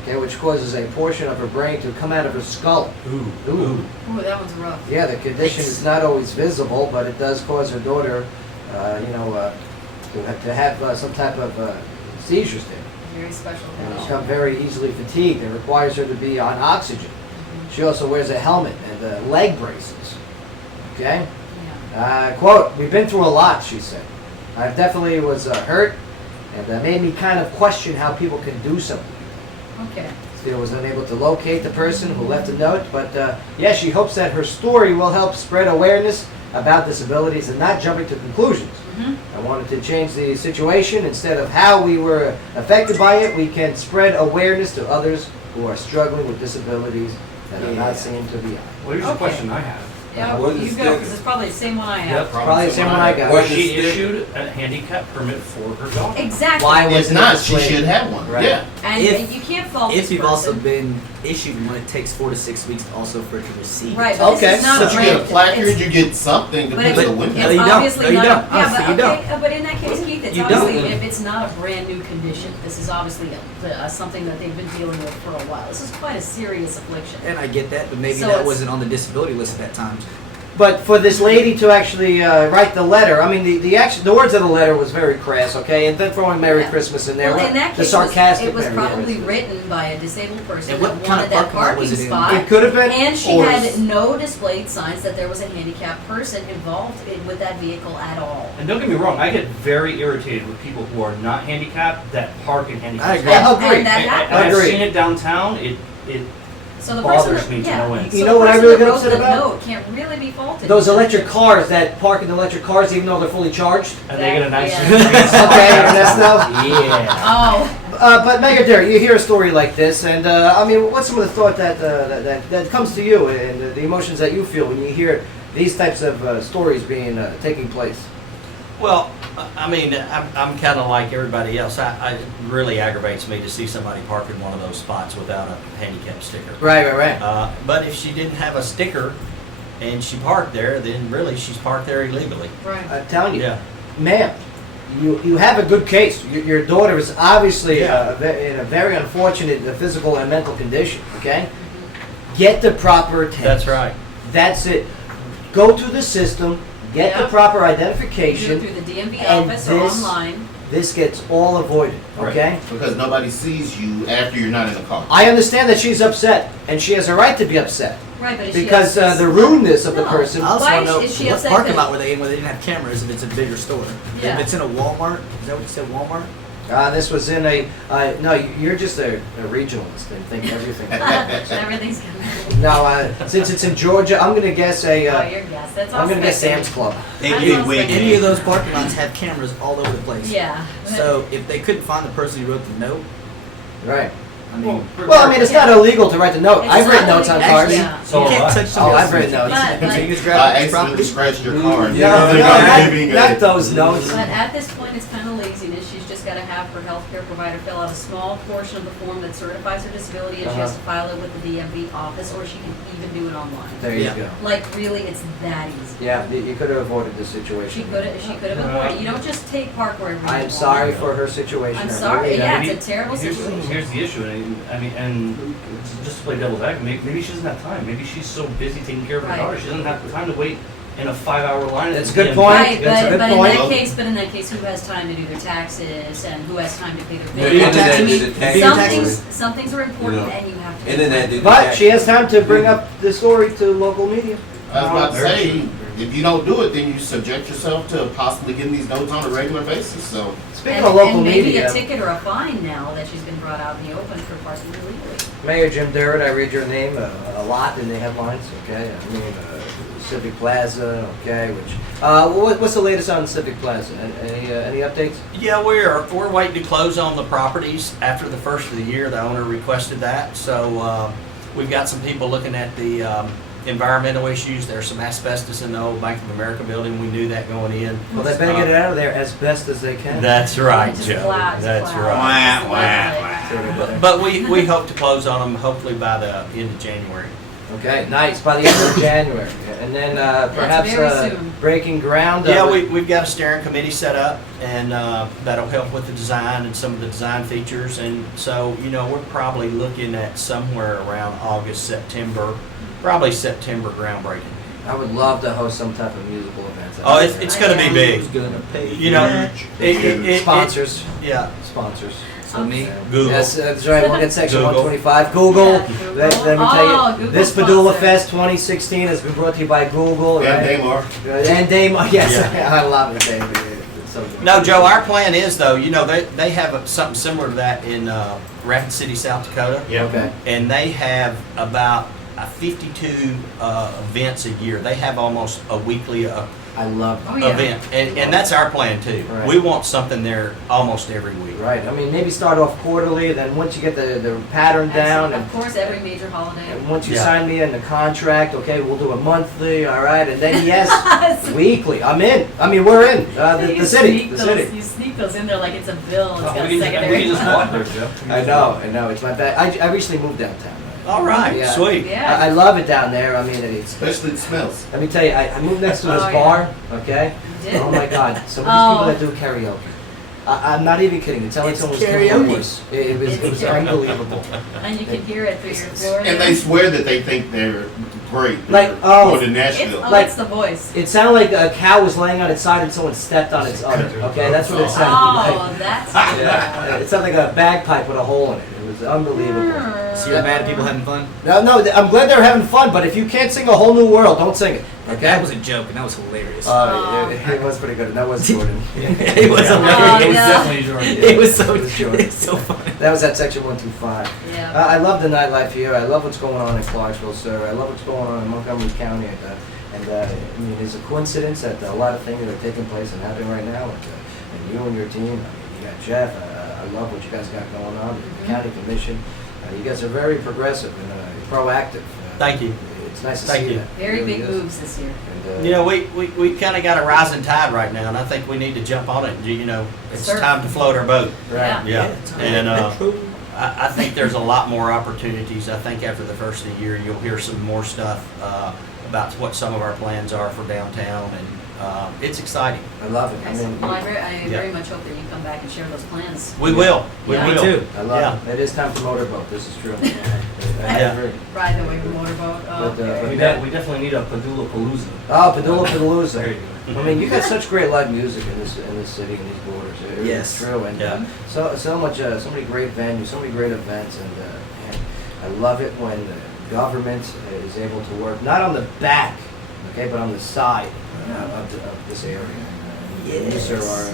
Okay, which causes a portion of her brain to come out of her skull. Ooh. Ooh. Ooh, that one's rough. Yeah, the condition is not always visible, but it does cause her daughter, to have some type of seizures there. Very special. And become very easily fatigued. It requires her to be on oxygen. She also wears a helmet and leg braces. Okay? Yeah. Quote, "We've been through a lot," she said. "I definitely was hurt, and that made me kind of question how people can do something." Okay. Still was unable to locate the person who left a note, but yeah, she hopes that her story will help spread awareness about disabilities and not jumping to conclusions. I wanted to change the situation. Instead of how we were affected by it, we can spread awareness to others who are struggling with disabilities that are not seen to be. Well, here's a question I have. Yeah, What is you the go, sticker? because it's probably the same one I have. Yep. Probably the same one I got. What She is the- issued a handicap permit for her daughter. Exactly. Why If was not, it she should have one. Right. Yeah. And If- you can't fault If this you've also person. been issued one, it takes 4 to 6 weeks also for it to receive. Right, but Okay, this is not So a you get a brand- placard, it's- you get something to But put it's, in the window. No, you it's don't. obviously No, you not. don't. Yeah, Honestly, but you don't. okay, but in that case, Keith, it's You obviously don't. if it's not a brand new condition, this is obviously something that they've been dealing with for a while. This is quite a serious affliction. And I get that, but maybe So that it's- wasn't on the disability list at that time. But for this lady to actually write the letter, I mean, the words of the letter was very crass, okay? And then throwing Merry Yeah. Christmas in there, Well, in that the case, sarcastic it was Merry probably Christmas. written by a disabled person And what that kind wanted of that parking lot parking was it in? spot. It could have been. And she or- had no displayed signs that there was a handicapped person involved with that vehicle at all. And don't get me wrong, I get very irritated with people who are not handicapped that park in handicapped I agree. spots. Yeah, agreed. And that And happened. I've Agreed. seen it downtown. It So the person bothers that, me to yeah, no end. so You the know what I person really that get wrote upset the about? note can't really be faulted. Those electric cars that park in electric cars even though they're fully charged. and they get a nice. Yeah. Okay, Ernesto? Yeah. Oh, But Mayor Derry, you hear a story like this, and I mean, what's some of the thought that comes to you and the emotions that you feel when you hear these types of stories being taking place? Well, I mean, I'm kind of like everybody else. It really aggravates me to see somebody park in one of those spots without a handicap sticker. Right. But if she didn't have a sticker and she parked there, then really she's parked there illegally. right. I'm telling you, Yeah. ma'am, you have a good case. Your daughter is obviously Yeah. in a very unfortunate physical and mental condition. Okay, get the proper test. That's right. That's it. Go through the system, get the Yeah. proper Do it identification. through the DMV and office or this- online. This gets all avoided. Okay. Because nobody sees you after you're not in the car. I understand that she's upset, and she has a right to be upset Right, but is she because upset? the rudeness of the No. person. I also Why want to know is she what upset parking that- lot were they in where they didn't have cameras if it's a bigger store. Yeah. If it's in a Walmart, is that what you said, Walmart? This was in a. No, you're just a regionalist and think everything. Everything's coming. No, since it's in Georgia, I'm gonna guess Oh, your guess. That's all. I'm gonna guess Sam's Club. Any of those parking lots have cameras all over the place. Yeah. So if they couldn't find the person who wrote the note, Right. I mean, Well, I mean, it's not illegal to write the note. It's I've written not notes on illegal. cars. Yeah. So you have can't I. touch somebody Oh, I've else's written notes. notes. But- So you just I grab the accidentally property. scratched your car. and No, you're leaving not a- those notes. But at this point, it's kind of laziness. She's just got to have her healthcare provider fill out a small portion of the form that certifies her disability, and she has to file it with the DMV office, or she can even do it online. There you Yeah. go. Like really, it's that easy. Yeah, you could have avoided this She situation. could have avoided it. You don't just take park wherever you I'm want. sorry for her situation. I'm I sorry. really am. Yeah, it's a terrible situation. Here's the issue. I mean, and just to play devil's advocate, maybe she doesn't have time. Maybe she's so busy taking care of her Right. daughter, she doesn't have the time to wait in a 5-hour line. at That's the a good DMV. point. Right, That's a good but in point. that case, who has time to do their taxes and who has time to pay their The bills? internet I is mean, the tax- some things are important, You know, and you have to. Internet did But that. she has time to bring up the story to local media. I was about to Very say, true. if you don't do it, then you subject yourself to possibly getting these notes on a regular basis. So Speaking And, of local and maybe media, a ticket or a fine now that she's been brought out in the open for parking illegally. Mayor Jim Durrett, I read your name a lot in the headlines, okay? I mean, Civic Plaza, okay, what's the latest on Civic Plaza? Any updates? Yeah, we're waiting to close on the properties after the first of the year. The owner requested that, so we've got some people looking at the environmental issues. There's some asbestos in the old Bank of America building. We knew that going in. Well, they better get it out of there as best as they can. That's right, Just Joe. flat, That's flat. right. Just let it. But we hope to close on them hopefully by the end of January. Okay, nice, by the end of January. And then perhaps very soon. breaking ground. Yeah, we've got a steering committee set up, and that'll help with the design and some of the design features. And so, we're probably looking at somewhere around August, September, probably September groundbreaking. I would love to host some type of musical event. Oh, it's going to be big. Who's gonna pay? Sponsors. Yeah. Sponsors. So me. Google. Yes, that's right. We'll get section Google. 125. Google. Yeah, Google. Let me Oh, tell you, Google this Padula sponsor. Fest 2016 has been brought to you by Google. and right? Damar. And Damar, yes, Yeah. I love it, David. No, Joe, our plan is though, you know, they have something similar to that in Rapid City, South Dakota. Yeah. Okay. And they have about 52 events a year. They have almost a weekly I love Oh, yeah. event. And that's our plan too. Right. We want something there almost every week. Right. I mean, maybe start off quarterly, then once you get the pattern down, Of course, every major holiday. and once you Yeah. sign me in the contract, okay, we'll do a monthly, all right, and then yes, weekly. I'm in. I mean, we're in. You The city. sneak The those- city. You sneak those in there like it's a bill. It's got We secondary. can just walk there, Joe. I know. It's my bad. I recently moved downtown. All right, Yeah. sweet. Yeah. I love it down there. I mean, it's. Especially the smells. Let me tell you, I moved next to this Oh, yeah. bar, okay? You did? Oh my God, some of Oh. these people that do karaoke. I'm not even kidding. It's like It's someone was karaoke. killing voice. It was It's karaoke. unbelievable. And you can hear it through your floor. And they swear that they think they're great. Like, oh. More than It's, Nashville. like- it's the voice. It sounded like a cow was laying on its side and someone stepped on its udder. Okay, that's what it sounded like. Oh, that's Yeah, it sounded like a bagpipe with a hole in it. It was unbelievable. So you're mad at people having fun? No, I'm glad they're having fun, but if you can't sing A Whole New World, don't sing it. Okay? That was a joke, and that was hilarious. It was pretty good, and that was Jordan. It was Oh, hilarious. It was no. definitely Jordan. It was so, It was Jordan. it's so funny. That was at Section 125. Yeah. I love the nightlife here. I love what's going on in Clarksville, sir. I love what's going on in Montgomery County. I mean, it's a coincidence that a lot of things that are taking place and happening right now. And you and your team, I mean, you got Jeff. I love what you guys got going on. The county commission. You guys are very progressive and proactive. Thank you. It's nice to Thank see you. that. Very It really big is. moves this year. And, You know, we kind of got a rising tide right now, and I think we need to jump on it. You know, it's Surf. time to float our boat. Right. Yeah. And True. I think there's a lot more opportunities. I think after the first of the year, you'll hear some more stuff about what some of our plans are for downtown, and it's exciting. I love it. I Excellent. mean, Well, I Yeah. very much hope that you come back and share those plans. We will. We Yeah. will. Me too. I love Yeah. it. It is time for motorboat. This is true. I Yeah. agree. Ride the wave motorboat. Oh, But, okay. We definitely need a Padula Palooza. Oh, Padula There Palooza. you go. I mean, you got such great live music in this city, in these borders. It really Yes. is true, and Yeah. so many great venues, so many great events, and man, I love it when the government is able to work not on the back, okay, but on the side of this area. And, you sir are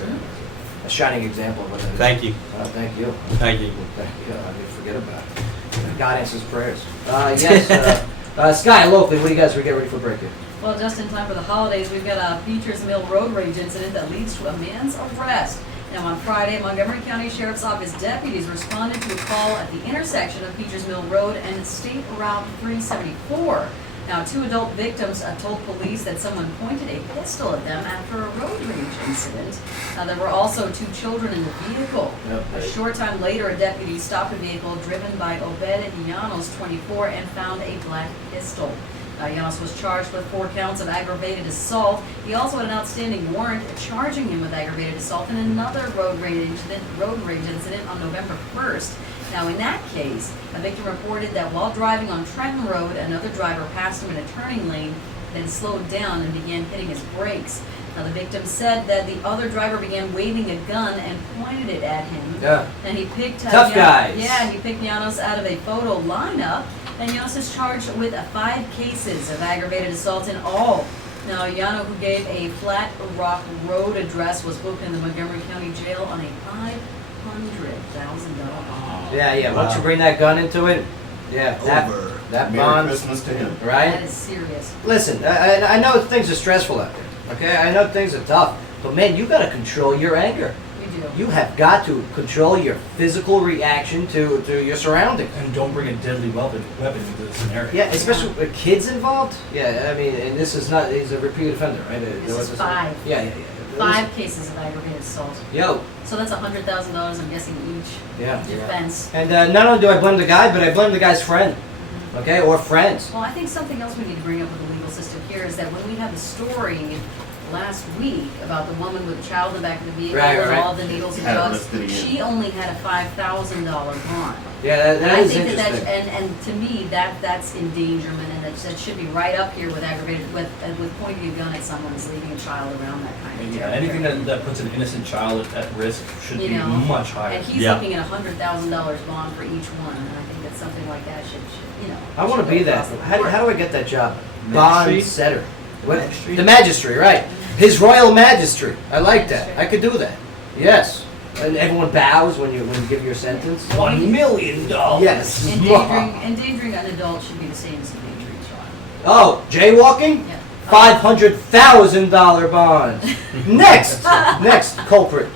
a shining example of what that is. Thank you. Thank you. Thank you. Thank you. I didn't forget about it. God answers prayers. Yes. Sky, locally, what do you guys get ready for break here? Well, just in time for the holidays, we've got a Peters Mill road rage incident that leads to a man's arrest. Now, on Friday, Montgomery County Sheriff's Office deputies responded to a call at the intersection of Peters Mill Road and State Route 374. Now, two adult victims told police that someone pointed a pistol at them after a road rage incident. There were also two children in the vehicle. Yep. A short time later, a deputy stopped a vehicle driven by Obed Llanos, 24, and found a black pistol. Llanos was charged with 4 counts of aggravated assault. He also had an outstanding warrant charging him with aggravated assault in another road rage incident on November 1st. Now, in that case, a victim reported that while driving on Trenton Road, another driver passed him in a turning lane, then slowed down and began hitting his brakes. Now, the victim said that the other driver began waving a gun and pointed it at him. Yeah. And he picked Tough guys. Yeah, he picked Llanos out of a photo lineup, and Llanos is charged with 5 cases of aggravated assault in all. Now, Llanos, who gave a Flat Rock Road address, was booked in the Montgomery County Jail on a $500,000 bond. Yeah. Once you bring that gun into it, yeah, Over. that Merry bond, Christmas to him. right? That is serious. Listen, I know things are stressful out there, okay? I know things are tough, but man, you gotta control your anger. You do. You have got to control your physical reaction to your surroundings. And don't bring a deadly weapon into the scenario. Yeah, especially with kids involved. Yeah, I mean, and this is not, he's a repeat offender, right? This is 5. Yeah. 5 cases of aggravated assault. Yo, So that's $100,000, I'm guessing, each yeah. defense. And not only do I blame the guy, but I blame the guy's friend, okay, or friends. Well, I think something else we need to bring up with the legal system here is that when we had the story last week about the woman with a child in the back of the vehicle Right, with right. all the needles and Had drugs, arrested again. she only had a $5,000 bond. Yeah, And that I is think that interesting. and to me that's endangerment, and that should be right up here with aggravated with pointing a gun at someone is leaving a child around that kind of Yeah, territory. anything that puts an innocent child at risk should You be know, much higher. And he's Yeah. looking at $100,000 bond for each one, and I think that something like that should I want to should be go that. across the How board. do I get that job? Ministry? Bond setter. What? The Magistry, right. His Royal Majesty. I like that. I could do that. Yes. And everyone bows when you give your sentence. $1 million. Yes. Endangering an adult should be the same as endangering a child. Oh, jaywalking? Yeah. $500,000 bonds. Next culprit.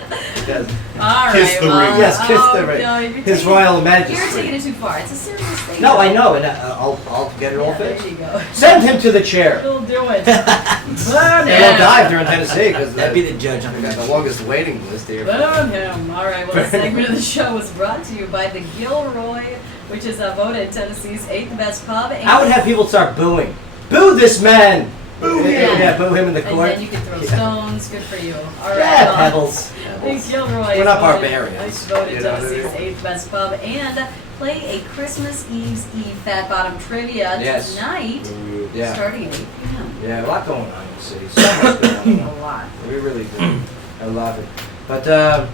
Yes. All Kiss right, the well, ring. Yes, kiss the oh, ring. no, His Royal Majesty. You're taking it too far. It's a serious thing. No, I know, and I'll get it all Yeah, there fixed. you go. Send him to the chair. He'll do it. They won't dive during Tennessee because That'd be the judge. we got the longest waiting list here. Burn him. All right. Well, this segment of the show was brought to you by the Gilroy, which is voted Tennessee's 8th best pub. And I would have people start booing. Boo this man! Boo him! Yeah, boo him in the And court. then you can throw stones. Good for you. All right. Yeah, well, pebbles. The Gilroy We're not is voted- barbarians. is voted You know, Tennessee's 8th best pub and play a Christmas Eve Fat Bottom trivia Yes. tonight, Yeah. starting at 8 p.m. Yeah, a lot going on in the city. So much going on. A lot. We really do. I love it. But,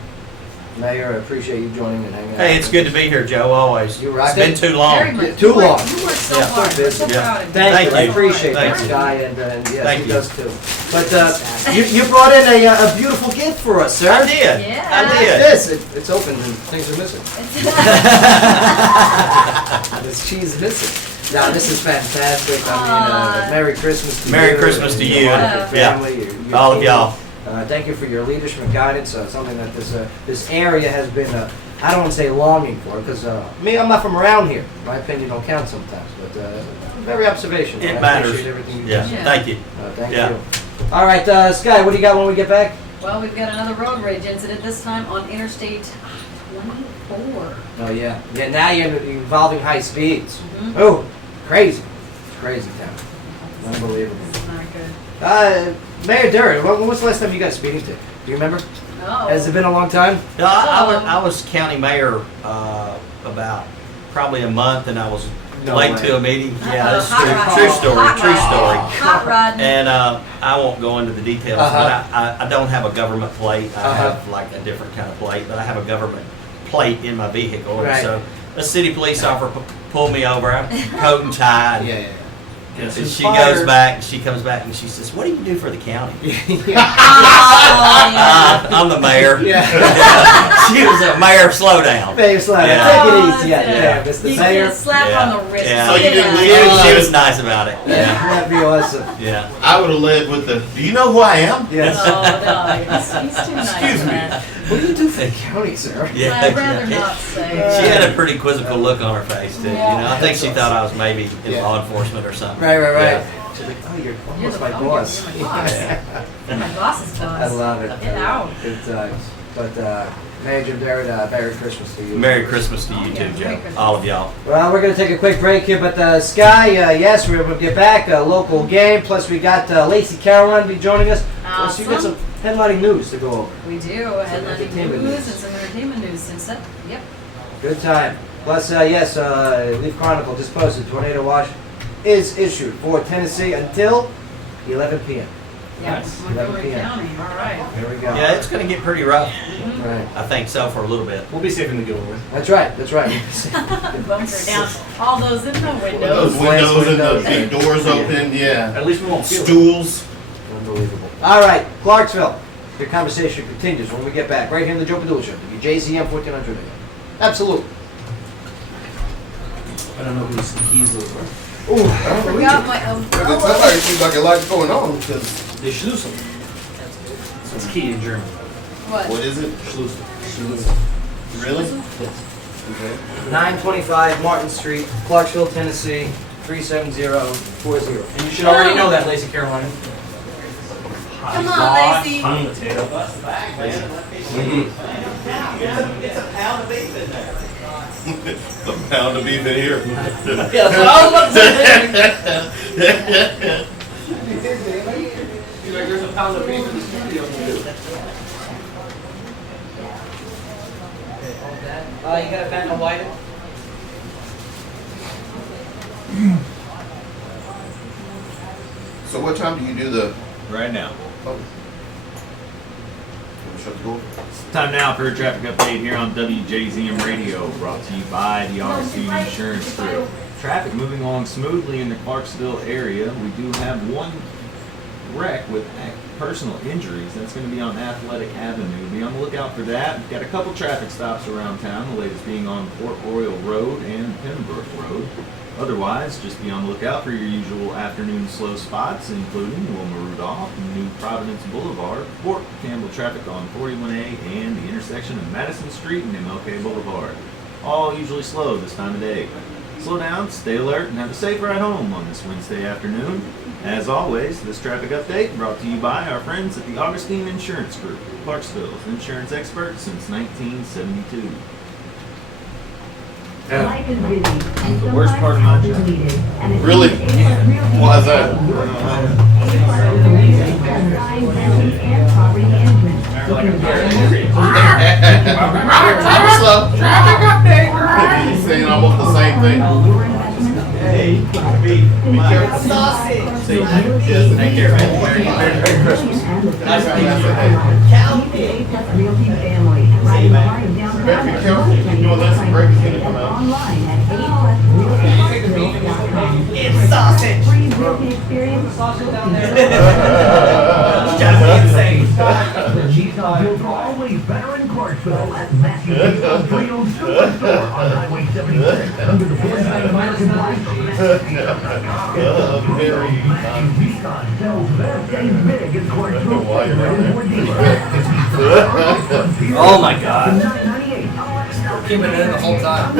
Mayor, I appreciate you joining and hanging out. Hey, it's good to be here, Joe, always. You rock It's been it. too long. Very much. Too long. You work so Yeah. hard. We're so Yeah. proud of you. Thank you. I you. appreciate Thank that, you. Guy, and yes, Thank he you. does too. But you brought in a beautiful gift for us, sir. I did. Yeah. I What's did. this? It's open and things are missing. This cheese is missing. No, this is fantastic. I mean, Merry Christmas to you. Merry Christmas to and you. Your Yeah. family, your All of team. y'all. Thank you for your leadership and guidance. Something that this area has been, I don't want to say longing for, because me, I'm not from around here. My opinion don't count sometimes, but very observational. It I matters. appreciate everything you Yeah. do. Yeah. Thank you. Thank Yeah. you. All right, Sky, what do you got when we get back? Well, we've got another road rage incident, this time on Interstate 24. Oh yeah, yeah. Now you're involving high speeds. Mhm. Oh, crazy, crazy town, unbelievable. This is not good. Mayor Durrett, when was the last time you got a speeding ticket? Do you remember? Oh. Has it been a long time? No, I was county mayor about probably a month, and I was No late way. to a meeting. Yeah, Uh-oh, this is hot true, rod. true story. Hot True rod. story. Hot rod. And I won't go into the details, Uh-huh. but I don't have a government plate. I Uh-huh. have like a different kind of plate, but I have a government plate in my vehicle. And Right. so a city police officer pulled me over, I'm coat and tie. And, Yeah. and Yes, she fired. goes back, and she comes back, and she says, "What do you do for the county?" Oh, yeah. I'm the mayor. Yeah. She was a mayor. Slow down. Mayor Slaughter, Yeah. take it Oh, easy. Yeah, that's yeah, it. Mr. You Mayor. get a slap on the wrist. Yeah. So you didn't Yeah. leave? She was nice about it. Yeah, Yeah. that'd be awesome. Yeah. I would have led with the, do you know who I am? Yes. Oh, no, he's too nice Excuse for me. that. What do you do for the county, sir? Yeah. I'd rather yeah. not say. She had a pretty quizzical look on her face too. You know, I think she That's thought I was maybe in Yeah. law enforcement or something. Right. Yeah. She's like, oh, you're You're almost the- my oh, boss. You're my boss. You're my boss's boss. I love it. Get out. Good times. But Mayor Jim Derrida, Merry Christmas to you. Merry Christmas to you too, Yeah, Merry Joe. Christmas. All of y'all. Well, we're going to take a quick break here, but Sky, yes, we're going to get back, a local game, plus we got Lacey Caroline be joining us. Plus you got Awesome. some headlining news to go over. We do. Headlining entertainment news news. and some entertainment news since that. Yep. Good time. Plus, yes, Leaf Chronicle just posted, tornado watch is issued for Tennessee until 11 p.m. Yeah. Nice. Montgomery 11 p.m. County. All right. Here we go. Yeah, it's going to get pretty rough. Right. I think so for a little bit. We'll be safe in the Gilroy. That's right. That's right. Bunker down. All those in the Those windows. windows and windows. the doors open, yeah. At least we won't feel it. Stools. Unbelievable. All right, Clarksville. Your conversation continues when we get back, right here in the Joe Padula Show. WJZM 1400 AM. Absolutely. I don't know whose keys those were. Ooh, I forgot my But it sounds like it seems like a lot going on because They Schlüssel. So it's key in German. What? what is it? Schlüssel. Really? Yes. Okay. 925 Martin Street, Clarksville, Tennessee, 37040. And you should already know that, Lacey Carolina. Come on, Lacey. Hot potato. It's a pound of beef in there. A pound of beef in here. Yeah, that's what I was about to say. He's like, there's a pound of beef in the studio. You got a pen to light it? So what time do you do the? Right now. Oh. Shut the door. Time now for a traffic update here on WJZM Radio, brought to you by the Augustine Insurance Group. Traffic moving along smoothly in the Clarksville area. We do have one wreck with personal injuries. That's going to be on Athletic Avenue. Be on the lookout for that. We've got a couple traffic stops around town, the latest being on Port Royal Road and Pembroke Road. Otherwise, just be on the lookout for your usual afternoon slow spots, including Wilma Rudolph, New Providence Boulevard, Fort Campbell traffic on 41A, and the intersection of Madison Street and MLK Boulevard. All usually slow this time of day. Slow down, stay alert, and have a safe ride home on this Wednesday afternoon. As always, this traffic update brought to you by our friends at the Augustine Insurance Group, Clarksville's insurance expert since 1972. Life is busy, and The worst part of my sometimes job. help is needed. And a Really? team of A-plus real Why is that? people at your side. A-plus is the leader in home buying, renting, and property management. Looking for Slow. Traffic update. He's saying almost the same thing. your investment. Hey, be careful. Sausage. Take care, man. Merry Christmas. Nice to meet you. A-plus Realty family, right in the heart of downtown. Better be careful. You're doing that, some break is gonna come out. Online at aplusrealtyparkville.com. It's sausage. Free realty experience. Deals are always better in Clarksville at Matthew Nissan pre-owned superstore on Highway 76 under the 49 American flag from MatthewNissan.com. Very Matthew Nissan sells best days big in Clarksville. Oh my God. Keeping it in the whole time.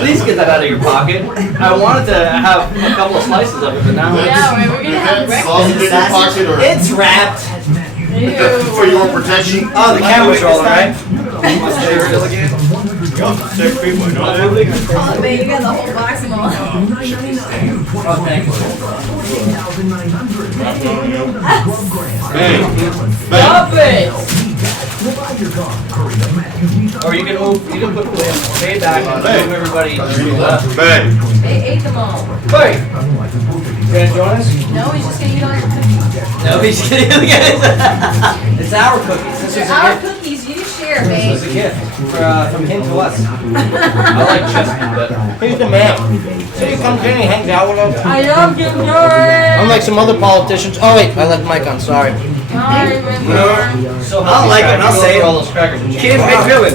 Please get that out of your pocket. I wanted to have a couple of slices of it, but now Yeah, we're gonna have sausage in your breakfast. pocket or It's wrapped. for your protection? Oh, the camera's rolling, right? Oh, man, you got the whole box of them. Oh, thank you. Stop it! Or you can put the hay back and move everybody to the left. They ate them all. Hey! You gonna join us? No, he's just gonna eat all your cookies. No, he's kidding. It's our cookies. This They're is a our gift. cookies, you share, This is a babe. gift from him to us. I like Chester, but he's the man. So he comes in, he hangs out with us. I love you, Jordan. Unlike some other politicians. Oh wait, I left the mic on. Sorry. Sorry, River. So I don't like it, I'll say it. all those crackers. And Keep it going.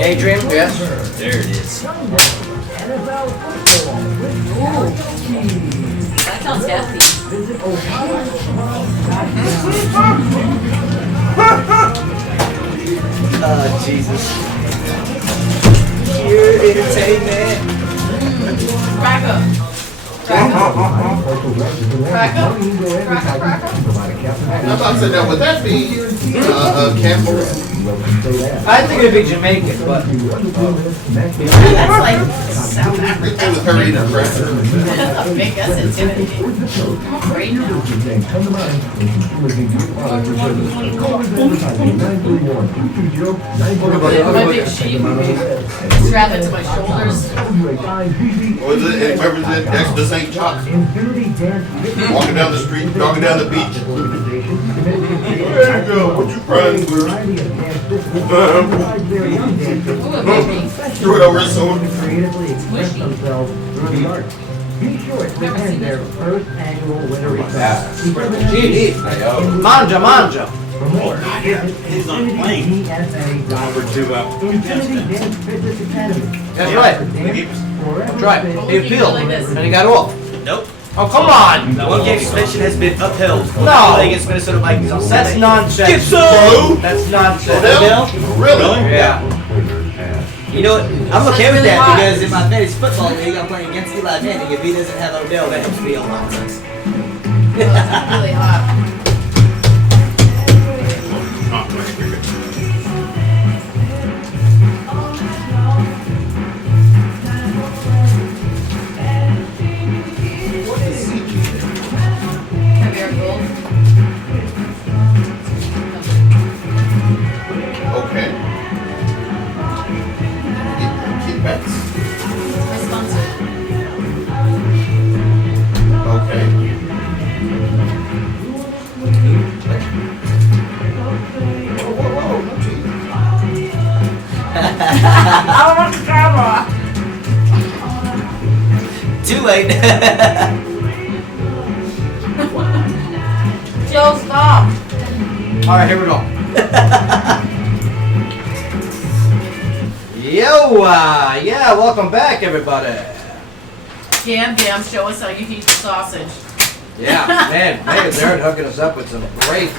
Adrian, yes. There it is. That sounds hefty. Oh, Jesus. Pure entertainment. Crack up. Crack up. Crack up. Crack up, crack up. I'm about to say now, would that be Campbell's? I think it'd be Jamaican, but That's like South They Africa. was her eating breakfast. That's big, that's intimidating. I'm great now. My big sheep. Strap it to my shoulders. Was it represent Dexter St. Chuck? Walking down the street, walking down the beach. There you go. What you crying for? Ooh, it made me Threw it over his shoulder. squishy. Be sure to attend their first annual winter retreat. manja, manja. For more, visit Number 2 out. Infinity Dance Fitness Academy. That's right. Try it. It peeled, and it got off. Nope. Oh, come on. One game suspension has been upheld. No. Playing against Minnesota Vikings on That's Sunday. nonsense. Get some! That's nonsense. Odell? Really? Yeah. You know what? I'm okay That's with really that hot. because in my fantasy football league, I'm playing against Eli Manning. If he doesn't have Odell, that helps me a lot. Really hot. Caviar gold. Okay. late. Joe, stop. All right, here we go. Yo, yeah, welcome back, everybody. Damn, show us how you eat the sausage. Yeah, man, they're hooking us up with some great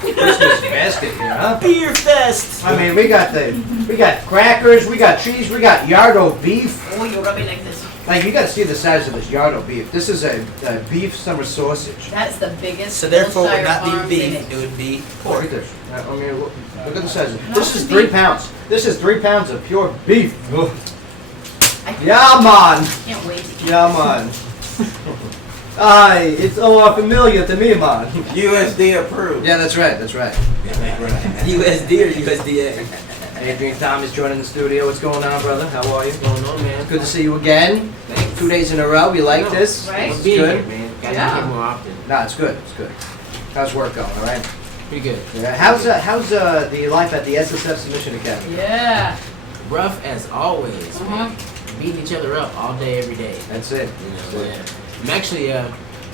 Christmas basket here, huh? Beer fest. I mean, we got crackers, we got cheese, we got yardo beef. Oh, you rub it like this. Like, you gotta see the size of this yardo beef. This is a beef summer sausage. That's the biggest. So therefore, it would Wilshire not Farms be in beef. it. It would be Look pork. at this. I mean, look at the size of it. Not This is the 3 beef. pounds. This is 3 pounds of pure beef. Ugh. I Yeah, man. can't wait to eat. Yeah, man. Aye, it's all familiar to me, man. USD approved. Yeah, that's right, that's right. USD or USDA? Adrian Thomas joining the studio. What's going on, brother? How are you? What's going on, man? Good to see you again. Thanks. 2 days in a row. We like this. Right? It's Being good. here, man. Gotta Yeah. be here more often. Nah, it's good. It's good. How's work going? All right. Pretty good. Yeah. How's the life at the SSF Submission Academy? Yeah. Rough as always. Uh-huh. Beating each other up all day, every day. That's it. You know, yeah.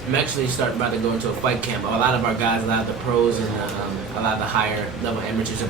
I'm actually starting about to go into a fight camp. A lot of our guys, a lot of the pros and a lot of the higher level amateurs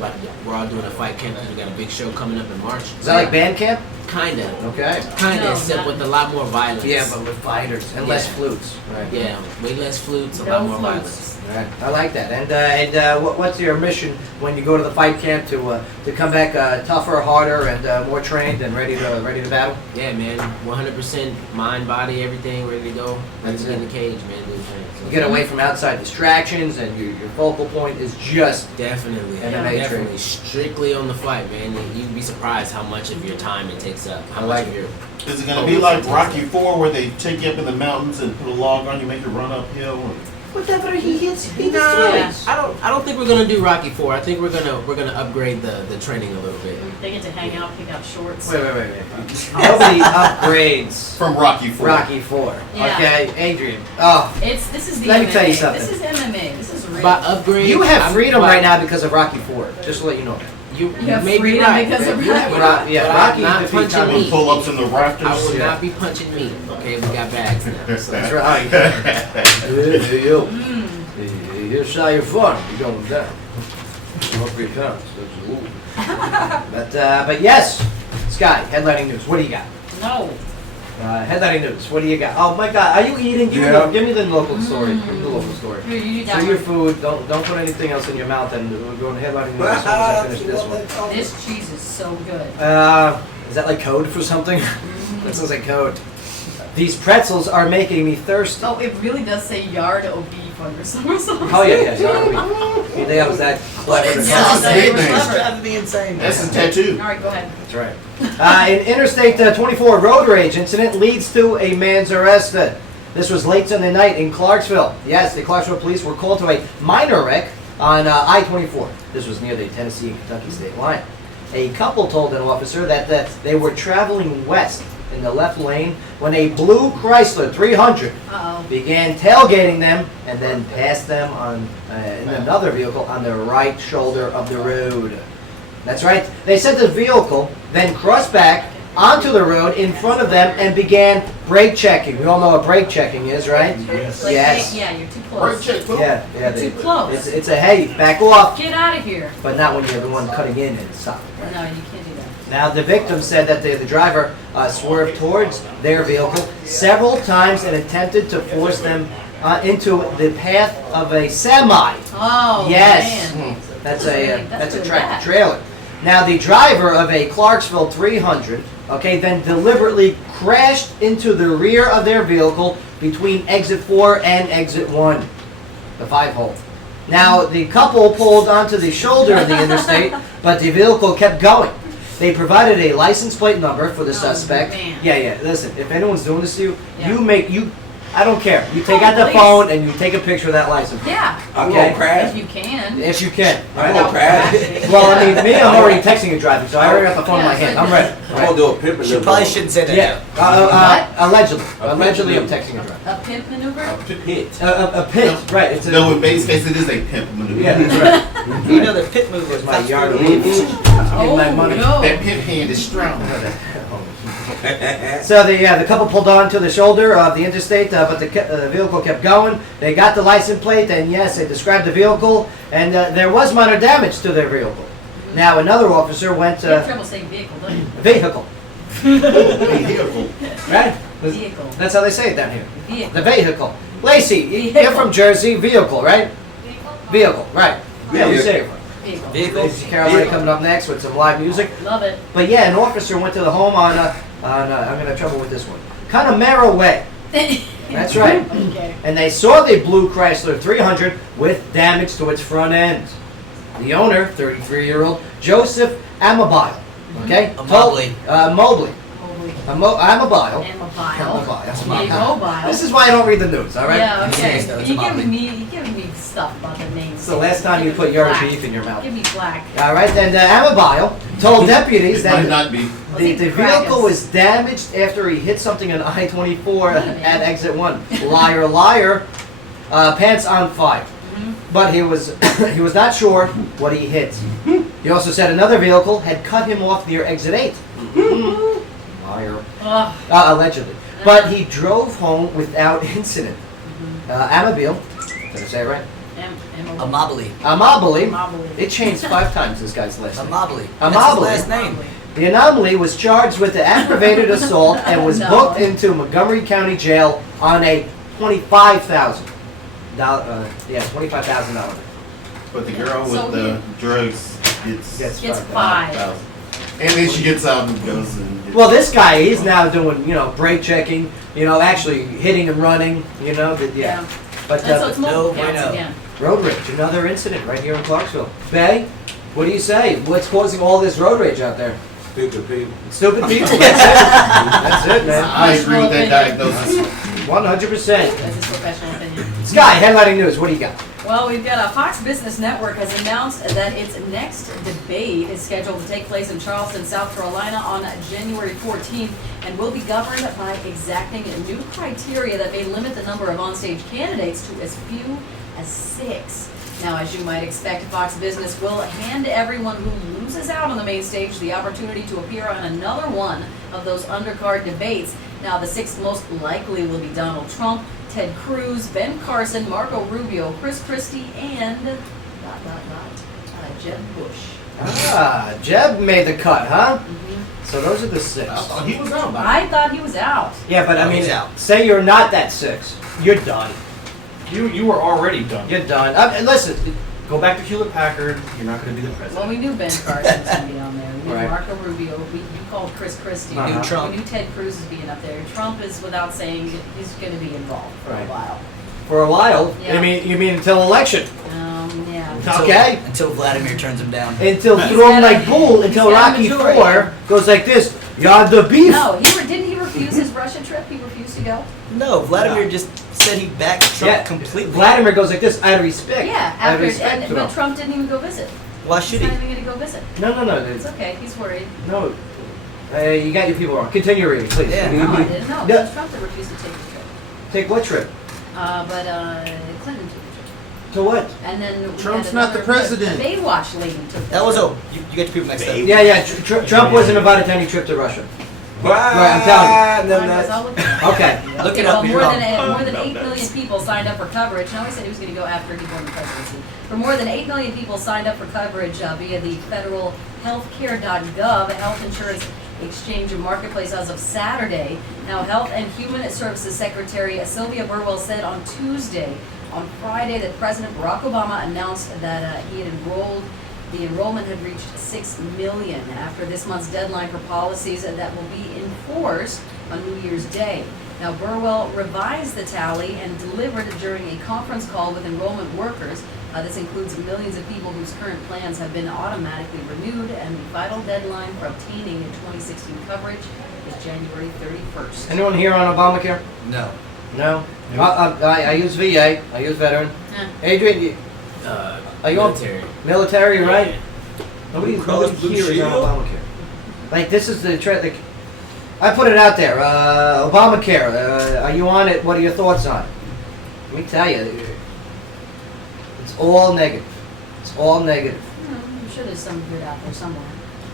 we're all doing a fight camp because we got a big show coming up in March. Is that like band camp? Kinda. Okay. Kinda, No, except not- with a lot more violence. Yeah, but with fighters and less Yeah. flutes. Right. Yeah, way less flutes, a No lot more flutes. violence. Right. I like that. And what's your mission when you go to the fight camp to come back tougher, harder, and more trained and ready to battle? Yeah, man, 100% mind, body, everything ready to go. Ready That's to get it. in the cage, man. Do the thing. You get away from outside distractions, and your focal point is just Definitely, MMA definitely, training. strictly on the fight, man. You'd be surprised how much of your time it takes up. How I much like of it. your Is it gonna be like Rocky IV where they take you up in the mountains and put a log on you, make you run uphill? whatever he hits, he destroys. I don't think we're gonna do Rocky IV. I think we're gonna upgrade the training a little bit. They get to hang out, pick out shorts. Wait. Nobody upgrades From Rocky IV. Rocky IV. Yeah. Okay, Adrian. Oh, This is the Let me MMA. tell you something. This is MMA. This is real. By upgrade, you have I'm- freedom by- right now because of Rocky IV. Just to let you know. You have may be freedom right. because of You Rocky. have Rocky- yeah, but Rocky I'm not defeat punching Tommy. meat. Pull ups in the rafters. I will Yeah. not be punching meat. Okay, we got bags now. So. That's right. Here's how you're fun. You're going down. 3 pounds. But yes, Sky, headlining news. What do you got? No. Headlining news. What do you got? Oh my God, are you eating? Give me the local story. Give me the local story. Here, you do So that your one. food. Don't put anything else in your mouth. And we're going to headlining news as soon as I finish this one. This cheese is so good. Is that like code for something? That sounds like code. These pretzels are making me thirsty. Oh, it really does say yard o' beef on your summer sauce. Oh yeah. You think I was that clever? Yeah, that's Big very names. clever. That'd be insane. That's a tattoo. All right, go ahead. That's right. An Interstate 24 road rage incident leads to a man's arrest. This was late Sunday night in Clarksville. Yes, the Clarksville police were called to a minor wreck on I-24. This was near the Tennessee and Kentucky state line. A couple told an officer that they were traveling west in the left lane when a blue Chrysler 300 Uh-oh. began tailgating them and then passed them on in another vehicle on the right shoulder of the road. That's right. They said the vehicle then crossed back onto the road in front of them and began brake checking. We all know what brake checking is, right? Yes. Like, Yes. Yeah, you're too Break close. check. Yeah. Too close. It's a hey, back off, Get out of here. but not when you're the one cutting in and stopping. No, you can't do that. Now, the victim said that the driver swerved towards their vehicle several times and attempted to force them into the path of a semi. Oh, Yes. man. That's a really tractor bad. trailer. Now, the driver of a Clarksville 300, then deliberately crashed into the rear of their vehicle between exit 4 and exit 1, the 5-hole. Now, the couple pulled onto the shoulder of the interstate, but the vehicle kept going. They provided a license plate number for the suspect. man. Yeah. Listen, if anyone's doing this to you, Yeah. I don't care. You take Call out the police. phone and you take a picture of that license. Yeah. I'm Okay. gonna crash. If you can. If you can. I'm gonna crash. Well, I mean, me, I'm already texting and driving, so I already got the phone in my hand. I'm ready. I'm gonna do a pimp She probably shouldn't say that. Yeah. Allegedly. Allegedly, I'm texting and driving. A pimp maneuver? Hit. A pit, right? It's a. No, in base case, it is a pimp maneuver. Yeah, that's right. You know the pit move was My my yard yard. of leaves. Oh, my money. no. That pimp hand is strong. So the couple pulled on to the shoulder of the interstate, but the vehicle kept going. They got the license plate, and yes, they described the vehicle, and there was minor damage to their vehicle. Now another officer went. You have trouble saying vehicle, don't you? Vehicle. Vehicle. Right? Vehicle. That's how they say it down here. Vehicle. The vehicle. Lacey, you're Vehicle. from Jersey. Vehicle, right? Vehicle, right. Yeah, we say it. Vehicle. Lacey Carolina coming up next with some live music. Love it. But yeah, an officer went to the home on I'm gonna have trouble with this one. Connemara Way. That's right. Okay. And they saw the blue Chrysler 300 with damage to its front end. The owner, 33-year-old Joseph Amabile. Okay? Mobley. Mobley. Amabile. Amabile. This is why I don't read the news, all right? Yeah, okay. It's You're Mobley. giving me stuff about the names. It's the last time you put your beef in your mouth. Give me black. All right, and Amabile told deputies It might that not be. the vehicle was damaged after he hit something on I-24 at exit 1. Liar, liar. Pants on fire. But he was he was not sure what he hit. He also said another vehicle had cut him off near exit 8. Liar. Allegedly. But he drove home without incident. Amabile, did I say it right? Amabile. Amabile. It changed 5 times, this guy's last name. Amabile. Amabile. That's his last name. The anomaly was charged with the aggravated assault and was booked into Montgomery County Jail on a $25,000. $25,000. But the girl with So the drugs gets Gets 5. 5,000. And then she gets out and goes and. Well, this guy, he's now doing, brake checking, actually hitting and running, Yeah. But And so it's multiple no counts bueno. again. road rage, another incident right here in Clarksville. Bay, what do you say? What's causing all this road rage out there? Stupid people. Stupid people, that's it. That's it, man. I agree with that diagnosis. 100%. That's his professional opinion. Sky, headlining news, what do you got? Well, we've got Fox Business Network has announced that its next debate is scheduled to take place in Charleston, South Carolina on January 14th and will be governed by exacting new criteria that may limit the number of onstage candidates to as few as 6. Now, as you might expect, Fox Business will hand everyone who loses out on the main stage the opportunity to appear on another one of those undercard debates. Now, the 6 most likely will be Donald Trump, Ted Cruz, Ben Carson, Marco Rubio, Chris Christie, and Jeb Bush. Jeb made the cut, huh? So those are the 6. I thought he was out. I thought he was out. Yeah, but I Oh, mean, he's out. say you're not that 6. You're done. You were already done. You're done. And listen, Go back to Hewlett Packard. You're not going to be the president. Well, we knew Ben Carson was going to be on there. We knew Right. Marco Rubio. You called Chris Christie. Uh-huh. Knew Trump. We knew Ted Cruz is being up there. Trump is, without saying, he's going to be involved for Right. a while. for a while. Yeah. You mean until election? Yeah. Okay. Until Vladimir turns him down. Until He's throw him got a- like bull, he's until got a Rocky majority. 4 goes like this. You're the beef. No, didn't he refuse his Russia trip? He refused to go? No, Vladimir just said he backed Trump completely. Vladimir goes like this out of respect. Yeah, Out of after, respect to but him. Trump didn't even go visit. Why should He's he? not even going to go visit. No. It's okay. He's worried. No. You got your people wrong. Continue reading, please. Yeah. No, I didn't. No, it Yeah. was Trump that refused to take the trip. Take what trip? But Clinton took the trip. To what? And then we Trump's had not the another- president. the Baywatch lady took the That was trip. you get your people mixed up. Yeah. Trump wasn't invited to any trip to Russia. Right, I'm telling you. I guess I'll look it up. Okay. Look it well, up. more You're than wrong. more than 8 million people signed up for coverage. No, he said he was going to go after he won the presidency. For more than 8 million people signed up for coverage via the federal healthcare.gov health insurance exchange and marketplace as of Saturday. Now, Health and Human Services Secretary Sylvia Burwell said on Tuesday, on Friday, that President Barack Obama announced that he had the enrollment had reached 6 million after this month's deadline for policies that will be enforced on New Year's Day. Now, Burwell revised the tally and delivered during a conference call with enrollment workers. This includes millions of people whose current plans have been automatically renewed, and the final deadline for obtaining a 2016 coverage is January 31st. Anyone here on Obamacare? No. No. I use VA. I use veteran. Adrian, are you military. on military, right? Yeah. Nobody Cross Blue here is on Shield? Obamacare. Like this is the like, I put it out there. Obamacare. Are you on it? What are your thoughts on it? Let me tell you, it's all negative. It's all negative. I'm sure there's some good out there somewhere.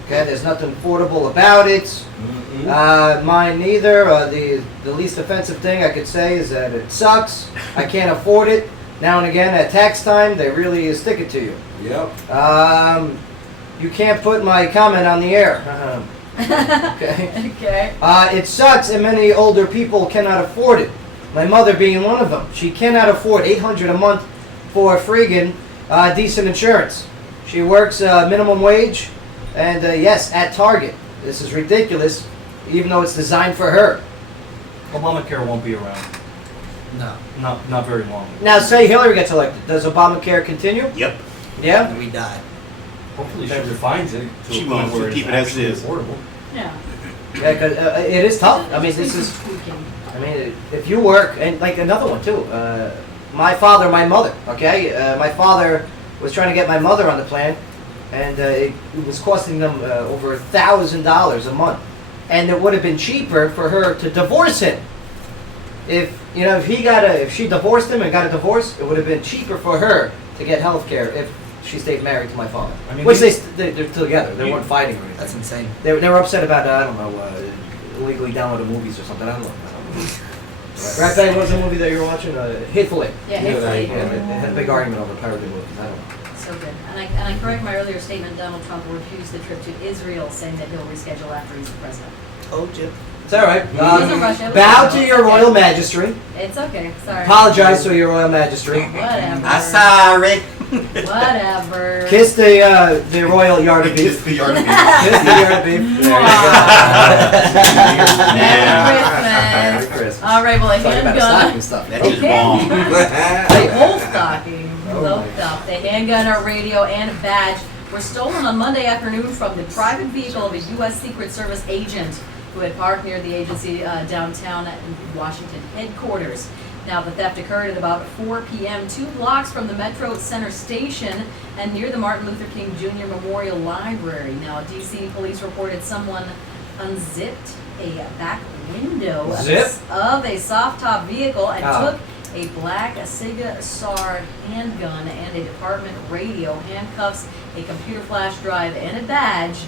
Okay, there's nothing affordable about it. Mine neither. The least offensive thing I could say is that it sucks. I can't afford it. Now and again at tax time, they really stick it to you. Yep. You can't put my comment on the air. Okay. Okay. It sucks, and many older people cannot afford it. My mother being one of them. She cannot afford $800 a month for friggin' decent insurance. She works minimum wage, and yes, at Target. This is ridiculous, even though it's designed for her. Obamacare won't be around. No. Not very long. Now, say Hillary gets elected. Does Obamacare continue? Yep. Yeah? And we died. Hopefully she refines it to She a point wants to where keep it's it as actually it is. affordable. Yeah. Yeah, because it is tough. I mean, this is... Tweaking. I mean, if you work, and like another one too, my father, my mother, okay? My father was trying to get my mother on the plan, and it was costing them over $1,000 a month. And it would have been cheaper for her to divorce him. If she divorced him and got a divorce, it would have been cheaper for her to get health care if she stayed married to my father. I mean, which they're together. They weren't fighting or anything. That's insane. They were upset about, I don't know, illegally downloaded movies or something. I don't know. Right, Betty, what was the movie that you were watching? Hateful Eight. Yeah, Hateful Eight. Yeah, they had a big argument over parody movies. I don't know. So good. And I correct my earlier statement, Donald Trump will refuse the trip to Israel, saying that he'll reschedule after he's the president. Told you. It's all right. Wasn't Russia, it was Bow Israel. to your It's royal okay. majesty. It's okay. Sorry. Apologize to your royal majesty. Whatever. I'm sorry. Whatever. Kiss the royal yard of beef. Kiss the yard of beef. Kiss the yard of beef. There Merry you go. Christmas. All right, well, a Talking about handgun. stocking stuff. That is wrong. The whole stocking. Oh Loaded up. The handgun, radio, and badge were stolen on Monday afternoon from the private vehicle of a U.S. Secret Service agent who had parked near the agency downtown at Washington headquarters. Now, the theft occurred at about 4 p.m., 2 blocks from the Metro Center station and near the Martin Luther King Jr. Memorial Library. Now, D.C. police reported someone unzipped a back window of a soft-top vehicle and took a black Sega SAR handgun and a department radio, handcuffs, a computer flash drive, and a badge,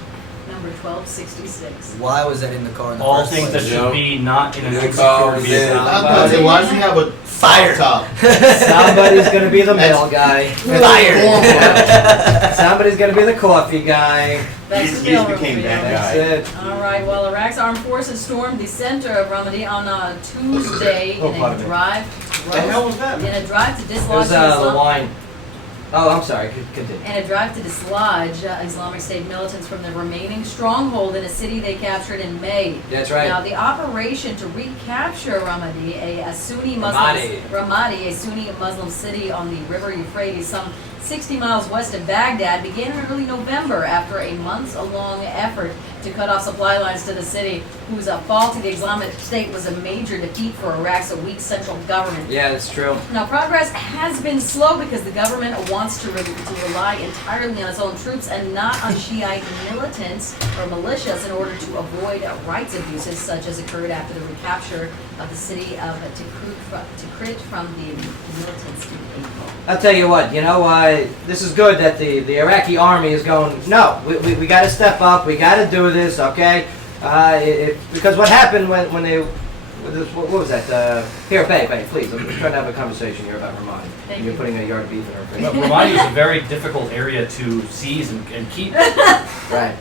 number 1266. Why was that in the car in the All first things that place? should be not in an Good call, insecure yeah. vehicle. I was about to say, why does he have a fire top? Somebody's gonna be the mail guy. Fired. Somebody's gonna be the coffee guy. That's He the just mail became room that video. guy. That's it. All right. Well, Iraq's armed forces stormed the center of Ramadi on Tuesday Oh, in pardon a me. drive. The hell was that? In a drive to It dislodge was the wine. Oh, I'm sorry. Continue. In a drive to dislodge Islamic State militants from the remaining stronghold in a city they captured in May. That's right. Now, the operation to recapture Ramadi, a Sunni Muslim Ramadi, a Sunni Muslim city on the River Euphrates, some 60 miles west of Baghdad, began in early November after a months-long effort to cut off supply lines to the city, whose fall to the Islamic State was a major defeat for Iraq's weak central government. Yeah, that's true. Now, progress has been slow because the government wants to rely entirely on its own troops and not on Shiite militants or militias in order to avoid rights abuses such as occurred after the recapture of the city of Tikrit from the militants in April. I'll tell you what, this is good that the Iraqi army is going, no, we got to step up, we got to do this, okay? Because what happened when they, what was that? Here, Bay, please, I'm trying to have a conversation here about Ramadi. Thank You're you. putting a yard of beef in her face. But Ramadi is a very difficult area to seize and keep. Right.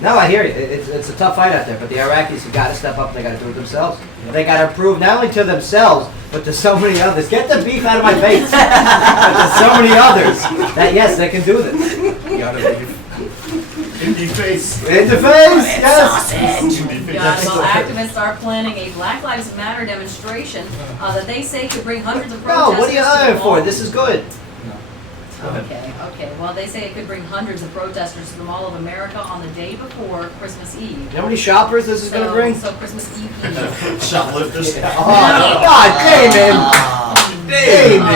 No, I hear you. It's a tough fight out there, but the Iraqis have got to step up and they got to do it themselves. They got to prove not only to themselves, but to so many others. Get the beef out of my face. But to so many others that, yes, they can do this. Yard of beef. In the face. In the face, yes. God, well, activists are planning a Black Lives Matter demonstration that they say could bring hundreds of No, protesters. what are you to eyeing the for? mall. This is good. Okay. Well, they say it could bring hundreds of protesters to the Mall of America on the day before Christmas Eve. You know how many shoppers this is going to bring? So Christmas Eve. Shoplifters. Oh, God, Damon.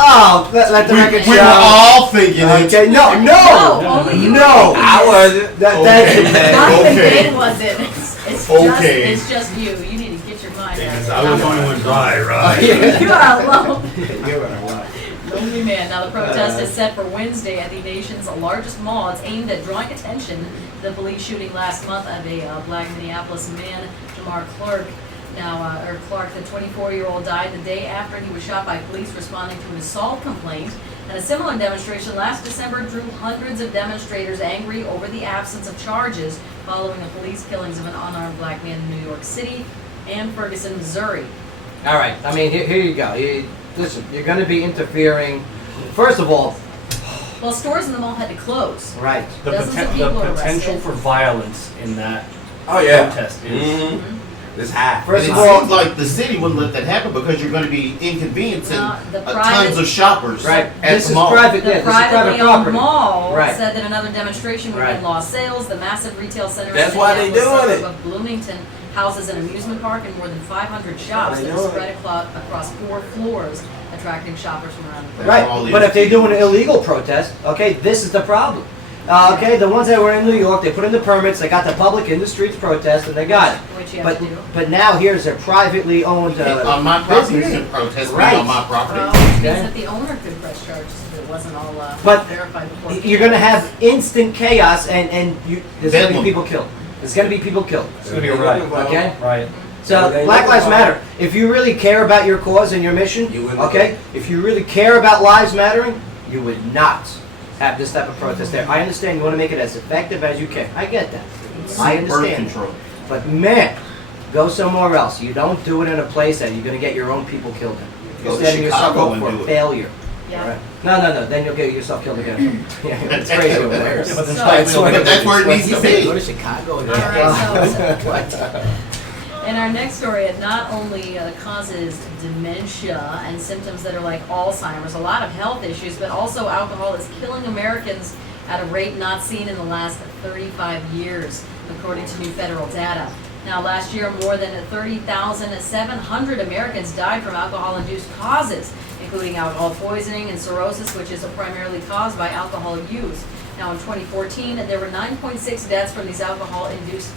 Oh, let the record show. We were all thinking it. Okay, no. Only you. I wasn't. Not Okay. Ben wasn't. Okay. It's just you. You need to get your mind Because out. I was the only one dry, right? You are alone. You're right. Boogeyman. Now the protest is set for Wednesday at the nation's largest mall. It's aimed at drawing attention to the police shooting last month of a black Minneapolis man, Jamar Clark. Clark, the 24-year-old, died the day after he was shot by police responding to an assault complaint. And a similar demonstration last December drew hundreds of demonstrators angry over the absence of charges following the police killings of an unarmed black man in New York City and Ferguson, Missouri. All right. I mean, here you go. Listen, you're going to be interfering. First of all, Well, stores in the mall had to close. right. The, Dozens of people the were potential arrested. for violence in that Oh yeah. protest is. It's high. First And of it all- seems like the city wouldn't let that happen because you're going to be inconveniencing The tons private- of shoppers Right. at This the is mall. private. The Yeah, this is private privately owned property. mall Right. said that another demonstration would Right. mean lost sales. The massive retail center That's in why they Minneapolis doing suburb of Bloomington houses an amusement park and more than 500 shops they that are doing spread across 4 floors, attracting shoppers from around the That's Right, all it but is. if they do an illegal protest, okay, this is the problem. Okay, the ones that were in New York, they put in the permits, they got the public in the streets protest, and they got it. Which you have to do. But now here's a privately owned on my property, you business. can protest me Right. on my property. Which means Okay. that the owner could press charges if it wasn't all But verified before. You're going to have instant chaos, and there's going to Bedlam. be people killed. There's going to be people killed. It's gonna be a riot. Okay? Right. So Black Lives Matter. If you really care about your cause and your mission, okay, if you really care about lives mattering, you would not have this type of protest there. I understand you want to make it as effective as you can. I get that. I Birth understand. control. But man, go somewhere else. You don't do it in a place that you're going to get your own people killed in. Go You're to setting yourself Chicago up and for do it. failure. Yeah. Right. No. Then you'll get yourself killed again. Yeah, it's crazy over there. Yeah, but then So- But that's where it needs to Go to be. Chicago and All right, so What? in our next story, it not only causes dementia and symptoms that are like Alzheimer's, a lot of health issues, but also alcohol is killing Americans at a rate not seen in the last 35 years, according to new federal data. Now, last year, more than 30,700 Americans died from alcohol-induced causes, including alcohol poisoning and cirrhosis, which is primarily caused by alcohol use. Now, in 2014, there were 9.6 deaths from these alcohol-induced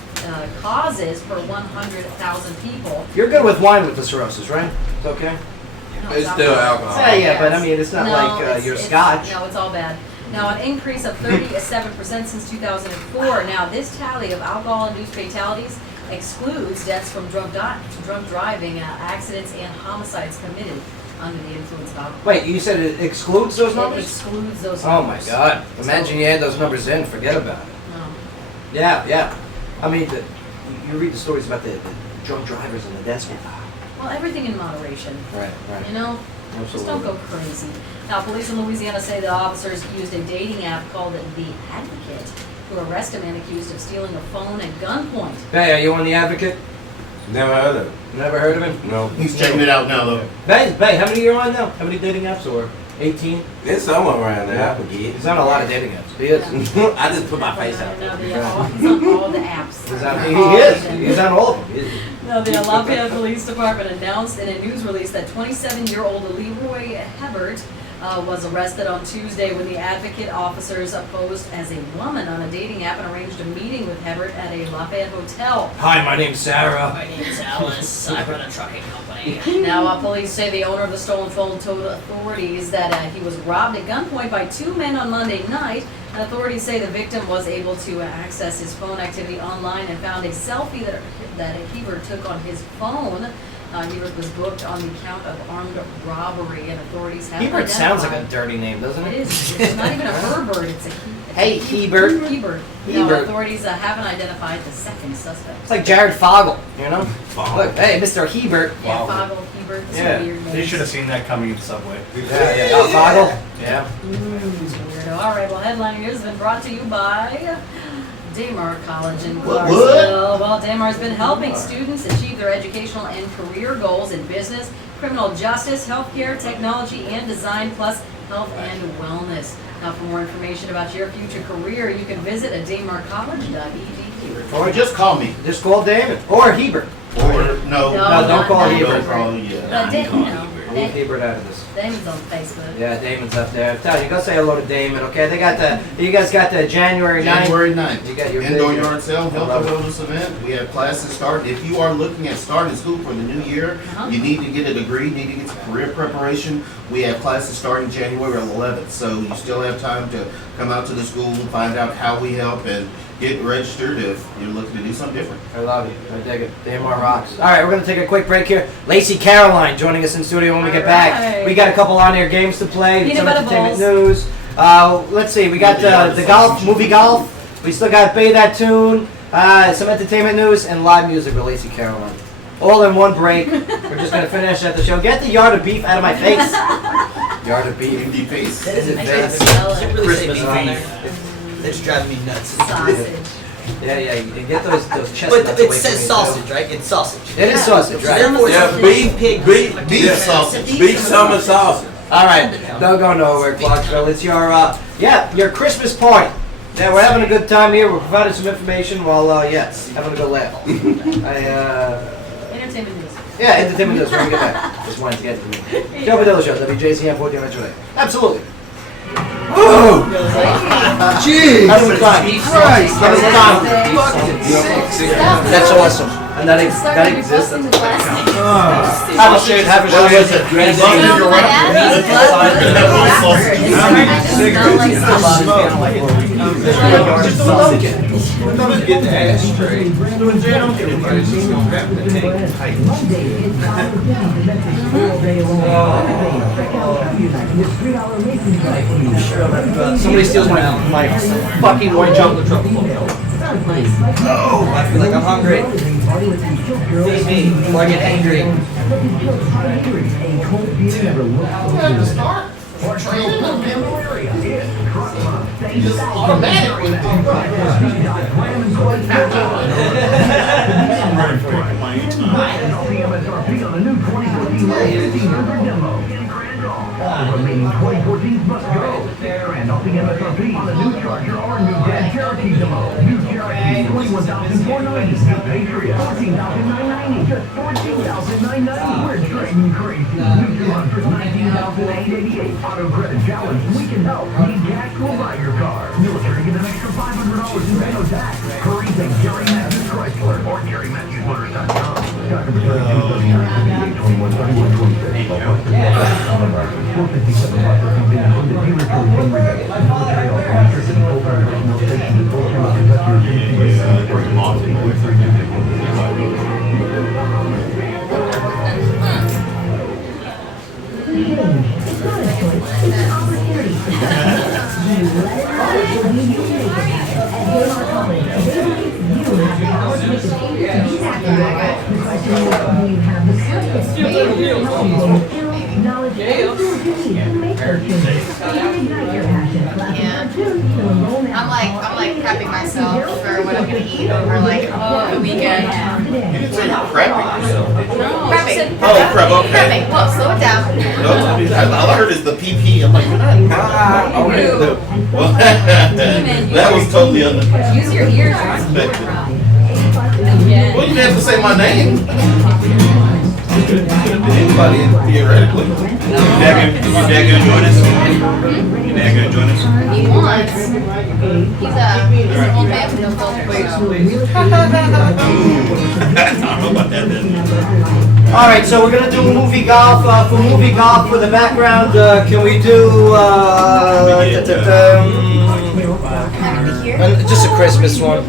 causes per 100,000 people. You're good with wine with the cirrhosis, right? It's okay? No, It's still alcohol. Yeah, but I mean, it's not No, like it's- your it's- scotch. No, it's all bad. Now, an increase of 37% since 2004. Now, this tally of alcohol-induced fatalities excludes deaths from drunk driving, accidents, and homicides committed under the influence of alcohol. Wait, you said it excludes those It numbers? excludes those Oh my numbers. God! Imagine you add those numbers in, forget about it. No. Yeah. I mean, you read the stories about the drunk drivers and the deaths. Well, everything in moderation. Right. You know? Just don't go crazy. Now, police in Louisiana say the officers used a dating app called The Advocate to arrest a man accused of stealing a phone at gunpoint. Hey, are you on The Advocate? Never heard of it. Never heard of him? No. He's checking it out now though. Bay, how many are you on now? How many dating apps? Or 18? It's somewhere around there. Yeah. I forget. He's on a lot of dating apps. He is. I just put my face out No, there. he's on all the apps. He's on, he is. He's on all of them. He is. No, the Lafayette Police Department announced in a news release that 27-year-old Leroy Hebert was arrested on Tuesday when the Advocate officers posed as a woman on a dating app and arranged a meeting with Hebert at a Lafayette hotel. Hi, my name's Sarah. My name is Alice. I run a trucking company. Now, police say the owner of the stolen phone told authorities that he was robbed at gunpoint by 2 men on Monday night. Authorities say the victim was able to access his phone activity online and found a selfie that Hebert took on his phone. Hebert was booked on the count of armed robbery, and authorities have Hebert sounds like a identified- dirty name, doesn't it? It is. It's not even a Herbert. It's a Hey, Hebert. Hebert. No, Hebert. authorities haven't identified the second suspect. It's like Jared Fogle, you know? Look, hey, Mr. Hebert. Yeah, Fogel, Hebert. It's Yeah. a weird name. They should have seen that coming in the subway. Yeah. Oh, Fogle? Yeah. Weirdo. All right, well, headline news has been brought to you by Daymar College in What? Clarksville. Well, Daymar's been helping students achieve their educational and career goals in business, criminal justice, healthcare, technology, and design, plus health and wellness. Now, for more information about your future career, you can visit at daymarcollege.edu. Or just call me. Just call Damon. Or Hebert. Or No, no. don't call not Hebert. Don't call yeah. But Leave Hebert out of this. Damon's on Facebook. Yeah, Damon's up there. I'm telling you, go say hello to Damon, okay? They got you guys got the January 9th. January 9th. You got your indoor big- yard sale, health love and it. wellness event. We have classes starting. If you are looking at starting school for the new year, Uh-huh. you need to get a degree, need to get some career preparation. We have classes starting January 11th, so you still have time to come out to the school and find out how we help and get registered if you're looking to do something different. I love you. I dig it. DMR rocks. All right, we're going to take a quick break here. Lacey Caroline joining us in studio when we get back. Alright. We got a couple on-air games to play, Peanut some butter entertainment balls. news. Let's see, we got the golf, movie golf. We still got Bay That Tune, some entertainment news, and live music with Lacey Caroline. All in one break. We're just going to finish at the show. Get the yard of beef out of my face. Yard of beef. Indie face. Is it I face? can smell it. Christmas on there. It's driving me nuts. Sausage. Yeah, you get those chestnuts But away it from says me, sausage, too. right? It's sausage. It is sausage, right? Therefore, Yeah, it's beef, pig. Beef sausage. beef summer sausage. All right, don't go nowhere, Clarksville. It's your Christmas party. Yeah, we're having a good time here. We're providing some information while, having a good laugh. Entertainment news. Yeah, entertainment news. We're gonna get back. Just wanted to get to me. Joe Padula Show, WJZM 14 today. Absolutely. Woo! Jeez! How do we climb? Christ! How do we climb? That's awesome. And that Start exists. busting the plastic. Have a shit. Have a shit. Get the ashtray. Everybody's just gonna grab the cake. Somebody steals my fucking white chocolate truffle. Oh, I feel like I'm hungry. Feed me before I get angry. All remaining 2014s must go. Grand upping MSRP on the new Charger or new Grand Cherokee demo. New Cherokee, $21,490. New Patriot, $14,990. Just $14,990. We're trading crazy. New 200, $19,888. Auto credit challenge. We can help. Need gas? We'll buy your car. Military, get an extra $500 in pay no tax. Hurry to Gary Matthews Chrysler or GaryMatthewsMotors.com. I'm like prepping myself for what I'm gonna eat over like the weekend. You didn't say you're prepping yourself, did you? Prepping. Oh, prep, okay. Prepping. Whoa, slow it down. No, all I heard is the PP. I'm like, you're not okay. Well, that was totally unexpected. Use your ears. Well, you didn't have to say my name. Could have been anybody theoretically. Your dad gonna join us? Your dad gonna join us? He wants. He's an old man with no filter. I don't know about that then. All right, so we're gonna do movie golf. For movie golf, for the background, can we do just a Christmas one?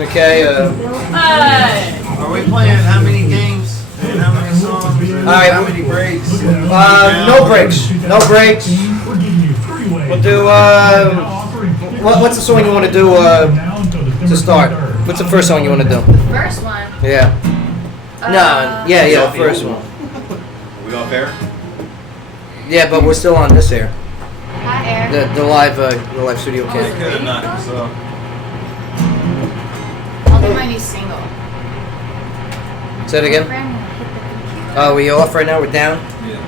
Okay. Are we playing how many games and how many songs? And All right. how many breaks? No breaks. No breaks. We'll do. What's the song you want to do to start? What's the first song you want to do? First one. Yeah. The first one. We all fair? Yeah, but we're still on this air. Hot air. The live studio They cam. could have not, so. I'll do my new single. Say it again. Oh, we off right now? We're down? Yeah.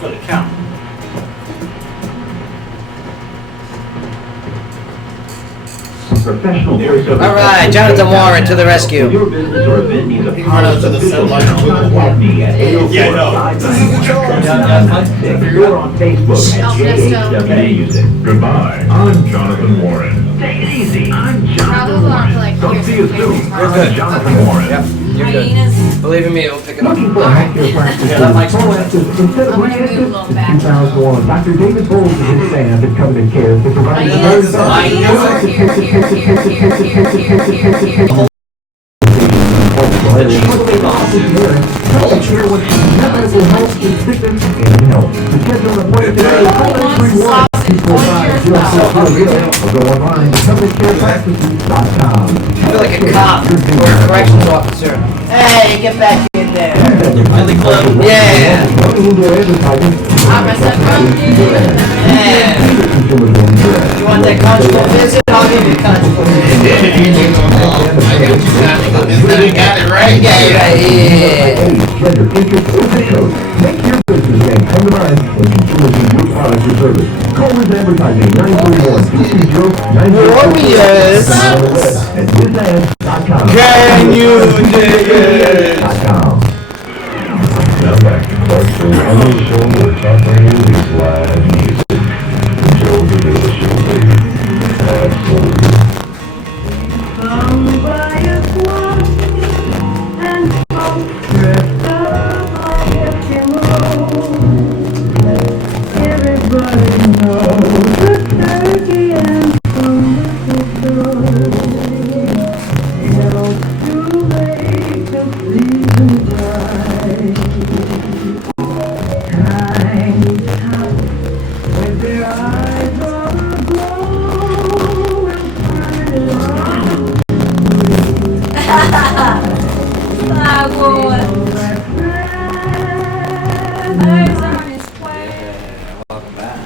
Go to count. Professional voiceover. All right, Jonathan Warren to the rescue. Your business or event needs a Run powerful up to the visual satellite and sound quality at 804-596-5916 or on Facebook at JHWA Music. Goodbye. I'm Jonathan Warren. Take it easy. I'm Probably Jonathan on for Warren. like Talk years to you and years. soon. I'm Jonathan Warren. Yep. You're good. Hyenas. Believe in me, it'll pick it up. Looking for healthcare practices Yeah, that mic's and too practices instead of I'm gonna move a reactive? little back. 2001, Dr. David Bowles and his staff at Covenant Care to provide the very best Covenant Care with medical health and sickness and health. To schedule an appointment today, call 831-245-0000 or go online to CovenantCarePractices.com. I feel like a cop or a corrections officer. Hey, get back in there. Really close. Yeah. Yeah. You want that conjugal visit? I'll give you a conjugal visit. You got it right. Gender, interest, or zip code. Make your business name come to mind when consumers need your product or service. Call with advertising 931-230-9644 Warriors. at BizAds.com. Can you dig it? .com. Now back to Clark for another show where Talk Radio is live music. Joe the Daily Show, baby. Absolutely. Come by a swamp and folks dressed up like everybody knows the turkey and some mistletoe helps to make the season bright. Tiny tots with their eyes all aglow will find it all. Welcome back.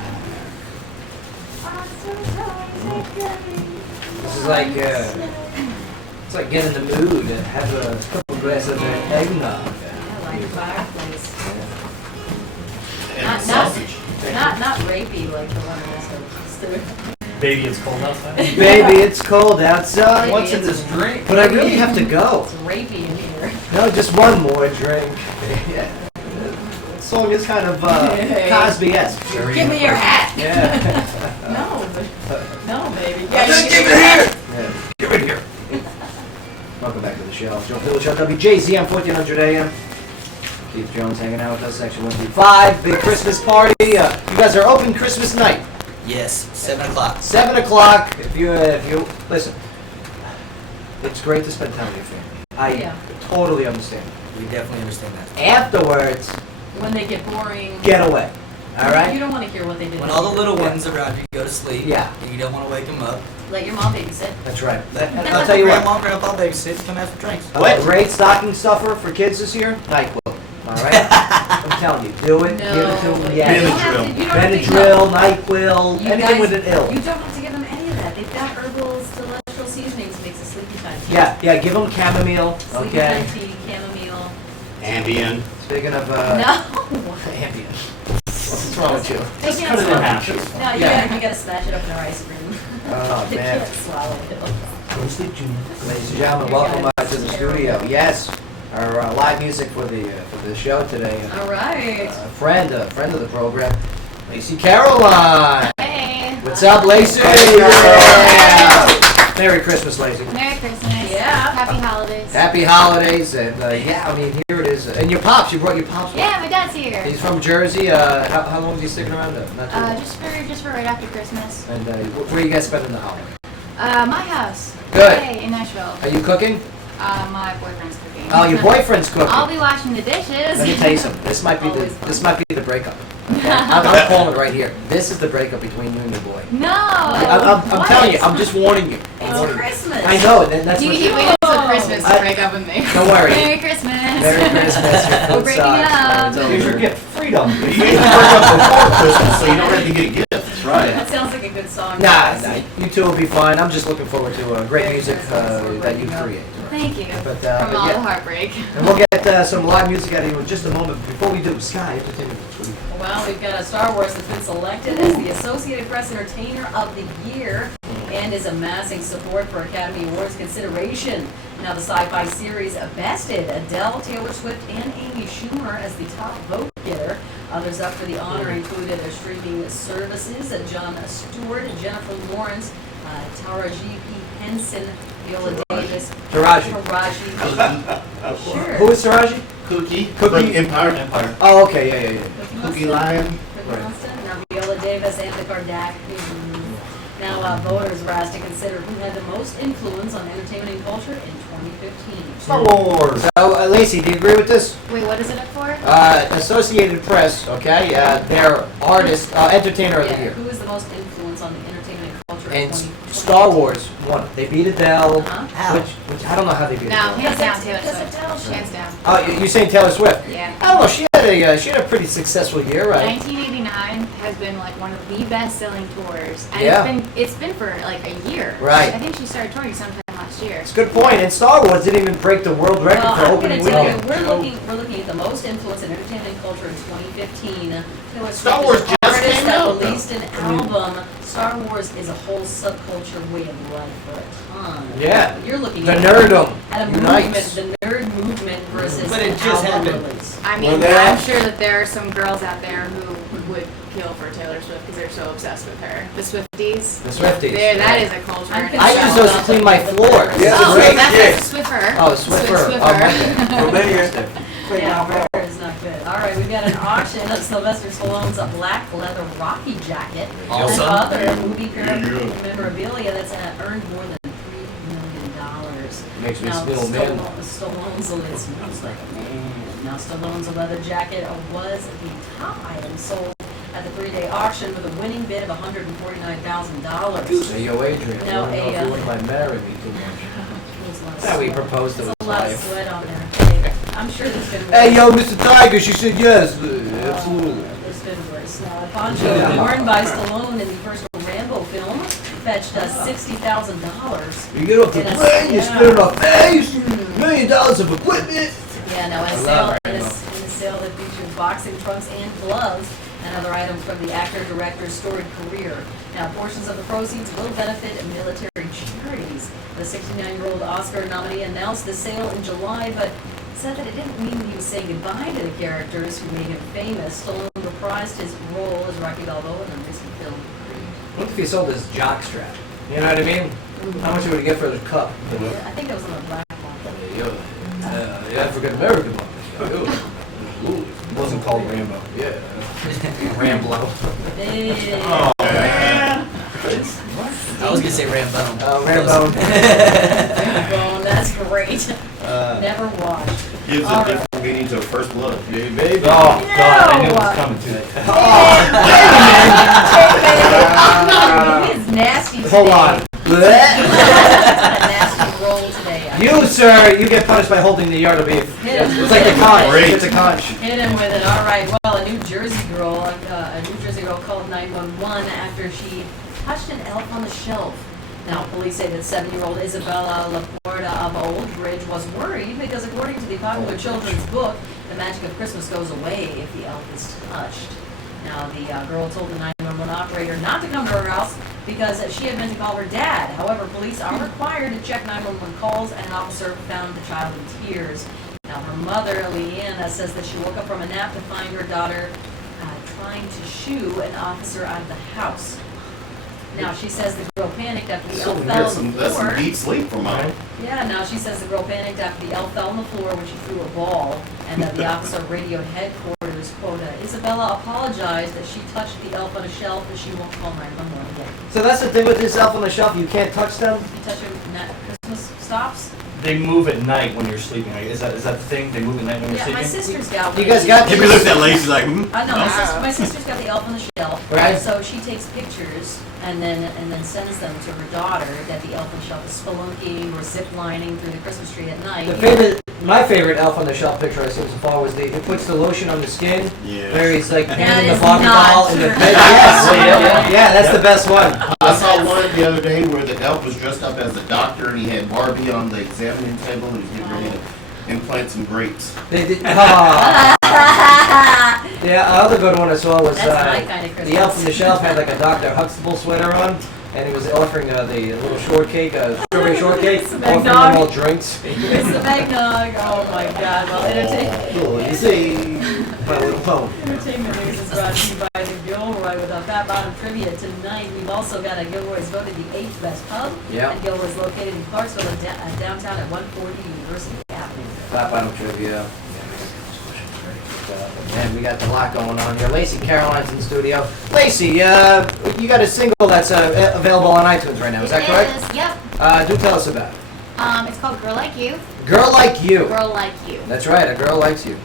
This is like, it's like getting in the mood and have a couple glasses of eggnog. I like fireplace. And Not sausage. not rapey like the one in this. Baby, it's cold outside. Baby, it's cold outside. What's in this drink? But I really have to go. It's rapey in here. No, just one more drink. Yeah. The song is kind of Cosby-esque. Give me your hat. Yeah. No, baby. Just give it here. Yeah. Give it here. Welcome back to the show. Joe Phillips Show, WJZM 1400 AM. Keith Jones hanging out with us, section 135. Big Christmas party. You guys are open Christmas night. Yes, 7 o'clock. 7 o'clock. If you listen, it's great to spend time with your family. I totally understand. We definitely understand that. Afterwards, When they get boring. get away. All right. You don't want to hear what they did. When all the little ones around you go to sleep, Yeah. and you don't want to wake them up, Let your mom babysit. That's right. And let I'll tell you what. Grandma, Grandpa babysit, come have some drinks. A great stocking stuffer for kids this year. NyQuil. All right. I'm telling you, do it. No. Give it to them. You Yes. don't have to- you don't have to- Benadryl, NyQuil, You anything guys- with an ill. You don't have to give them any of that. They've got herbal, celestial seasonings makes a sleepy time tea. Yeah. Give them chamomile. Sleepy Okay. time tea, chamomile. Ambien. Speaking of No. Ambien. What's wrong with you? They Just can't cut it in swallow half. it. No, you gotta smash it up in their ice cream. Oh, They man. can't swallow it. Go to sleep, Junior. Ladies and gentlemen, welcome to the studio. Yes, our live music for the show today. All right. A friend of the program, Lacey Caroline. Hey. What's up, Lacey? Hey, girl. Yeah. Merry Christmas, Lacey. Merry Christmas. Yeah. Happy holidays. Happy holidays, and yeah, I mean, here it is. And your pops, you brought your pops. Yeah, my dad's here. He's from Jersey. How long is he sticking around? Not too Just for right after Christmas. And where are you guys spending the holiday? My house. Good. Hey, in Nashville. Are you cooking? My boyfriend's cooking. Oh, your boyfriend's cooking. I'll be washing the dishes. Let me tell you something. This might be the breakup. Okay? I'm calling it right here. This is the breakup between you and your boy. No. I'm telling you. I'm just warning you. I'm It's warning you. Christmas. I know. That's You what waited until Christmas to break up with me. Don't worry. Merry Christmas. Merry Christmas. Your We're foot breaking sucks. up. It's over. Here's your gift. Freedom. You need to break up before Christmas so you don't have to get a gift. That's right. That sounds like a good song. Nah, you two will be fine. I'm just looking forward to great music that you create. Thank you. But, From all yeah. the heartbreak. And we'll get some live music out of you in just a moment. Before we do, Sky, entertainment. Well, we've got a Star Wars that's been selected as the Associated Press Entertainer of the Year and is amassing support for Academy Awards consideration. Now, the sci-fi series bested Adele, Taylor Swift, and Amy Schumer as the top vote getter. Others up for the honor included streaming services Jon Stewart, Jennifer Lawrence, Tara G.P. Henson, Viola Davis, this. Taraji. Sure. Who is Taraji? Cookie. Cookie? Empire. Oh, okay, yeah. Cookie Lion. Cookie Monster, now Viola Davis and the Kardashians. Now, voters were asked to consider who had the most influence on entertainment and culture in 2015. Star Wars. So, Lacey, do you agree with this? Wait, what is it up for? Associated Press, okay, their artist, entertainer of the Yeah, year. who is the most influence on the entertainment and culture And in 2015? Star Wars won. They beat Adele, Uh-huh. which I don't know how they beat No, Adele. hands down Taylor Does it Swift. tell? Hands down. Oh, you're saying Taylor Swift? Yeah. I don't know. She had a pretty successful year, right? 1989 has been like one of the best-selling tours, and Yeah. it's been for like a year. Right. I think she started touring sometime last year. It's a good point. And Star Wars didn't even break the world record Well, for I'm going opening to tell you, weekend. we're looking at the most influence in entertainment and culture in 2015. Taylor Star Swift Wars is an just artist came that out, though. released an album. Star Wars is a whole subculture way of life for a ton. Yeah. You're looking The at nerdom at a unites. movement, the nerd movement versus But it an just album happened. release. I mean, Well, that- I'm sure that there are some girls out there who would kill for Taylor Swift because they're so obsessed with her. The Swifties. The Swifties. That is a culture. I'm in I itself. use those to clean my floor. Oh, that's Swiffer. Oh, Swiffer. Yeah, Burger is not good. All right, we've got an auction of Sylvester Stallone's black leather Rocky jacket Awesome. and other movie memorabilia that's earned more than $3 million. Makes me Now, feel man. Stallone's, it smells like a man. Now, Stallone's leather jacket was the top item sold at the 3-day auction with a winning bid of $149,000. Hey, yo, Adrian, Now, I don't know if you wouldn't mind marrying me too much. There's a lot of That we sweat. proposed to There's his a lot of wife. sweat on there. Hey, I'm sure there's been Hey, yo, Mr. Tiger, she said yes. Absolutely. There's been worse. Now, a poncho worn by Stallone in the first Rambo film fetched $60,000. You get off the plane, you spit in our face, $1 million of equipment. Yeah, now in a sale that featured boxing trunks and gloves and other items from the actor-director's storied career. Now, portions of the proceeds will benefit military charities. The 69-year-old Oscar nominee announced the sale in July, but said that it didn't mean he was saying goodbye to the characters who made him famous. Stallone reprised his role as Rocky Balboa in the recent film Creed. What if he sold his jock strap? You know what I mean? How much would he get for his cup? I think it was on the black market. The African American one. It wasn't called Rambo. Yeah. Ramblo. Hey. Oh, man. I was gonna say Rambo. Rambo. Rambo, that's great. Never watched. Gives All a different meaning to First Blood. Yeah, baby. Oh, God, I knew it was coming too. He is nasty today. Hold on. Nasty roll today. You, sir, you get punished by holding the yard of beef. Hit him. It's like the conch. Great. It's a conch. Hit him with it. All right. Well, a New Jersey girl called 911 after she touched an elf on the shelf. Now, police say that 7-year-old Isabella Laporta of Old Bridge was worried because, according to the popular children's book, the magic of Christmas goes away if the elf is touched. Now, the girl told the 911 operator not to come to her house because she had meant to call her dad. However, police are required to check 911 calls, and an officer found the child in tears. Now, her mother, Leanna, says that she woke up from a nap to find her daughter trying to shoo an officer out of the house. Now, she says the girl panicked after the elf fell on the That's floor. some deep sleep for mine. Yeah, now she says the girl panicked after the elf fell on the floor when she threw a ball, and the officer radioed headquarters, quote, Isabella apologized that she touched the elf on a shelf and she won't call 911 again. So that's the thing with this elf on the shelf, you can't touch them? You touch them at Christmas stops? They move at night when you're sleeping. Right? Is that the thing? They move at night when you're Yeah, sleeping? my sister's got one. You guys got Jimmy looked at Lacey like, I know, my sister's got the elf on the shelf. Right. So she takes pictures and then sends them to her daughter that the elf on the shelf is spelunking or zip lining through the Christmas tree at night. My favorite elf on the shelf picture I've seen so far was he puts the lotion on the skin, Yes. where he's like That handing is the Barbie not doll in the true. bed. Yes, yeah, that's the best one. I saw one the other day where the elf was dressed up as a doctor and he had Barbie on the examining table and he was getting ready to implant some grapes. They did. Yeah, another good one I saw was That's my kind of the elf Christmas. on the shelf had like a Dr. Huxtable sweater on, and he was offering the little shortcake, strawberry shortake, It's a offering big them all dog. drinks. It's the eggnog. Oh my God. Well, Oh, you see, my little poem. entertainment news is brought to you by the Gilroy with our Fat Bottom Trivia tonight. We've also got a Gilroy's voted the 8th best pub. Yeah. And Gilroy's located in Clarksville, downtown at 140 University Avenue. Flat bottom trivia. And we got a lot going on here. Lacey Caroline's in the studio. Lacey, you got a single that's available on iTunes right now. Is that correct? It is, yep. Do tell us about it. It's called Girl Like You. Girl Like You. Girl Like You. That's right, a girl likes you.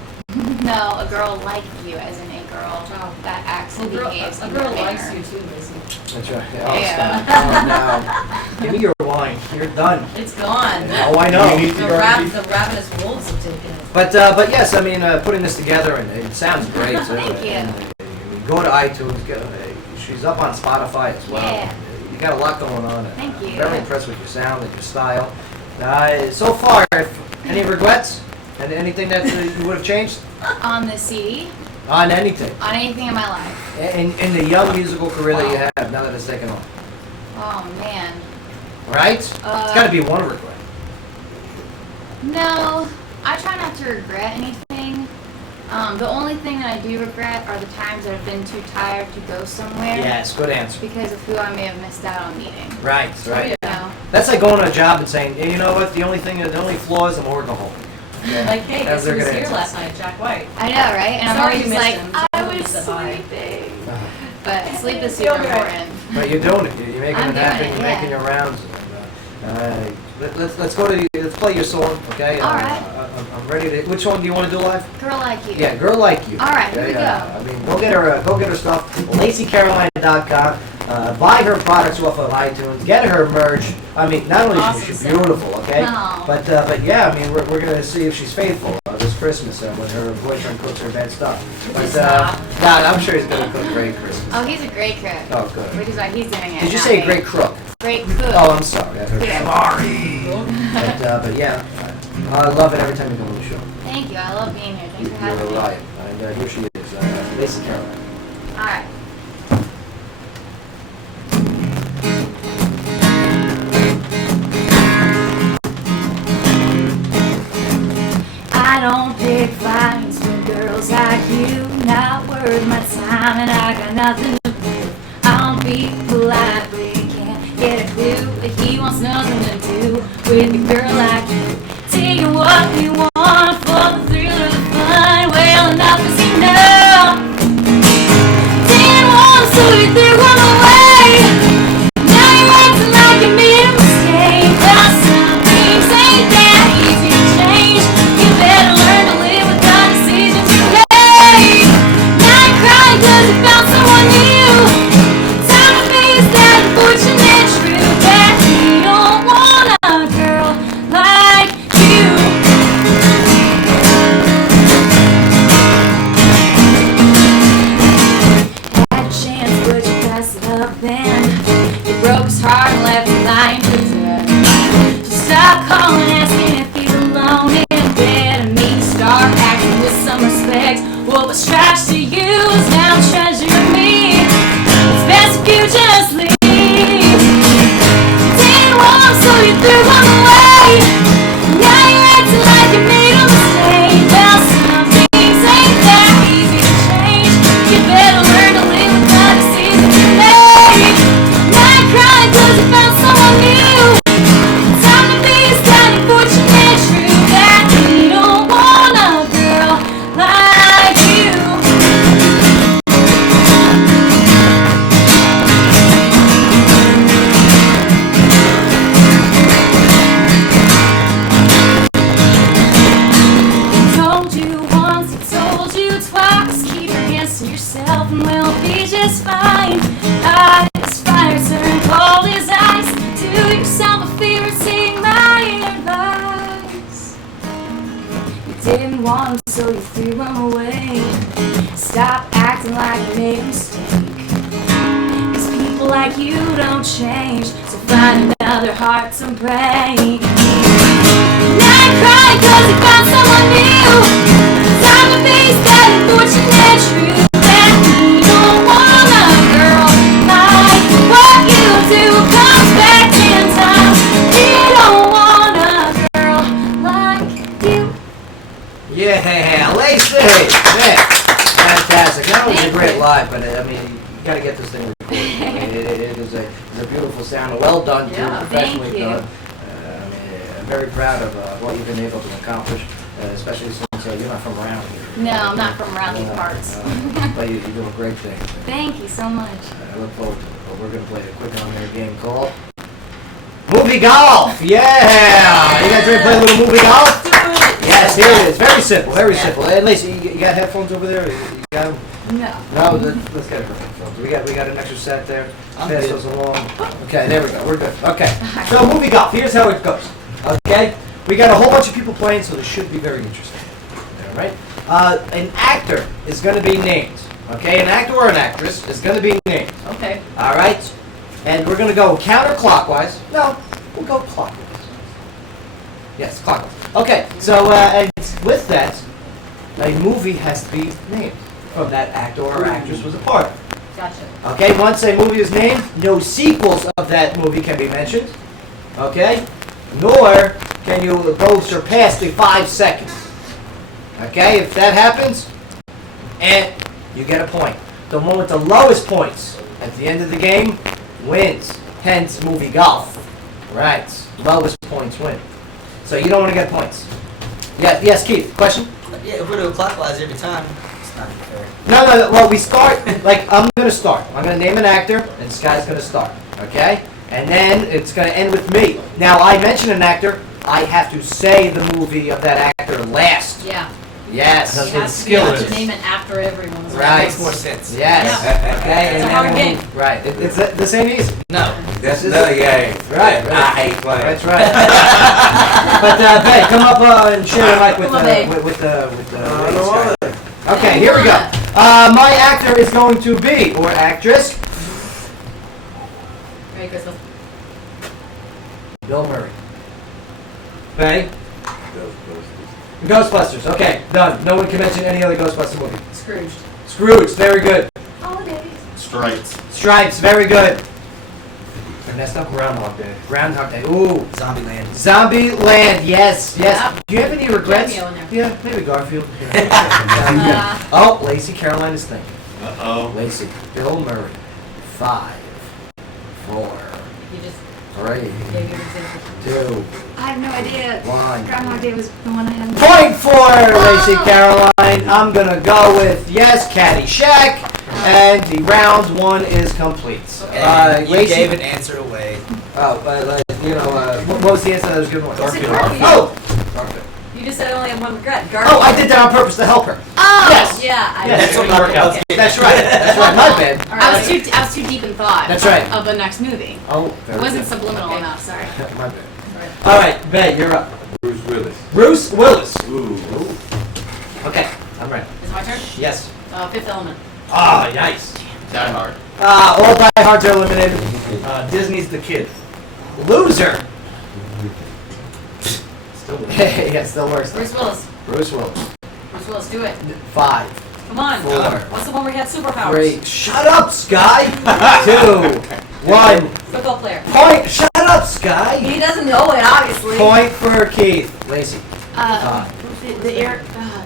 No, a girl like you, as in a girl that acts and behaves. A in girl your likes manner. you too, Lacey. That's right. Oh, Yeah. stop. Oh, no. Give me your wine. You're done. It's gone. Oh, I know. The ravenous wolves have taken it. But yes, I mean, putting this together, and it sounds great. Too. Thank you. And go to iTunes. She's up on Spotify as well. Yeah. You got a lot going on. Thank you. Very impressed with your sound and your style. So far, any regrets? And anything that you would have changed? On the CD, On anything? on anything in my life. In the young musical career that you have, now that it's taken off. Oh man. Right? It's got to be one regret. No, I try not to regret anything. The only thing that I do regret are the times that I've been too tired to go somewhere. Yes, good answer. Because of who I may have missed out on meeting. Right, right. You know? That's like going to a job and saying, hey, you know what? The only flaw is I'm a workaholic. Like, hey, That's guess who their was good here answer. last night? Jack White. I know, right? And I'm Sorry always you missed like, him. I Totally was said hi. sleeping. But sleep is super You'll be right. important. But you're doing it. You're making I'm it doing happen. it, You're yeah. making your rounds. Let's play your song, okay? All right. I'm ready to. Which one do you want to do live? Girl Like You. Yeah, Girl Like You. All right, here we go. I mean, go get her stuff. LaceyCaroline.com. Buy her products off of iTunes. Get her merch. I mean, not only Awesome is she sound. beautiful, okay? Oh. But yeah, I mean, we're gonna see if she's faithful this Christmas when her boyfriend cooks her bad stuff. But Stop. I'm sure he's gonna cook great Christmas. Oh, he's a great cook. Oh, good. Which is why he's doing it. Did you not say me. great crook? Great cook. Oh, I'm sorry. I heard Yeah. sorry. But yeah, I love it every time you come on the show. Thank you. I love being here. Thanks for You're having a me. riot. And here she is, Lacey Caroline. All right. I don't pick fights with girls like you. Not worth my time, and I got nothing to prove. I'll be polite, but he can't get a clue that he wants nothing to do with a girl like you. Taking what you want for the thrill of the fun. Well, enough is enough. Didn't want to, so you threw him away. Now you're acting like you made a mistake. Well, some things ain't that easy to change. You better learn to live with the decisions you made. Now you're crying 'cause you found someone new. Time to face that unfortunate truth that you don't want a girl like you. Had a chance, but you passed it up then. You broke his heart and left him lying for dead. So stop calling, asking if he's alone in bed. And me start acting with some respect. What was trash to you is now treasure to me. It's best if you just leave. Didn't want him, so you threw him away. Now you're acting like you made a mistake. Well, some things ain't that easy to change. You better learn to live with the decisions you made. Now you're crying 'cause you found someone new. Time to face that unfortunate truth that you don't want a girl like you. Told you once, he told you twice. Keep your hands to yourself and we'll be just fine. Hot as fire, turn cold as ice. Do yourself a favor, take my advice. You didn't want him, so you threw him away. Stop acting like you made a mistake. 'Cause people like you don't change, so find another heart to break. Now you're crying 'cause you found someone new. Time to face that unfortunate truth that you don't want a girl like what you do comes back in time. You don't want a girl like you. Yeah, Lacey! Yeah. Fantastic. That was a great live, but I mean, beautiful sound. Well done, too. Yeah, Professionally thank you. done. I'm very proud of what you've been able to accomplish, especially since you're not from around here. No, I'm not from around these parts. But you do a great thing. Thank you so much. I look forward to it. But we're going to play a quick on-air game called Movie Golf. Yeah! You guys ready to play a little movie golf? Yes, here it is. Very simple, very simple. Hey, Lacey, you got headphones over there? You got them? No. No, let's get her headphones. We got an extra set there. I'm Pass good. those along. Okay, there we go. We're good. Okay. So movie golf. Here's how it goes. Okay. We got a whole bunch of people playing, so this should be very interesting. All right. An actor is going to be named. Okay. An actor or an actress is going to be named. Okay. All right. And we're going to go counterclockwise. No, we'll go clockwise. Yes, clockwise. Okay. So and with that, a movie has to be named from that actor or actress was a part of. Gotcha. Okay, once a movie is named, no sequels of that movie can be mentioned. Okay? Nor can you go surpass the 5 seconds. Okay, if that happens, and you get a point. The one with the lowest points at the end of the game wins. Hence, movie golf. Right. Lowest points win. So you don't want to get points. Yes, Keith, question? Yeah, if we do it clockwise every time, it's not fair. No. Well, we start, like, I'm going to start. I'm going to name an actor, and Sky's going to start. Okay? And then it's going to end with me. Now, I mention an actor. I have to say the movie of that actor last. Yeah. Yes. You have to name it after everyone's. Right. Makes more sense. Yes. Yeah. Okay. It's and a hard then- game. Right. It's the same easy. No. That's another game. Right. I hate playing. That's right. But Babe, come up and share your mic with Come on, babe. with the don't want Okay, here we go. My actor is going to be, or actress, Merry Christmas. Bill Murray. Babe? Ghostbusters. Okay, done. No one can mention any other Ghostbuster movie. Scrooged. Scrooge. Very good. Holidays. Stripes. Stripes. Very good. And that's not Groundhog Day. Groundhog Day. Ooh. Zombieland. Zombieland. Yes. Yes. Yeah. Do you have any regrets? Cameo in there. Yeah, maybe Garfield. Oh, Lacey Caroline is thinking. Uh-oh. Lacey. Bill Murray. 5, 4, You just 3, gave your example. 2, I have no idea. 1. Groundhog Day was the one I had. Point for Lacey Caroline. I'm gonna go with yes, Caddyshack, and the round 1 is complete. Okay, you Lacey, gave an answer away. what was the answer that was given? Garfield. Oh, Garfield. You just said I only have one regret. Oh, I did that on purpose to help her. Oh, Yes. yeah. I Yes. did. That's what workouts. Okay. That's right. That's right. My bad. All I right. was too deep in thought. That's right. Of the next movie. Oh, It very wasn't good. subliminal Okay. enough. Sorry. My bad. All right, Bay, you're up. Bruce Willis. Bruce Willis. Ooh. Okay, I'm ready. Is it my turn? Yes. Fifth Element. Ah, nice. Die Hard. All Die Hards are eliminated. Disney's The Kid. Loser. Still works. Yeah, still works. Bruce Willis. Bruce Willis. Bruce Willis, do it. 5, Come on. 4, What's the one where he had superpowers? 3. Shut up, Sky. 2, 1. Football player. Point. Shut up, Sky. He doesn't know it, obviously. Point for Keith. Lacey. The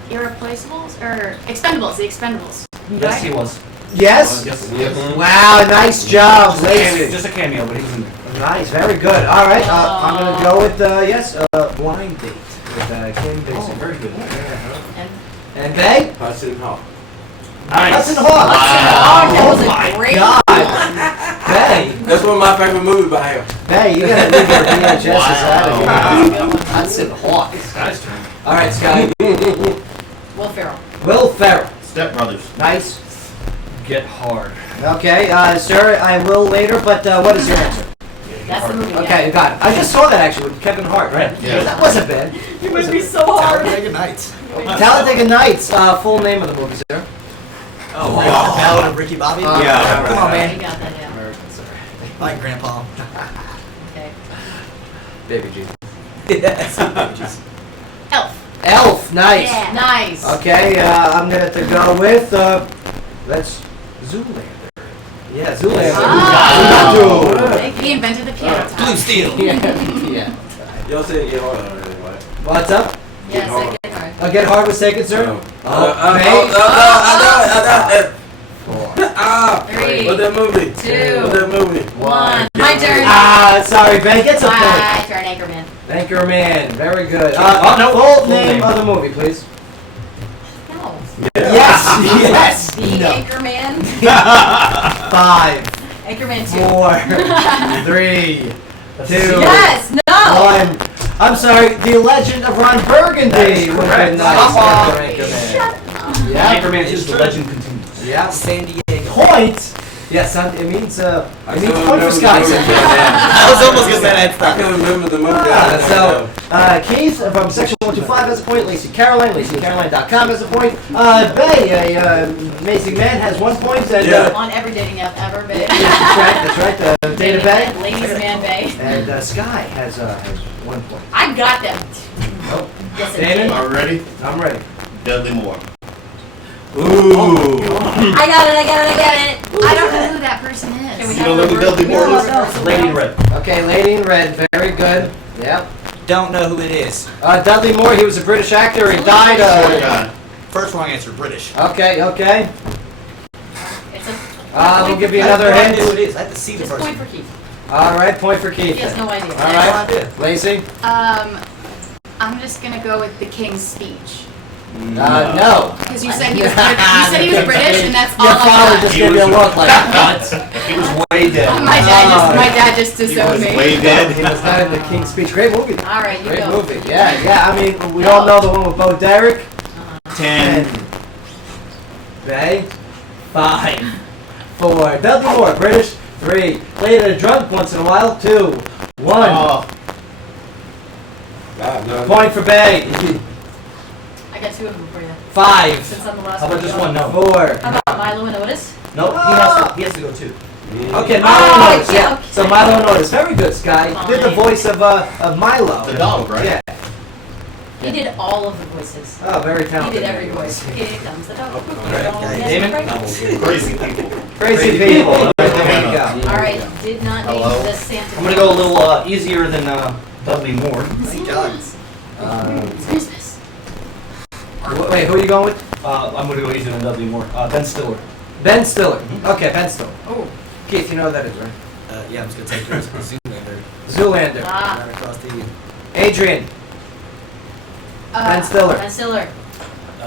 Irreplaceables or Expendables. The Expendables. Yes, he was. Yes. Yes. Wow, nice job, Just a cameo, Lacey. just a cameo, but he was in there. Nice, very good. All right, I'm gonna go with Blind Date with Kim Basinger. Very good. And Bay? Hudson Hawk. Hudson Hawk. That was Oh a my great God. Bay, That's one of my favorite movies by him. Bay, you gotta leave your VHSs out of here. Wow. Hudson Hawk. Sky's turn. All right, Sky. Will Ferrell. Will Ferrell. Step Brothers. Nice. Get Hard. Okay, sir, I will later, but what is your answer? That's the movie. Okay, you got it. I just saw that actually with Kevin Hart, right? Yeah. That wasn't bad. You made me so hard. Talladega Nights. Talladega Nights, full name of the movie, sir. Oh, wow. Ballad of Ricky Bobby? Yeah. Come on, You man. got that down. American, sorry. Like Grandpa. Okay. Baby Jesus. Yes. Elf. Elf, nice. Yeah. Nice. Okay, I'm gonna have to go with, let's, Zoolander. Yeah, Zoolander. Oh. He invented the piano Blue top. Steel. Yeah. Y'all said get hard already, right? What's up? Yes, I get hard. I'll get hard with taken, sir. I know it. Four. Ah! Three. What that movie? 2. What that movie? One. My turn. Sorry, Ben. Gets a point. My turn, Anchorman. Anchorman. Very good. no. Full name of the movie, please. No. Yes. Yes. The No. Anchorman. 5, Anchorman 2. 4, 3, 2, Yes. No. 1. I'm sorry. The Legend of Ron Burgundy would have been nice after Anchorman. Shut up. Yeah. Anchorman is the legend continues. Yeah. San Diego. Point. Yes, it means point for Sky. I was almost gonna say that. I can remember the movie. Keith from section 125 has a point. Lacey Caroline, LaceyCaroline.com has a point. Bay, amazing man, has 1 point. And, On every dating app ever, babe. That's right. Data Bay. Ladies man, babe. And Sky has 1 point. I got them. Oh. Yes, I Damon? did. Are we ready? I'm ready. Dudley Moore. Ooh. I got it. I don't know who that person is. Can we You don't know who Dudley Moore is? Lady in Red. Okay, Lady in Red, very good. Yep. Don't know who it is. Dudley Moore, he was a British actor. He died. First wrong answer, British. Okay. It's a We'll give you another I don't know who hint. it is. I have to see the just person. point for Keith. All right, point for Keith. He has no idea. All right, Lacey. I'm just gonna go with the King's Speech. No. Because you said he was British, and that's all Your I father got. just gave you a look like what? He was way dead. My dad just disowned me. Way dead. He was not in the King's Speech. Great movie. All right, you Great go. movie. Yeah. I mean, we all know the one with Bo Derek. 10. Bay. 5, 4. Dudley Moore, British. 3. Played at a drunk once in a while. 2, 1. Point for Bay. I got 2 of them for you. 5. Since I'm the last How about one. just one? No. 4. How about Milo and Otis? Nope. He has to go too. Okay, Milo and Otis. Yeah. okay. So Milo and Otis. Very good, Sky. Fine. Did the voice of Milo. The dog, right? Yeah. He did all of the voices. Oh, very He talented. did every voice. Here comes the dog. Damon? Crazy people. Crazy people. There you go. All right, did not name Hello? the Santa. I'm gonna go a little easier than Dudley Moore. Thank God. It's Christmas. Wait, who are you going with? I'm gonna go easier than Dudley Moore. Ben Stiller. Ben Stiller. Okay, Ben Stiller. Oh. Keith, you know who that is, right? Yeah, I'm just gonna take yours. Zoolander. Zoolander. Ah. Right across the. Adrian. Ben Stiller. Ben Stiller. The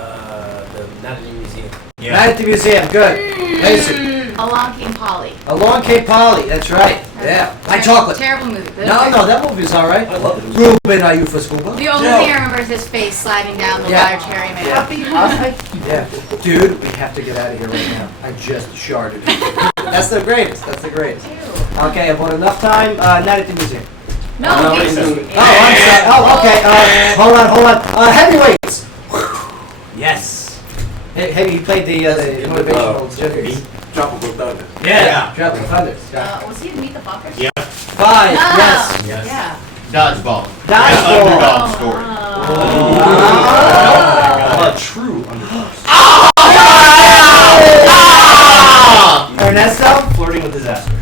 Night at the Museum. Night at the Museum. Good. Lacey. Along Came Polly. Along Came Polly. That's right. Yeah. Like chocolate. Terrible movie. but No, okay. that movie's all right. I love it. Ruben, are you for school? The only thing I remember is his face sliding down the Yeah. water cherry man. Yeah. Dude, we have to get out of here right now. I just sharded. That's the greatest. Okay, I've won enough time. Night at the Museum. No, Oh, he's- I'm sorry. Oh, okay. Hold on. Heavyweights. Yes. Hey, he played the motivational jokers. Tropical Thunder. Yeah. Tropical Thunder. Was he in Meet the Fockers? Yeah. 5. Yes. Yeah. Dodgeball. Dodgeball. Underdog story. True underdog. Ernesto? Flirting with disaster.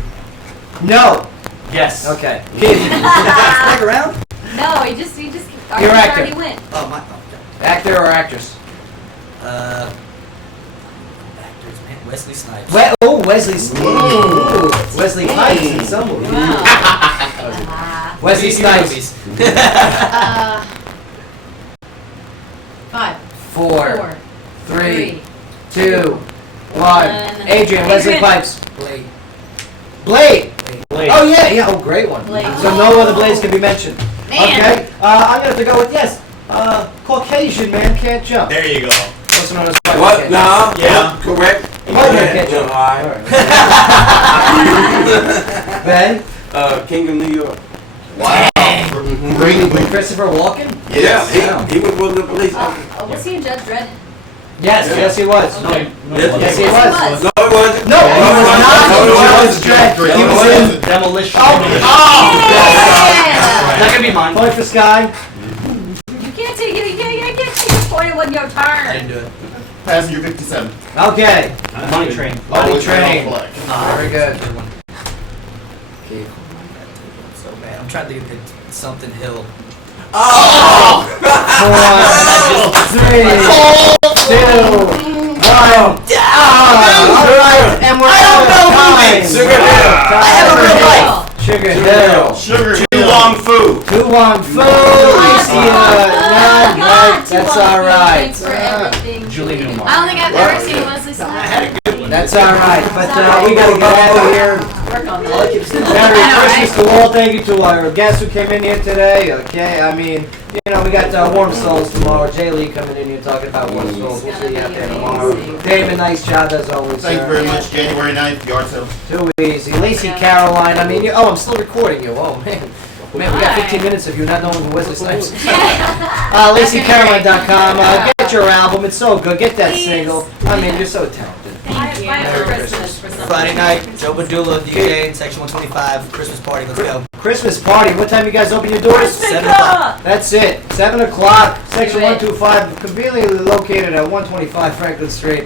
No. Yes. Okay. Keith. Stick around. No, he just. Your actor. Already went. Oh my. Okay. Actor or actress? Actors, man. Wesley Snipes. Wesley Snipes. Ooh. Wesley Snipes in some movies. Wesley Snipes. 5, 4, 3, 2, 1. One. Adrian, Wesley Adrian. Pipes. Blade. Blade. Oh yeah. Oh, great one. Blade. So no other Blades can be mentioned. Man. Okay. I'm gonna have to go with yes. Caucasian man can't jump. There you go. Also known as white man What? can't No. Yeah. Correct. White man can't jump. Ben. King of New York. Wow. Great movie. With Christopher Walken. Yes. He was one of the police officers. Was he in Judge Dredd? Yes, he was. Okay. Yes, he was. No, it wasn't. No, he was not. No, He it was Dredd. He was in. Demolition. That can be mine. Point for Sky. You can't take a point. It wasn't your turn. I didn't do it. Passenger 57. Okay. Money Train. Money Always Train. Black. Very good. Okay. So bad. I'm trying to get the something hill. 4, 3, 2, 1. All right, and we're out of time. Sugar Hill. I have a real life. Sugar Hill. Sugar Tu Hill. Wong Fu. Tu Wong Fu. That's all right. Thanks for everything. Julie Newmar. I don't think I've ever seen Wesley Snipes. That's all right. But we gotta get out of here. Work on that. Merry Christmas to all. Thank you to our guests who came in here today. Okay, I mean, you know, we got Warm Souls tomorrow. Jay Lee coming in here talking about Warm Souls. We'll see you out there tomorrow. David, nice job as always. Thank you sir. very much. January 9th, yard sale. Too easy. Lacey Caroline, I mean, I'm still recording you. Oh, man. Man, we got 15 minutes of you not knowing who Wesley Snipes is. LaceyCaroline.com. Get your album. It's so good. Get that single. I mean, you're so talented. Thank you. Buy it for Christmas for somebody. Friday night, Joe Padula, DJ in section 125, Christmas party. Let's go. Christmas party. What time you guys open your doors? 7 o'clock. That's it. 7 o'clock. Section Do it. 125, conveniently located at 125 Franklin Street.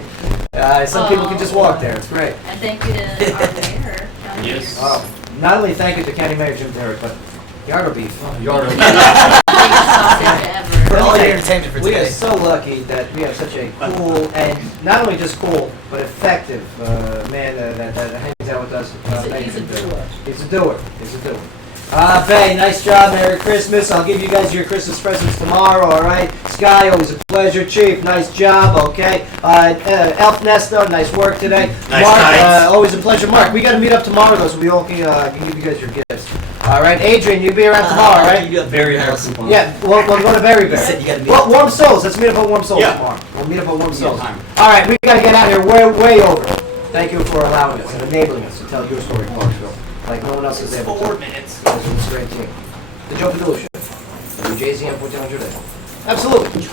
Some people can just walk there. It's great. And thank you to our mayor. Yes. Not only thank you to County Mayor Jim Derrick, but Yardo Beef. Biggest sausage ever. For all your entertainment for We are today. so lucky that we have such a cool and not only just cool but effective man that hangs out with us. He's a doer. He's a doer. He's a doer. Faye, nice job. Merry Christmas. I'll give you guys your Christmas presents tomorrow, all right? Sky, always a pleasure. Chief, nice job, okay? Elf Nesto, nice work today. Nice Mark, nights. always a pleasure. Mark, we got to meet up tomorrow, though, so we all can give you guys your gifts. All right, Adrian, you'll be around tomorrow, right? You got very nice. Yeah, we'll go to Berry Bear. You said you gotta meet Well, up. Warm Souls. Let's meet up at Warm Souls Yeah. tomorrow. We'll meet up at Warm Souls. time. All right, we gotta get out here. We're way over. Thank you for allowing us and enabling us to tell your story, Clarksville, like no one else is able to. 4 minutes. It was a great team. The Joe Padula Show. WJZM 1400. Absolutely.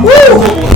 Woo!